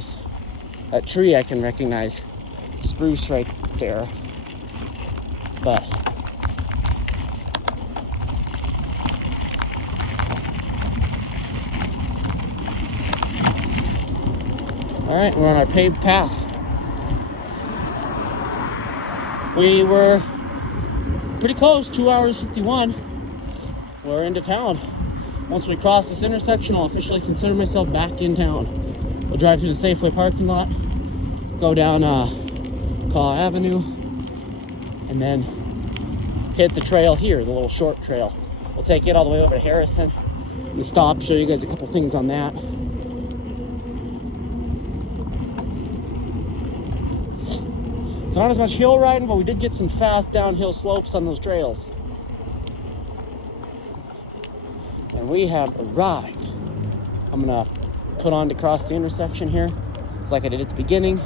that tree I can recognize. Spruce right there. But all right, we're on our paved path. We were pretty close, 2 hours 51. We're into town. Once we cross this intersection, I'll officially consider myself back in town. We'll drive through the Safeway parking lot, go down Caw Avenue, and then hit the trail here, the little short trail. We'll take it all the way over to Harrison and stop, show you guys a couple things on that. So not as much hill riding, but we did get some fast downhill slopes on those trails. And we have arrived. I'm gonna put on to cross the intersection here. It's like I did at the beginning.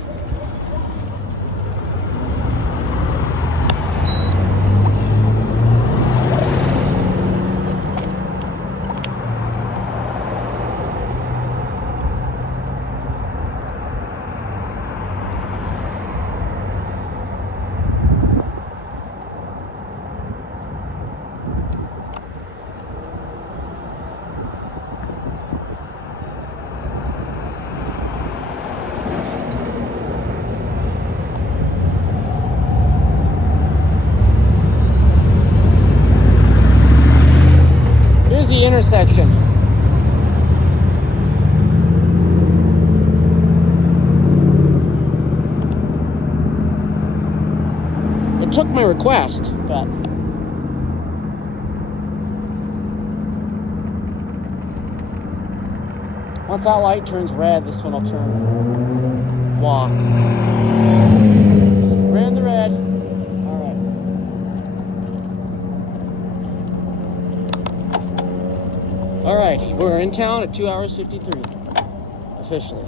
Busy intersection. It took my request, but once that light turns red, this one will turn walk. Ran the red. All right, we're in town at 2 hours 53, officially.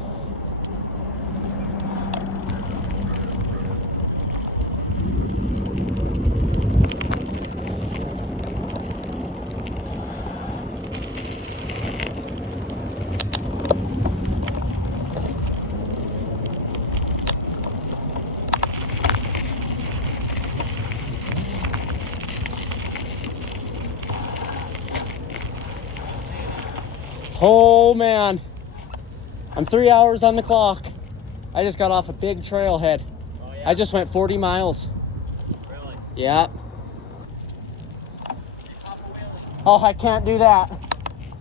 Oh man, I'm 3 hours on the clock. I just got off a big trailhead. Oh, yeah? I just went 40 miles. Really? Yeah. Oh, I can't do that.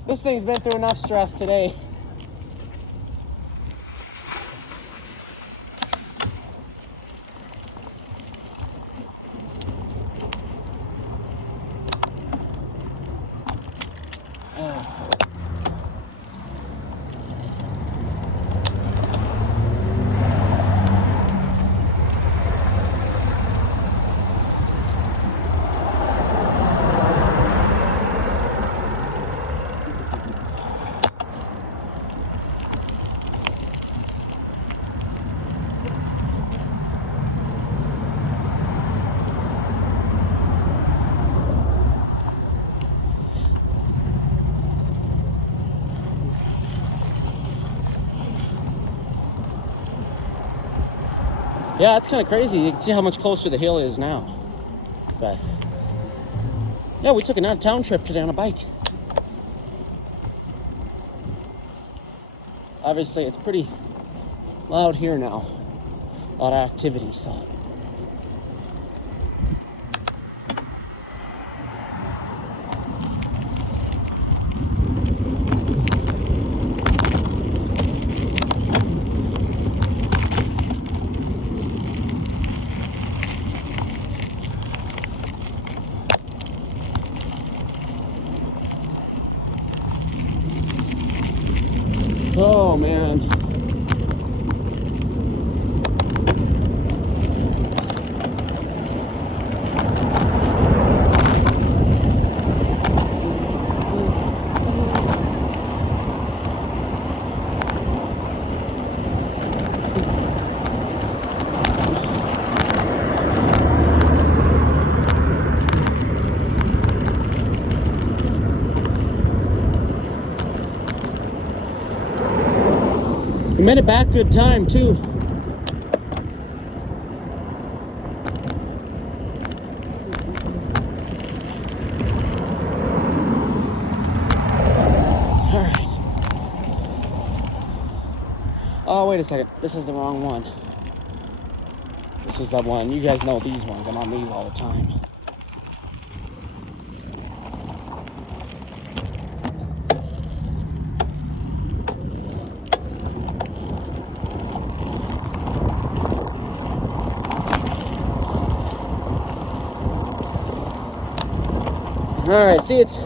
This thing's been through enough stress today. Yeah, it's kind of crazy. You can see how much closer the hill is now. But yeah, we took an out-of-town trip today on a bike. Obviously, it's pretty out here now. A lot of activity, so. Oh man. We made it back good time too. All right. Oh, wait a second. This is the wrong one. This is the one. You guys know these ones. I'm on these all the time. All right, see, it's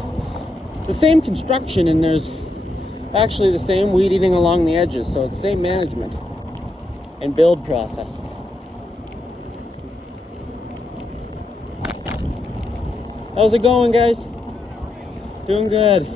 the same construction and there's actually the same weed eating along the edges, so it's the same management and build process. How's it going, guys? Doing good.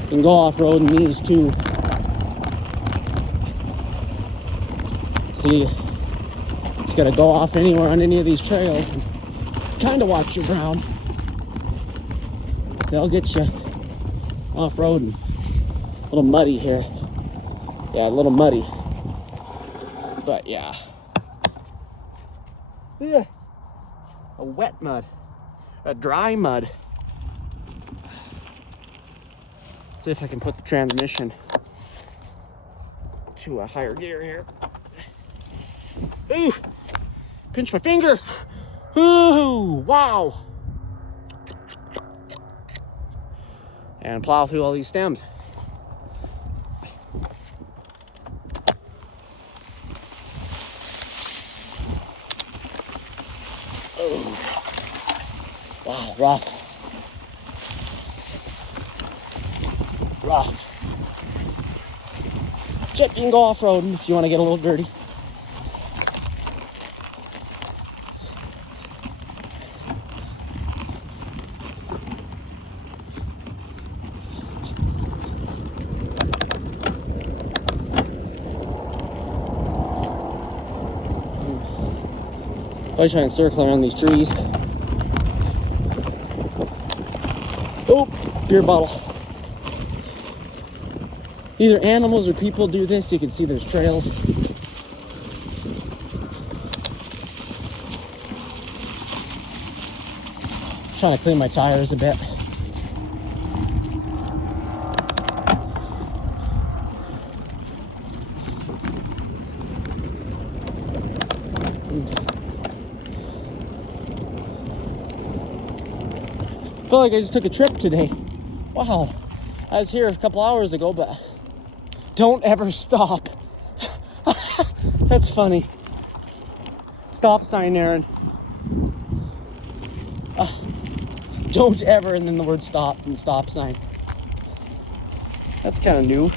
You can go off-roading these too. See, just gotta go off anywhere on any of these trails and kind of watch your ground. They'll get you off-roading. A little muddy here. Yeah, a little muddy. But yeah. Yeah. A wet mud. A dry mud. See if I can put the transmission to a higher gear here. Ooh! Pinch my finger! Ooh! Wow! And plow through all these stems. Oh. Wow, rough. Rough. Chip, you can go off-roading if you want to get a little dirty. Always trying to circle around these trees. Oh, beer bottle. Either animals or people do this. You can see there's trails. Trying to clean my tires a bit. I feel like I just took a trip today. Wow. I was here a couple hours ago, but don't ever stop. That's funny. Stop sign, Aaron. Don't ever, and then the word stop and stop sign. That's kind of new.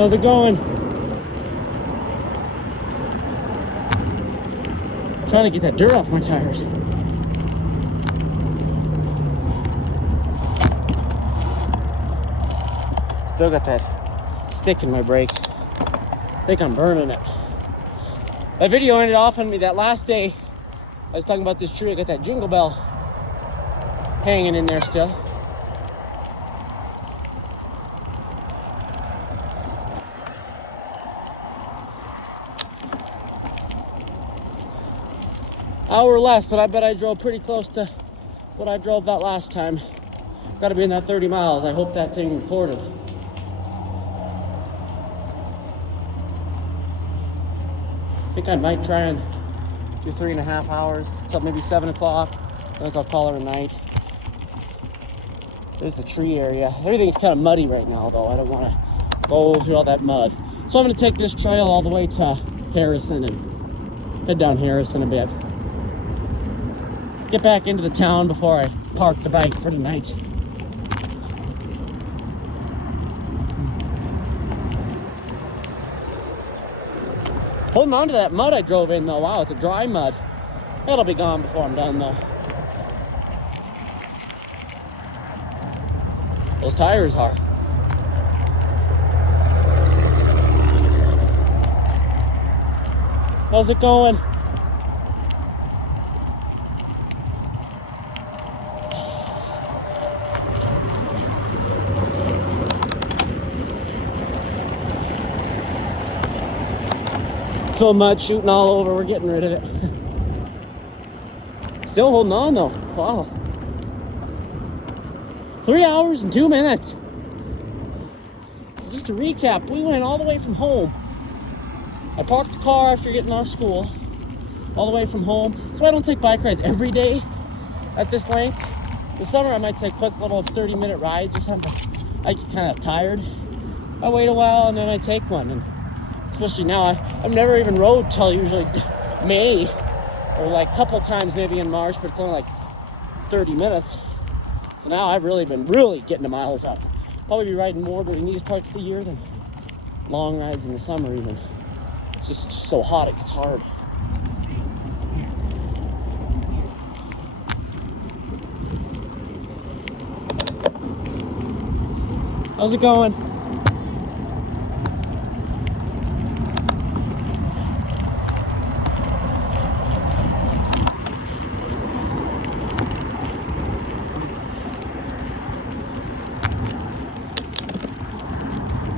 How's it going? Trying to get that dirt off my tires. Still got that stick in my brakes. I think I'm burning it. That video ended off on me that last day. I was talking about this tree. I got that jingle bell hanging in there still. Hour less, but I bet I drove pretty close to what I drove that last time. Got to be in that 30 miles. I hope that thing recorded. I think I might try and do 3.5 hours until maybe 7 o'clock. I think I'll call it a night. There's the tree area. Everything's kind of muddy right now, though. I don't want to go through all that mud. So I'm going to take this trail all the way to Harrison and head down Harrison a bit. Get back into the town before I park the bike for the night. Holding on to that mud I drove in though. Wow, it's a dry mud. That'll be gone before I'm done though. Those tires are. How's it going? Feel mud shooting all over. We're getting rid of it. Still holding on though. Wow. 3 hours and 2 minutes. Just to recap, we went all the way from home. I parked the car after getting off school, all the way from home. So I don't take bike rides every day at this length. This summer I might take quick little 30-minute rides or something. I get kind of tired. I wait a while and then I take one. And especially now, I've never even rode till usually May, or like a couple times maybe in March, but it's only like 30 minutes. So now I've really been getting the miles up. Probably be riding more during these parts of the year than long rides in the summer even. It's just so hot, it gets hard. How's it going?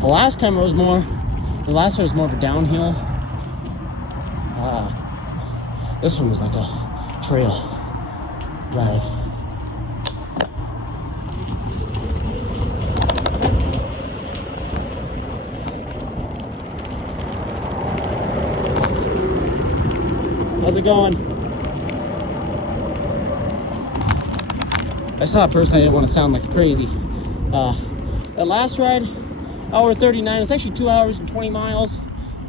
The last time it was more of a downhill. This one was like a trail ride. How's it going? I saw a person I didn't want to sound like crazy. That last ride, hour 39, it's actually 2 hours and 20 miles.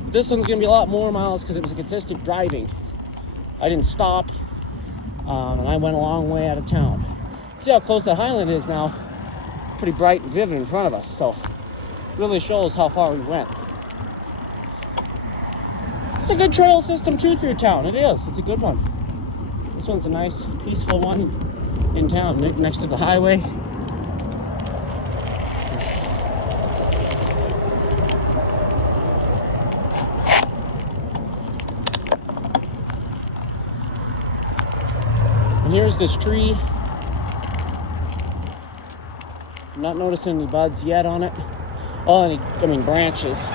This one's gonna be a lot more miles because it was a consistent driving. I didn't stop, and I went a long way out of town. See how close that highland is now? Pretty bright and vivid in front of us, so it really shows how far we went. It's a good trail system too through town. It is. It's a good one. This one's a nice, peaceful one in town, next to the highway. And here's this tree. I'm not noticing any buds yet on it. Oh, branches.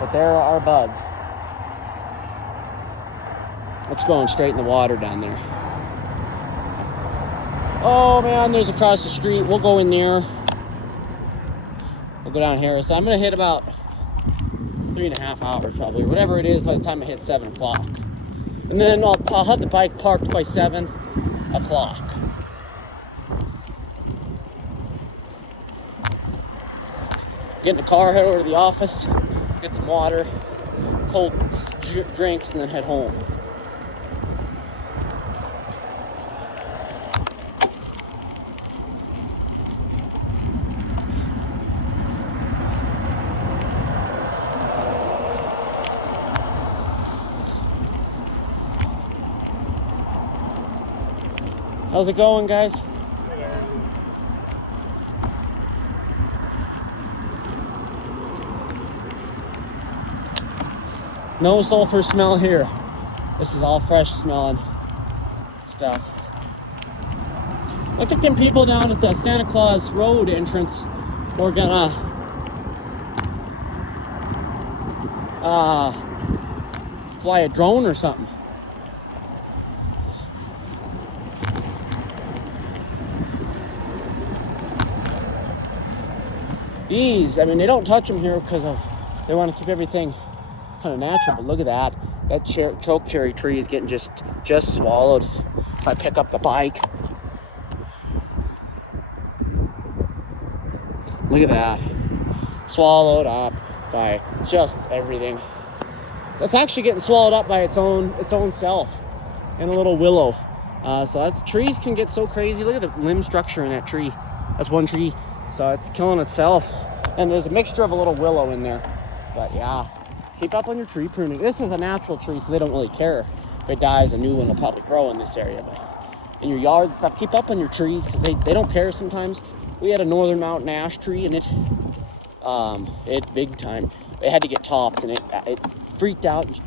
But there are buds. It's going straight in the water down there. Oh man, there's across the street. We'll go in there. We'll go down here. So I'm gonna hit about 3.5 hours probably, whatever it is by the time I hit 7 o'clock. And then I'll have the bike parked by 7 o'clock. Get in the car, head over to the office, get some water, cold drinks, and then head home. How's it going, guys? No sulfur smell here. This is all fresh smelling stuff. Look at them people down at the Santa Claus Road entrance. We're gonna fly a drone or something. These, I mean, they don't touch them here because of they want to keep everything kind of natural. But look at that. That choke cherry tree is getting just swallowed. If I pick up the bike, look at that, swallowed up by just everything. So it's actually getting swallowed up by its own self, and a little willow. So that's trees can get so crazy. Look at the limb structure in that tree. That's one tree, so it's killing itself. And there's a mixture of a little willow in there. But yeah, keep up on your tree pruning. This is a natural tree, so they don't really care if it dies. A new one will probably grow in this area. But in your yards and stuff, keep up on your trees because they don't care sometimes. We had a northern mountain ash tree, and it big time. It had to get topped, and it freaked out.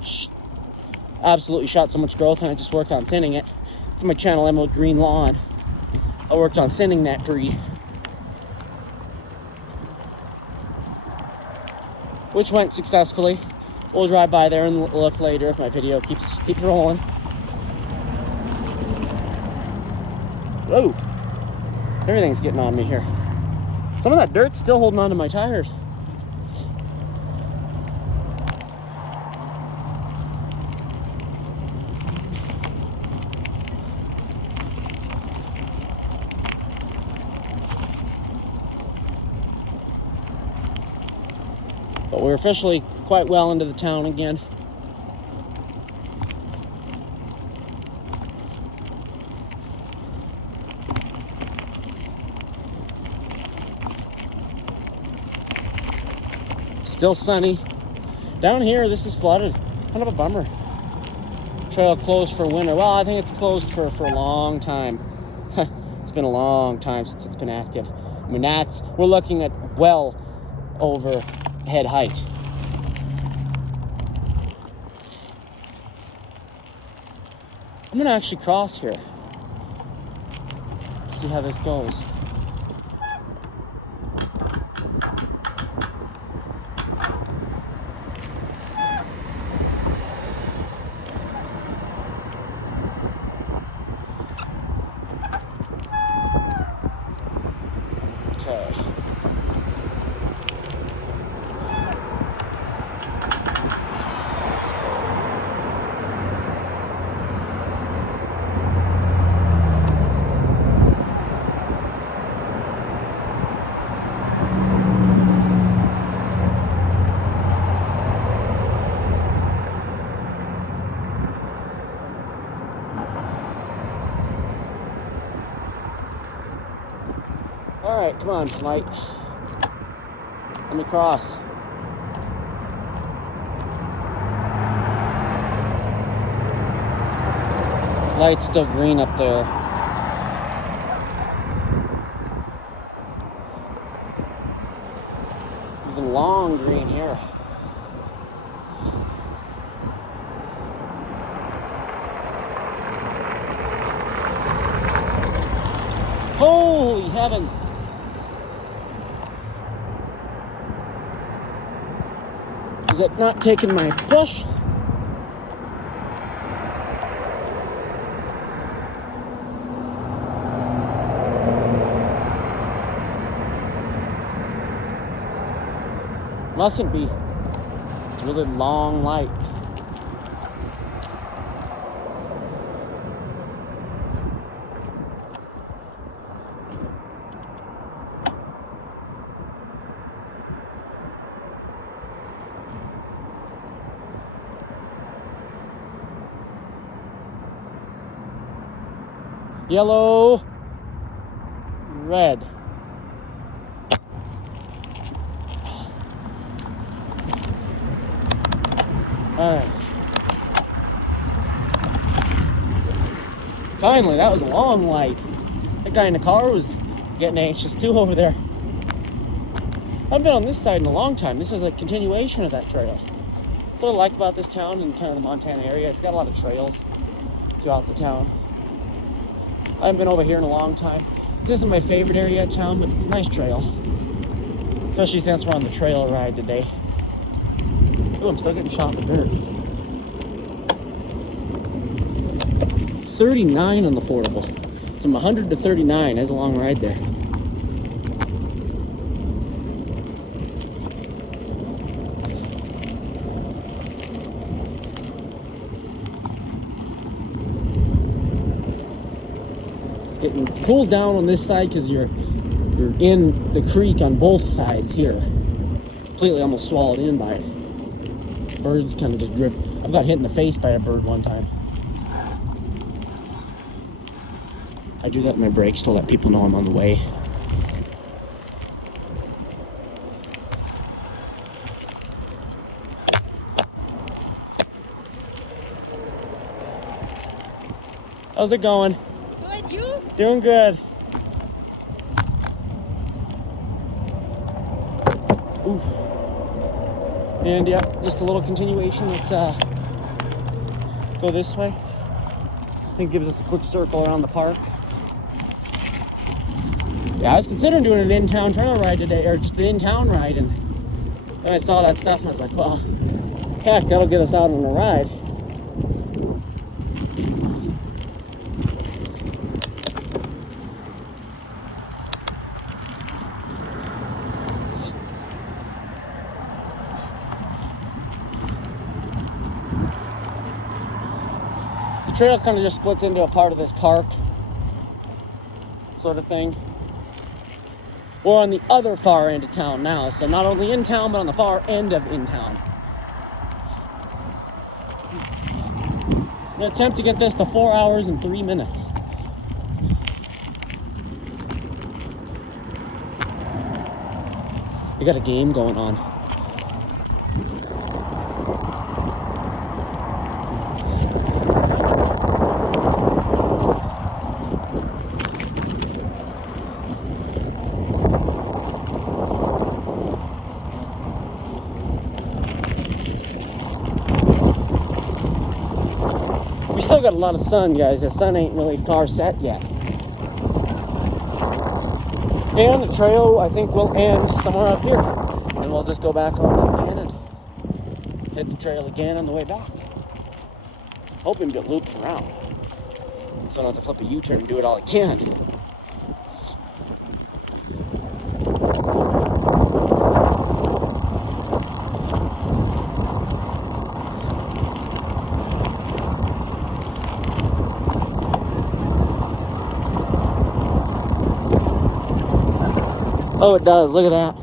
Absolutely shot so much growth, and I just worked on thinning it. It's my channel, Emerald Green Lawn. I worked on thinning that tree, which went successfully. We'll drive by there and look later if my video keeps rolling. Whoa! Everything's getting on me here. Some of that dirt's still holding on to my tires. But we're officially quite well into the town again. Still sunny. Down here, this is flooded. Kind of a bummer. Trail closed for winter. Well, I think it's closed for a long time. It's been a long time since it's been active. I mean, we're looking at well over head height. I'm gonna actually cross here. See how this goes. Okay. All right, come on, light. Let me cross. Light's still green up there. There's a long green here. Holy heavens! Is it not taking my push? Mustn't be. It's really long light. Yellow, red. All right. Finally, that was a long light. That guy in the car was getting anxious too over there. I've been on this side in a long time. This is a continuation of that trail. That's what I like about this town and kind of the Montana area. It's got a lot of trails throughout the town. I haven't been over here in a long time. This isn't my favorite area of town, but it's a nice trail. Especially since we're on the trail ride today. Oh, I'm still getting shot in the dirt. 39 on the portable. So from 100 to 39. That's a long ride there. It cools down on this side because you're in the creek on both sides here. Completely almost swallowed in by it. Birds kind of just drift. I've got hit in the face by a bird one time. I do that in my brakes to let people know I'm on the way. How's it going? Good, you? Doing good. Ooh. And yeah, just a little continuation. Let's go this way. I think it gives us a quick circle around the park. Yeah, I was considering doing an in-town trail ride today, or just an in-town ride, and then I saw that stuff and I was like, well, heck, that'll get us out on a ride. The trail kind of just splits into a part of this park, sort of thing. We're on the other far end of town now, so not only in town, but on the far end of in town. I'm gonna attempt to get this to 4 hours and 3 minutes. We got a game going on. We still got a lot of sun, guys. The sun ain't really far set yet. And the trail, I think, will end somewhere up here. And we'll just go back on again and hit the trail again on the way back. Hoping to loop around. So I don't have to flip a U-turn and do it all again. Oh, it does. Look at that.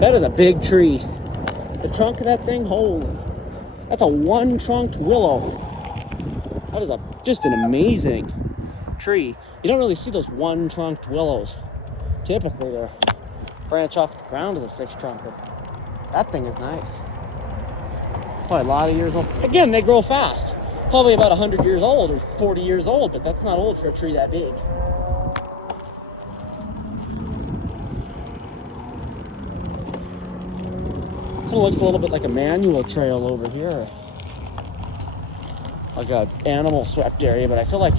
That is a big tree. The trunk of that thing, holy. That's a one-trunked willow. That is just an amazing tree. You don't really see those one-trunked willows. Typically, they branch off the ground as a six-trunker. That thing is nice. Probably a lot of years old. Again, they grow fast. Probably about 100 years old or 40 years old, but that's not old for a tree that big. Kind of looks a little bit like a manual trail over here. Like an animal swept area, but I feel like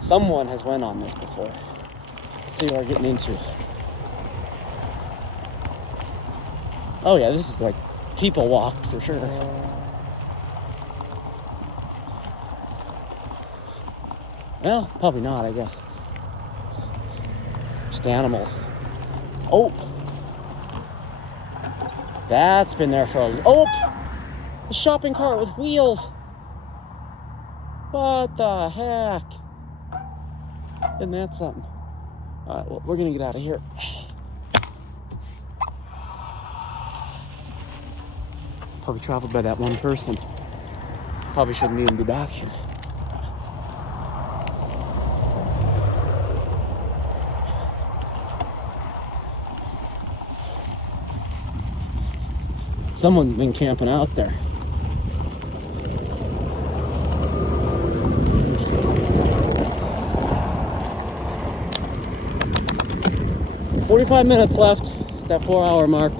someone has went on this before. Let's see what we're getting into. Oh yeah, this is like people walked for sure. Well, probably not, I guess. Just animals. Oh! That's been there for a... Oh! A shopping cart with wheels! What the heck? Isn't that something? Alright, well, we're gonna get out of here. Probably traveled by that one person. Probably shouldn't even be back here. Someone's been camping out there. "45 minutes left, that 4-hour mark."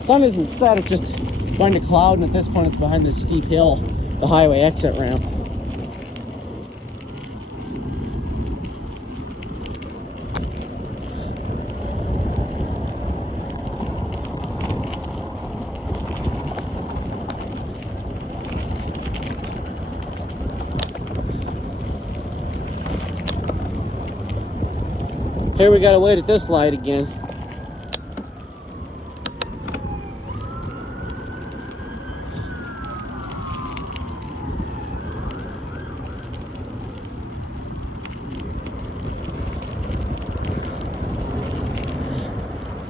Sun isn't set, it's just going to cloud, and at this point it's behind this steep hill, the highway exit ramp. Here we gotta wait at this light again.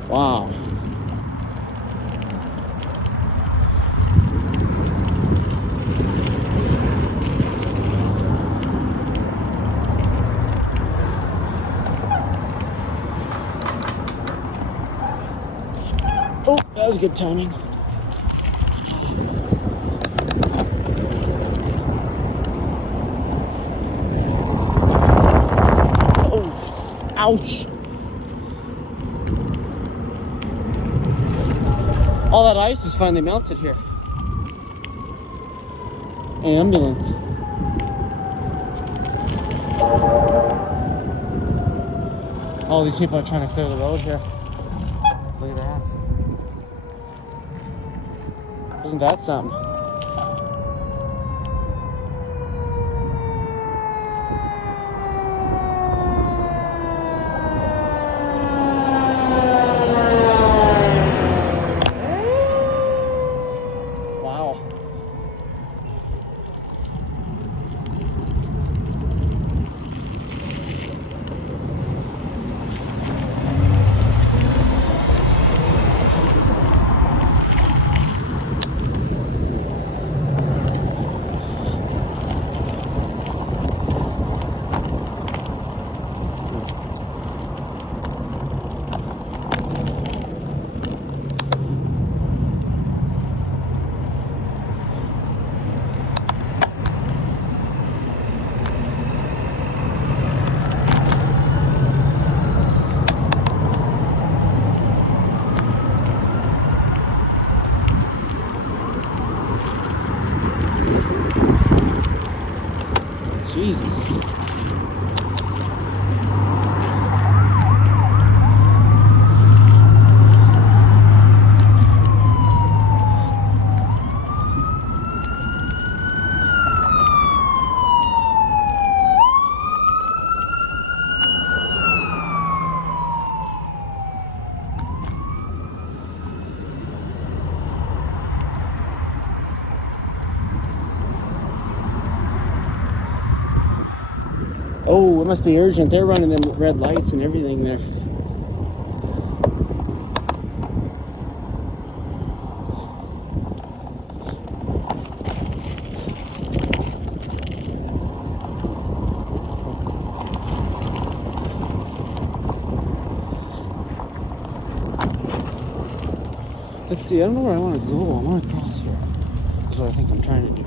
Wow. Oh, that was good timing. Oh, ouch. All that ice is finally melted here. Ambulance. All these people are trying to clear the road here. Look at that. Isn't that something? Wow. Jesus. Oh, it must be urgent. They're running them red lights and everything there. Let's see, I don't know where I want to go. I want to cross here. That's what I think I'm trying to do.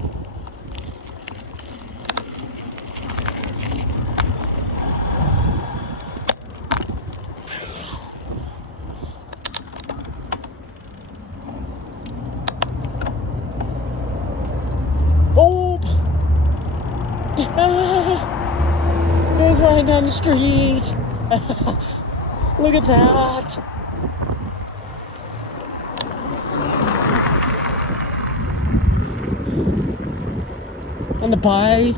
Oh! Goes right down the street. Look at that. On the bike.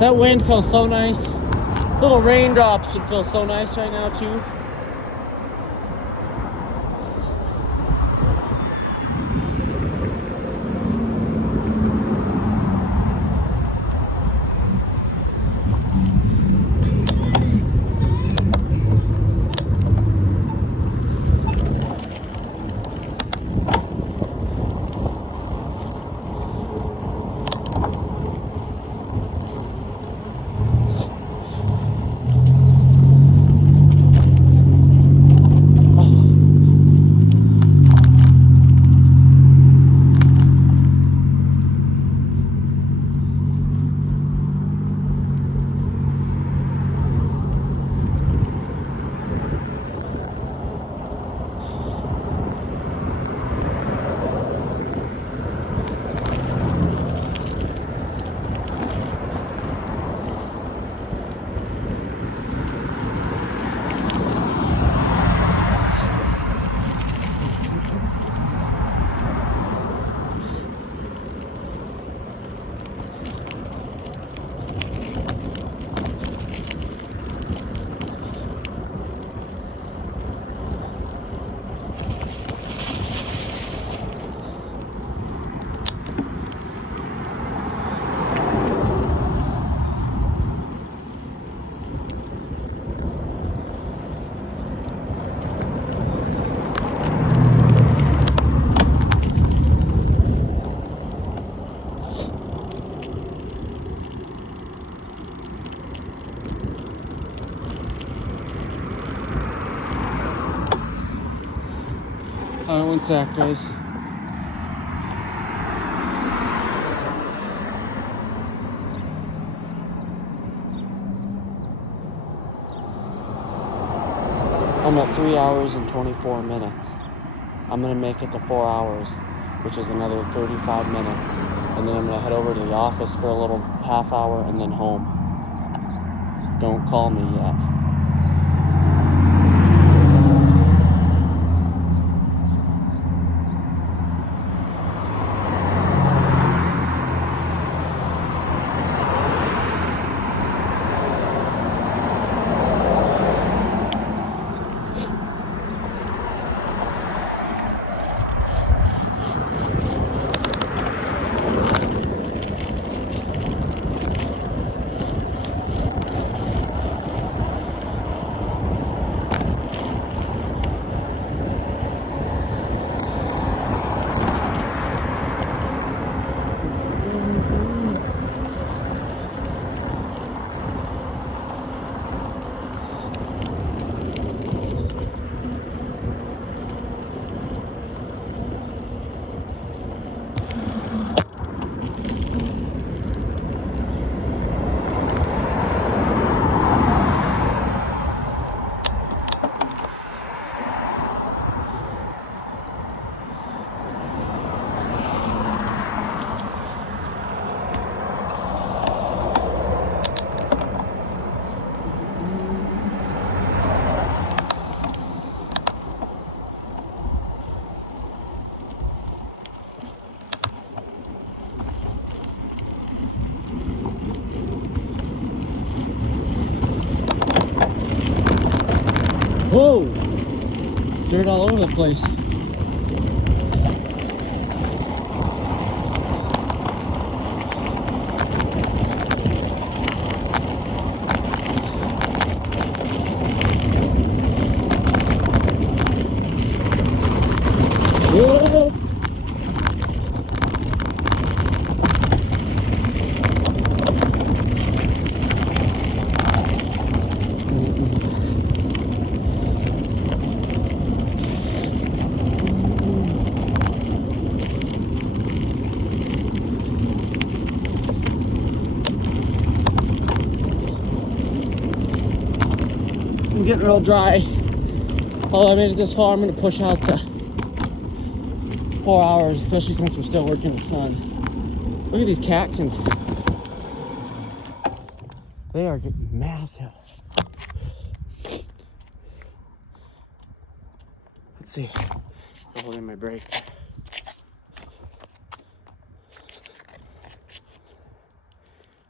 That wind feels so nice. Little raindrops would feel so nice right now too. Alright, one sec, guys. I'm at 3 hours and 24 minutes. I'm gonna make it to 4 hours, which is another 35 minutes. And then I'm gonna head over to the office for a little half hour and then home. Don't call me yet. Whoa! Dirt all over the place. Whoa! I'm getting real dry. Although I made it this far, I'm gonna push out the 4 hours, especially since we're still working in the sun. Look at these catkins. They are getting massive. Let's see. I'm holding my brake.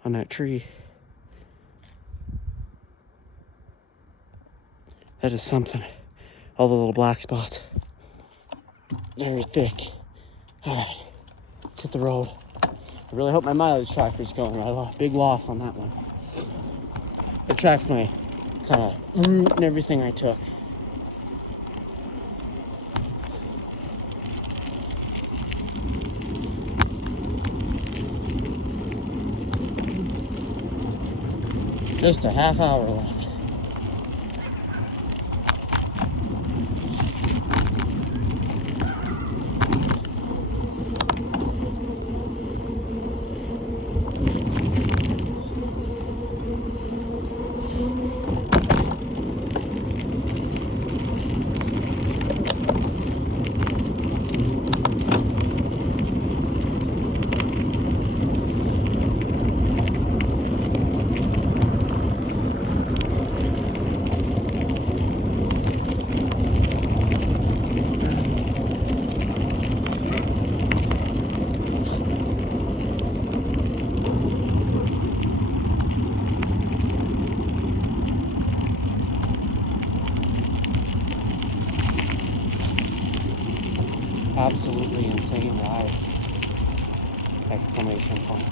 On that tree. That is something. All the little black spots. Very thick. All right, let's hit the road. I really hope my mileage tracker's going right. Big loss on that one. It tracks my kind of route and everything I took. Just a half hour left. Absolutely insane ride! Exclamation point.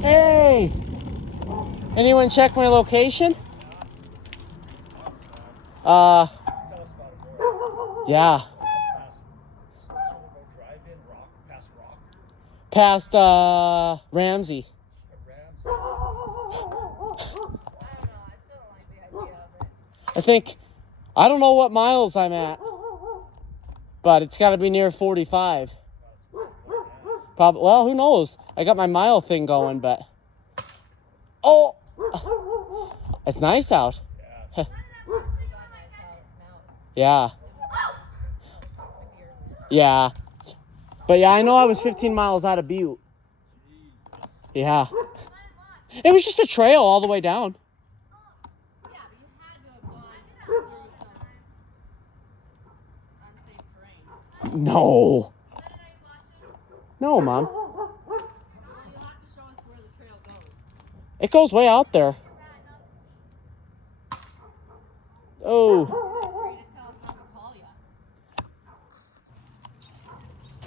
Hey! Anyone check my location? Tell us about it more. Yeah. Past drive-in, past Rock. Past Ramsey. Rams. I don't know. I still don't like the idea of it. I think, I don't know what miles I'm at, but it's got to be near 45. Probably, well, who knows? I got my mile thing going, but oh, it's nice out. Yeah. Yeah. Yeah. But yeah, I know I was 15 miles out of Butte. Yeah. It was just a trail all the way down. Yeah, but you had to have gone through some unsafe terrain. No. No, Mom. Well, you'll have to show us where the trail goes. It goes way out there. Oh. Feel free to tell us how to call you.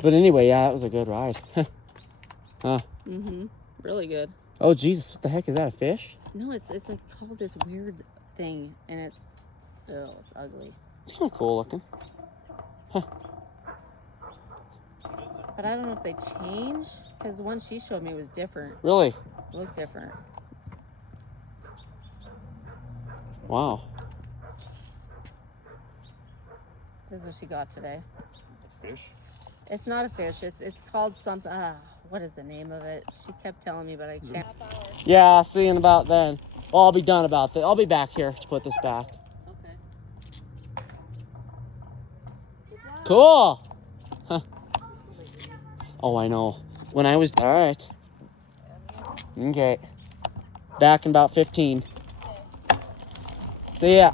But anyway, yeah, that was a good ride. Huh. Mm-hmm. Really good. Oh, Jesus. What the heck? Is that a fish? No, it's like called this weird thing, and it's ugly. It's kind of cool looking. But I don't know if they change, because the one she showed me was different. Really? It looked different. Wow. This is what she got today. A fish. It's not a fish. It's called something. What is the name of it? She kept telling me, but I can't. Yeah, I'll see you in about then. Well, I'll be done about that. I'll be back here to put this back. Okay. Cool. Huh. Oh, I know. When I was... All right. Okay. Back in about 15. See ya.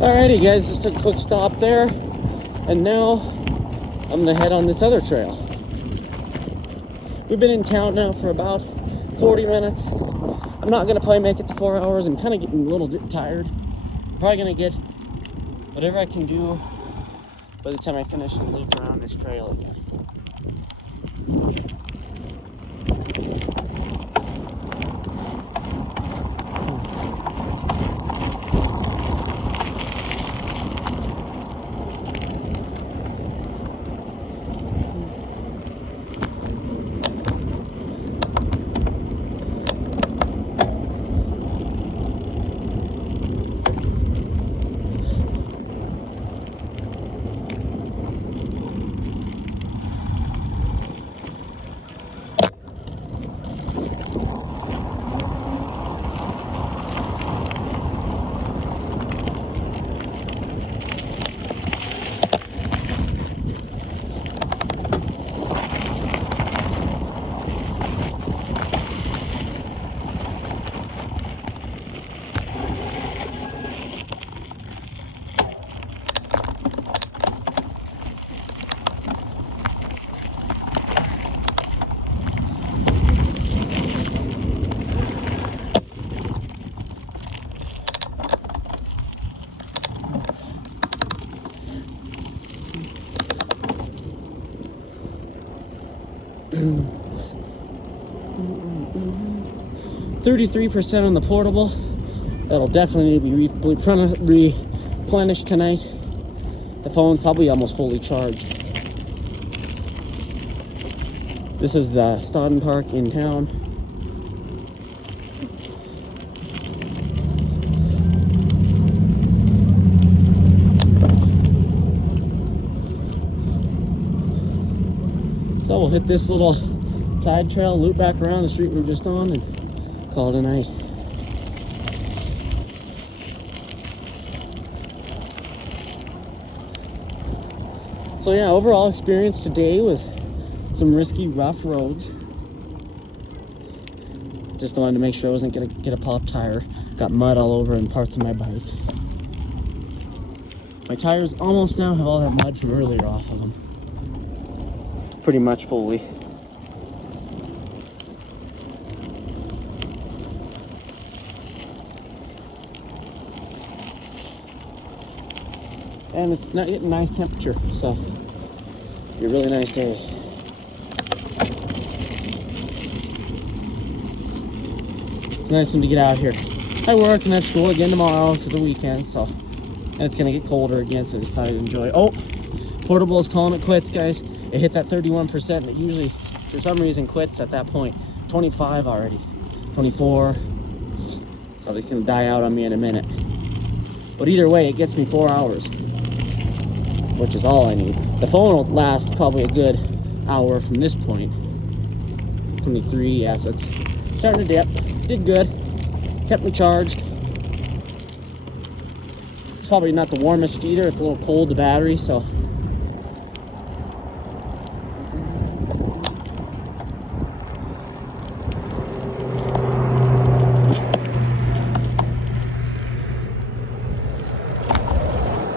Alrighty guys, just a quick stop there, and now I'm gonna head on this other trail. We've been in town now for about 40 minutes. I'm not gonna probably make it to 4 hours. I'm kind of getting a little bit tired. I'm probably gonna get whatever I can do by the time I finish and loop around this trail again. 33% on the portable. That'll definitely need to be replenished tonight. The phone's probably almost fully charged. This is the Stodden Park in town. So we'll hit this little side trail, loop back around the street we were just on, and call it a night. So yeah, overall experience today was some risky, rough roads. Just wanted to make sure I wasn't gonna get a pop tire. Got mud all over in parts of my bike. My tires almost now have all that mud from earlier off of them. Pretty much fully. And it's not getting nice temperature, so be a really nice day. It's a nice one to get out here. I work and I have school again tomorrow for the weekend, so and it's gonna get colder again, so I decided to enjoy. Oh, portable is calling it quits, guys. It hit that 31%, and it usually, for some reason, quits at that point. 25 already, 24. So it's gonna die out on me in a minute. But either way, it gets me 4 hours, which is all I need. The phone will last probably a good hour from this point. 23, yes, it's starting to dip. Did good, kept me charged. It's probably not the warmest either. It's a little cold, the battery, so.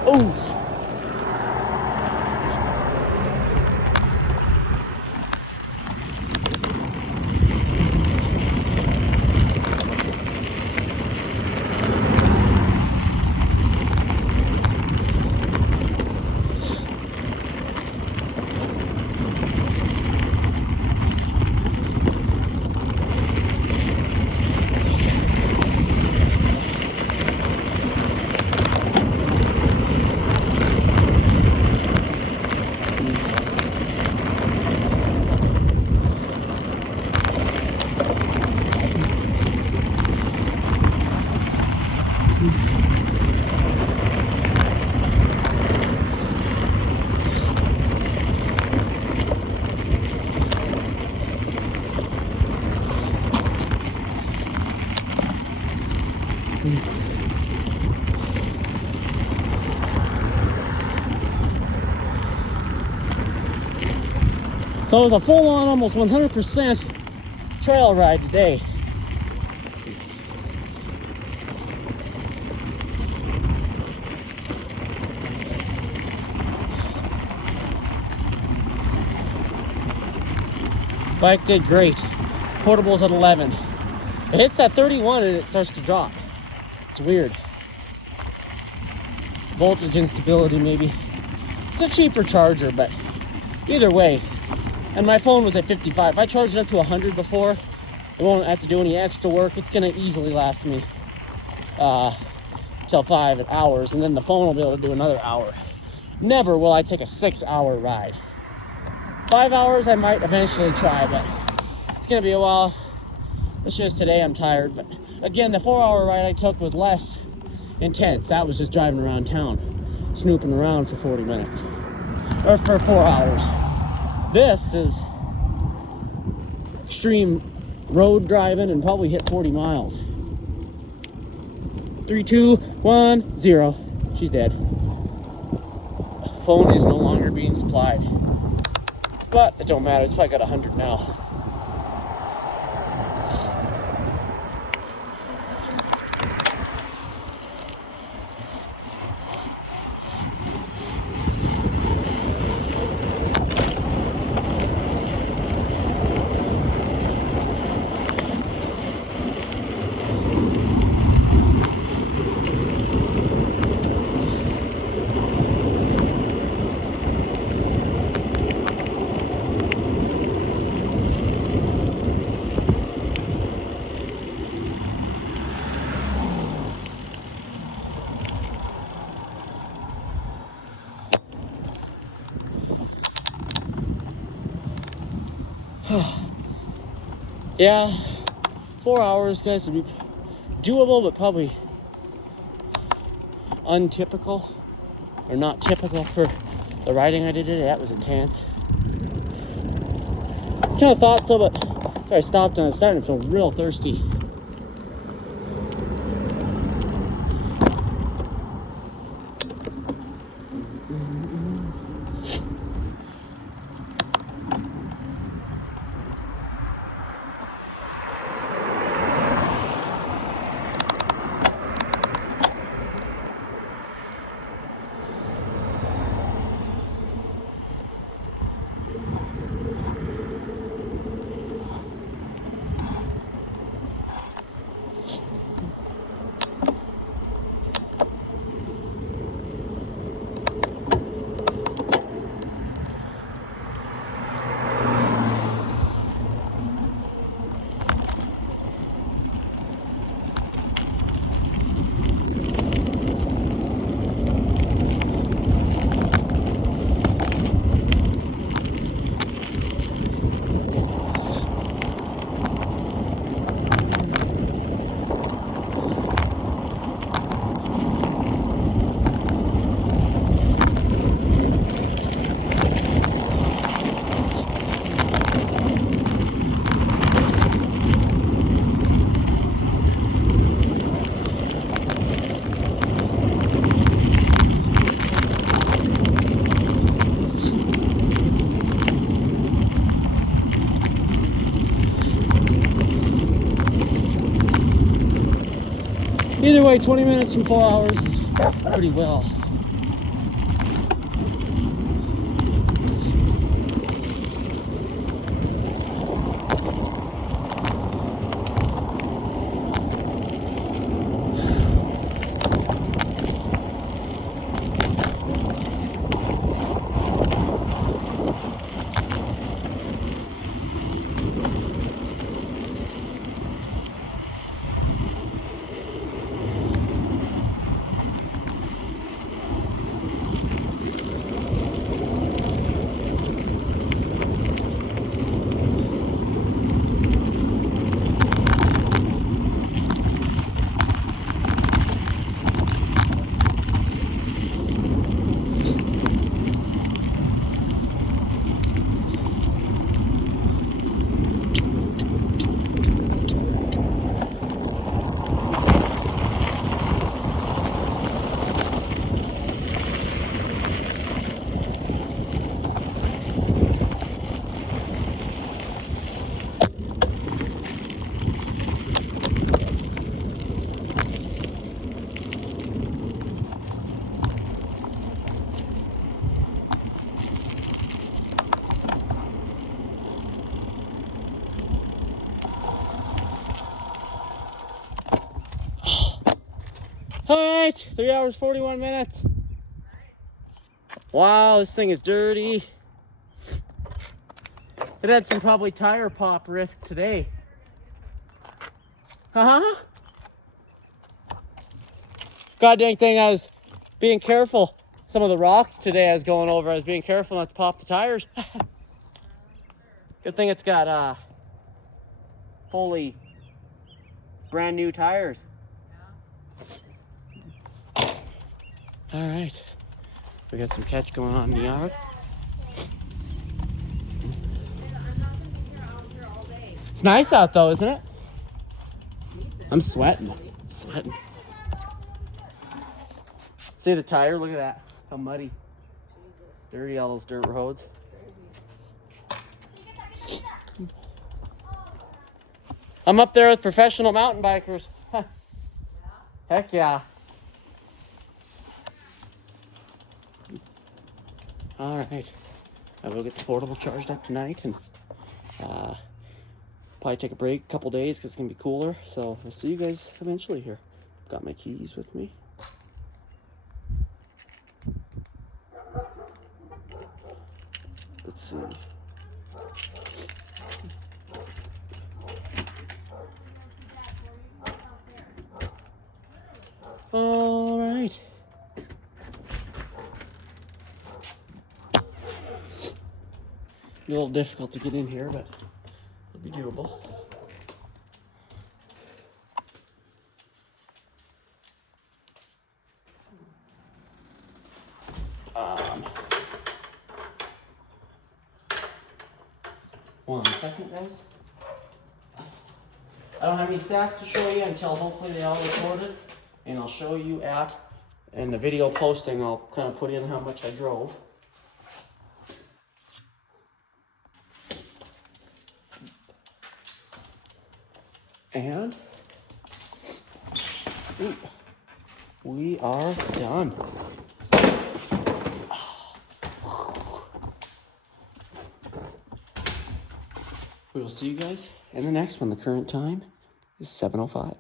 Oh! So it was a full-on, almost 100% trail ride today. Bike did great. Portable's at 11. It hits that 31 and it starts to drop. It's weird. Voltage instability maybe. It's a cheaper charger, but either way. And my phone was at 55. If I charged it up to 100 before, it won't have to do any extra work. It's gonna easily last me till 5 hours, and then the phone will be able to do another hour. Never will I take a 6-hour ride. 5 hours I might eventually try, but it's gonna be a while. It's just today I'm tired, but again, the 4-hour ride I took was less intense. That was just driving around town, snooping around for 40 minutes, or for 4 hours. This is extreme road driving and probably hit 40 miles. 3, 2, 1, 0. She's dead. Phone is no longer being supplied. But it don't matter, it's probably got 100 now. Yeah, 4 hours, guys, would be doable, but probably untypical or not typical for the riding I did today. That was intense. Kind of thought so, but so I stopped and I was starting to feel real thirsty. Either way, 20 minutes from 4 hours is pretty well. All right, 3 hours, 41 minutes. Wow, this thing is dirty. It had some probably tire pop risk today. Uh-huh. God dang thing, I was being careful. Some of the rocks today I was going over, I was being careful not to pop the tires. Good thing it's got fully brand new tires. All right, we got some catch going on in the yard. It's nice out though, isn't it? I'm sweating. See the tire? Look at that. How muddy. Dirty, all those dirt roads. I'm up there with professional mountain bikers. Heck yeah. All right. I will get the portable charged up tonight and probably take a break a couple days because it's going to be cooler. So I'll see you guys eventually here. Got my keys with me. Let's see. All right. A little difficult to get in here, but doable. One second, guys. I don't have any stats to show you until hopefully they all recorded, and I'll show you in the video posting, I'll kind of put in how much I drove. And we are done. We will see you guys in the next one. The current time is 7:05.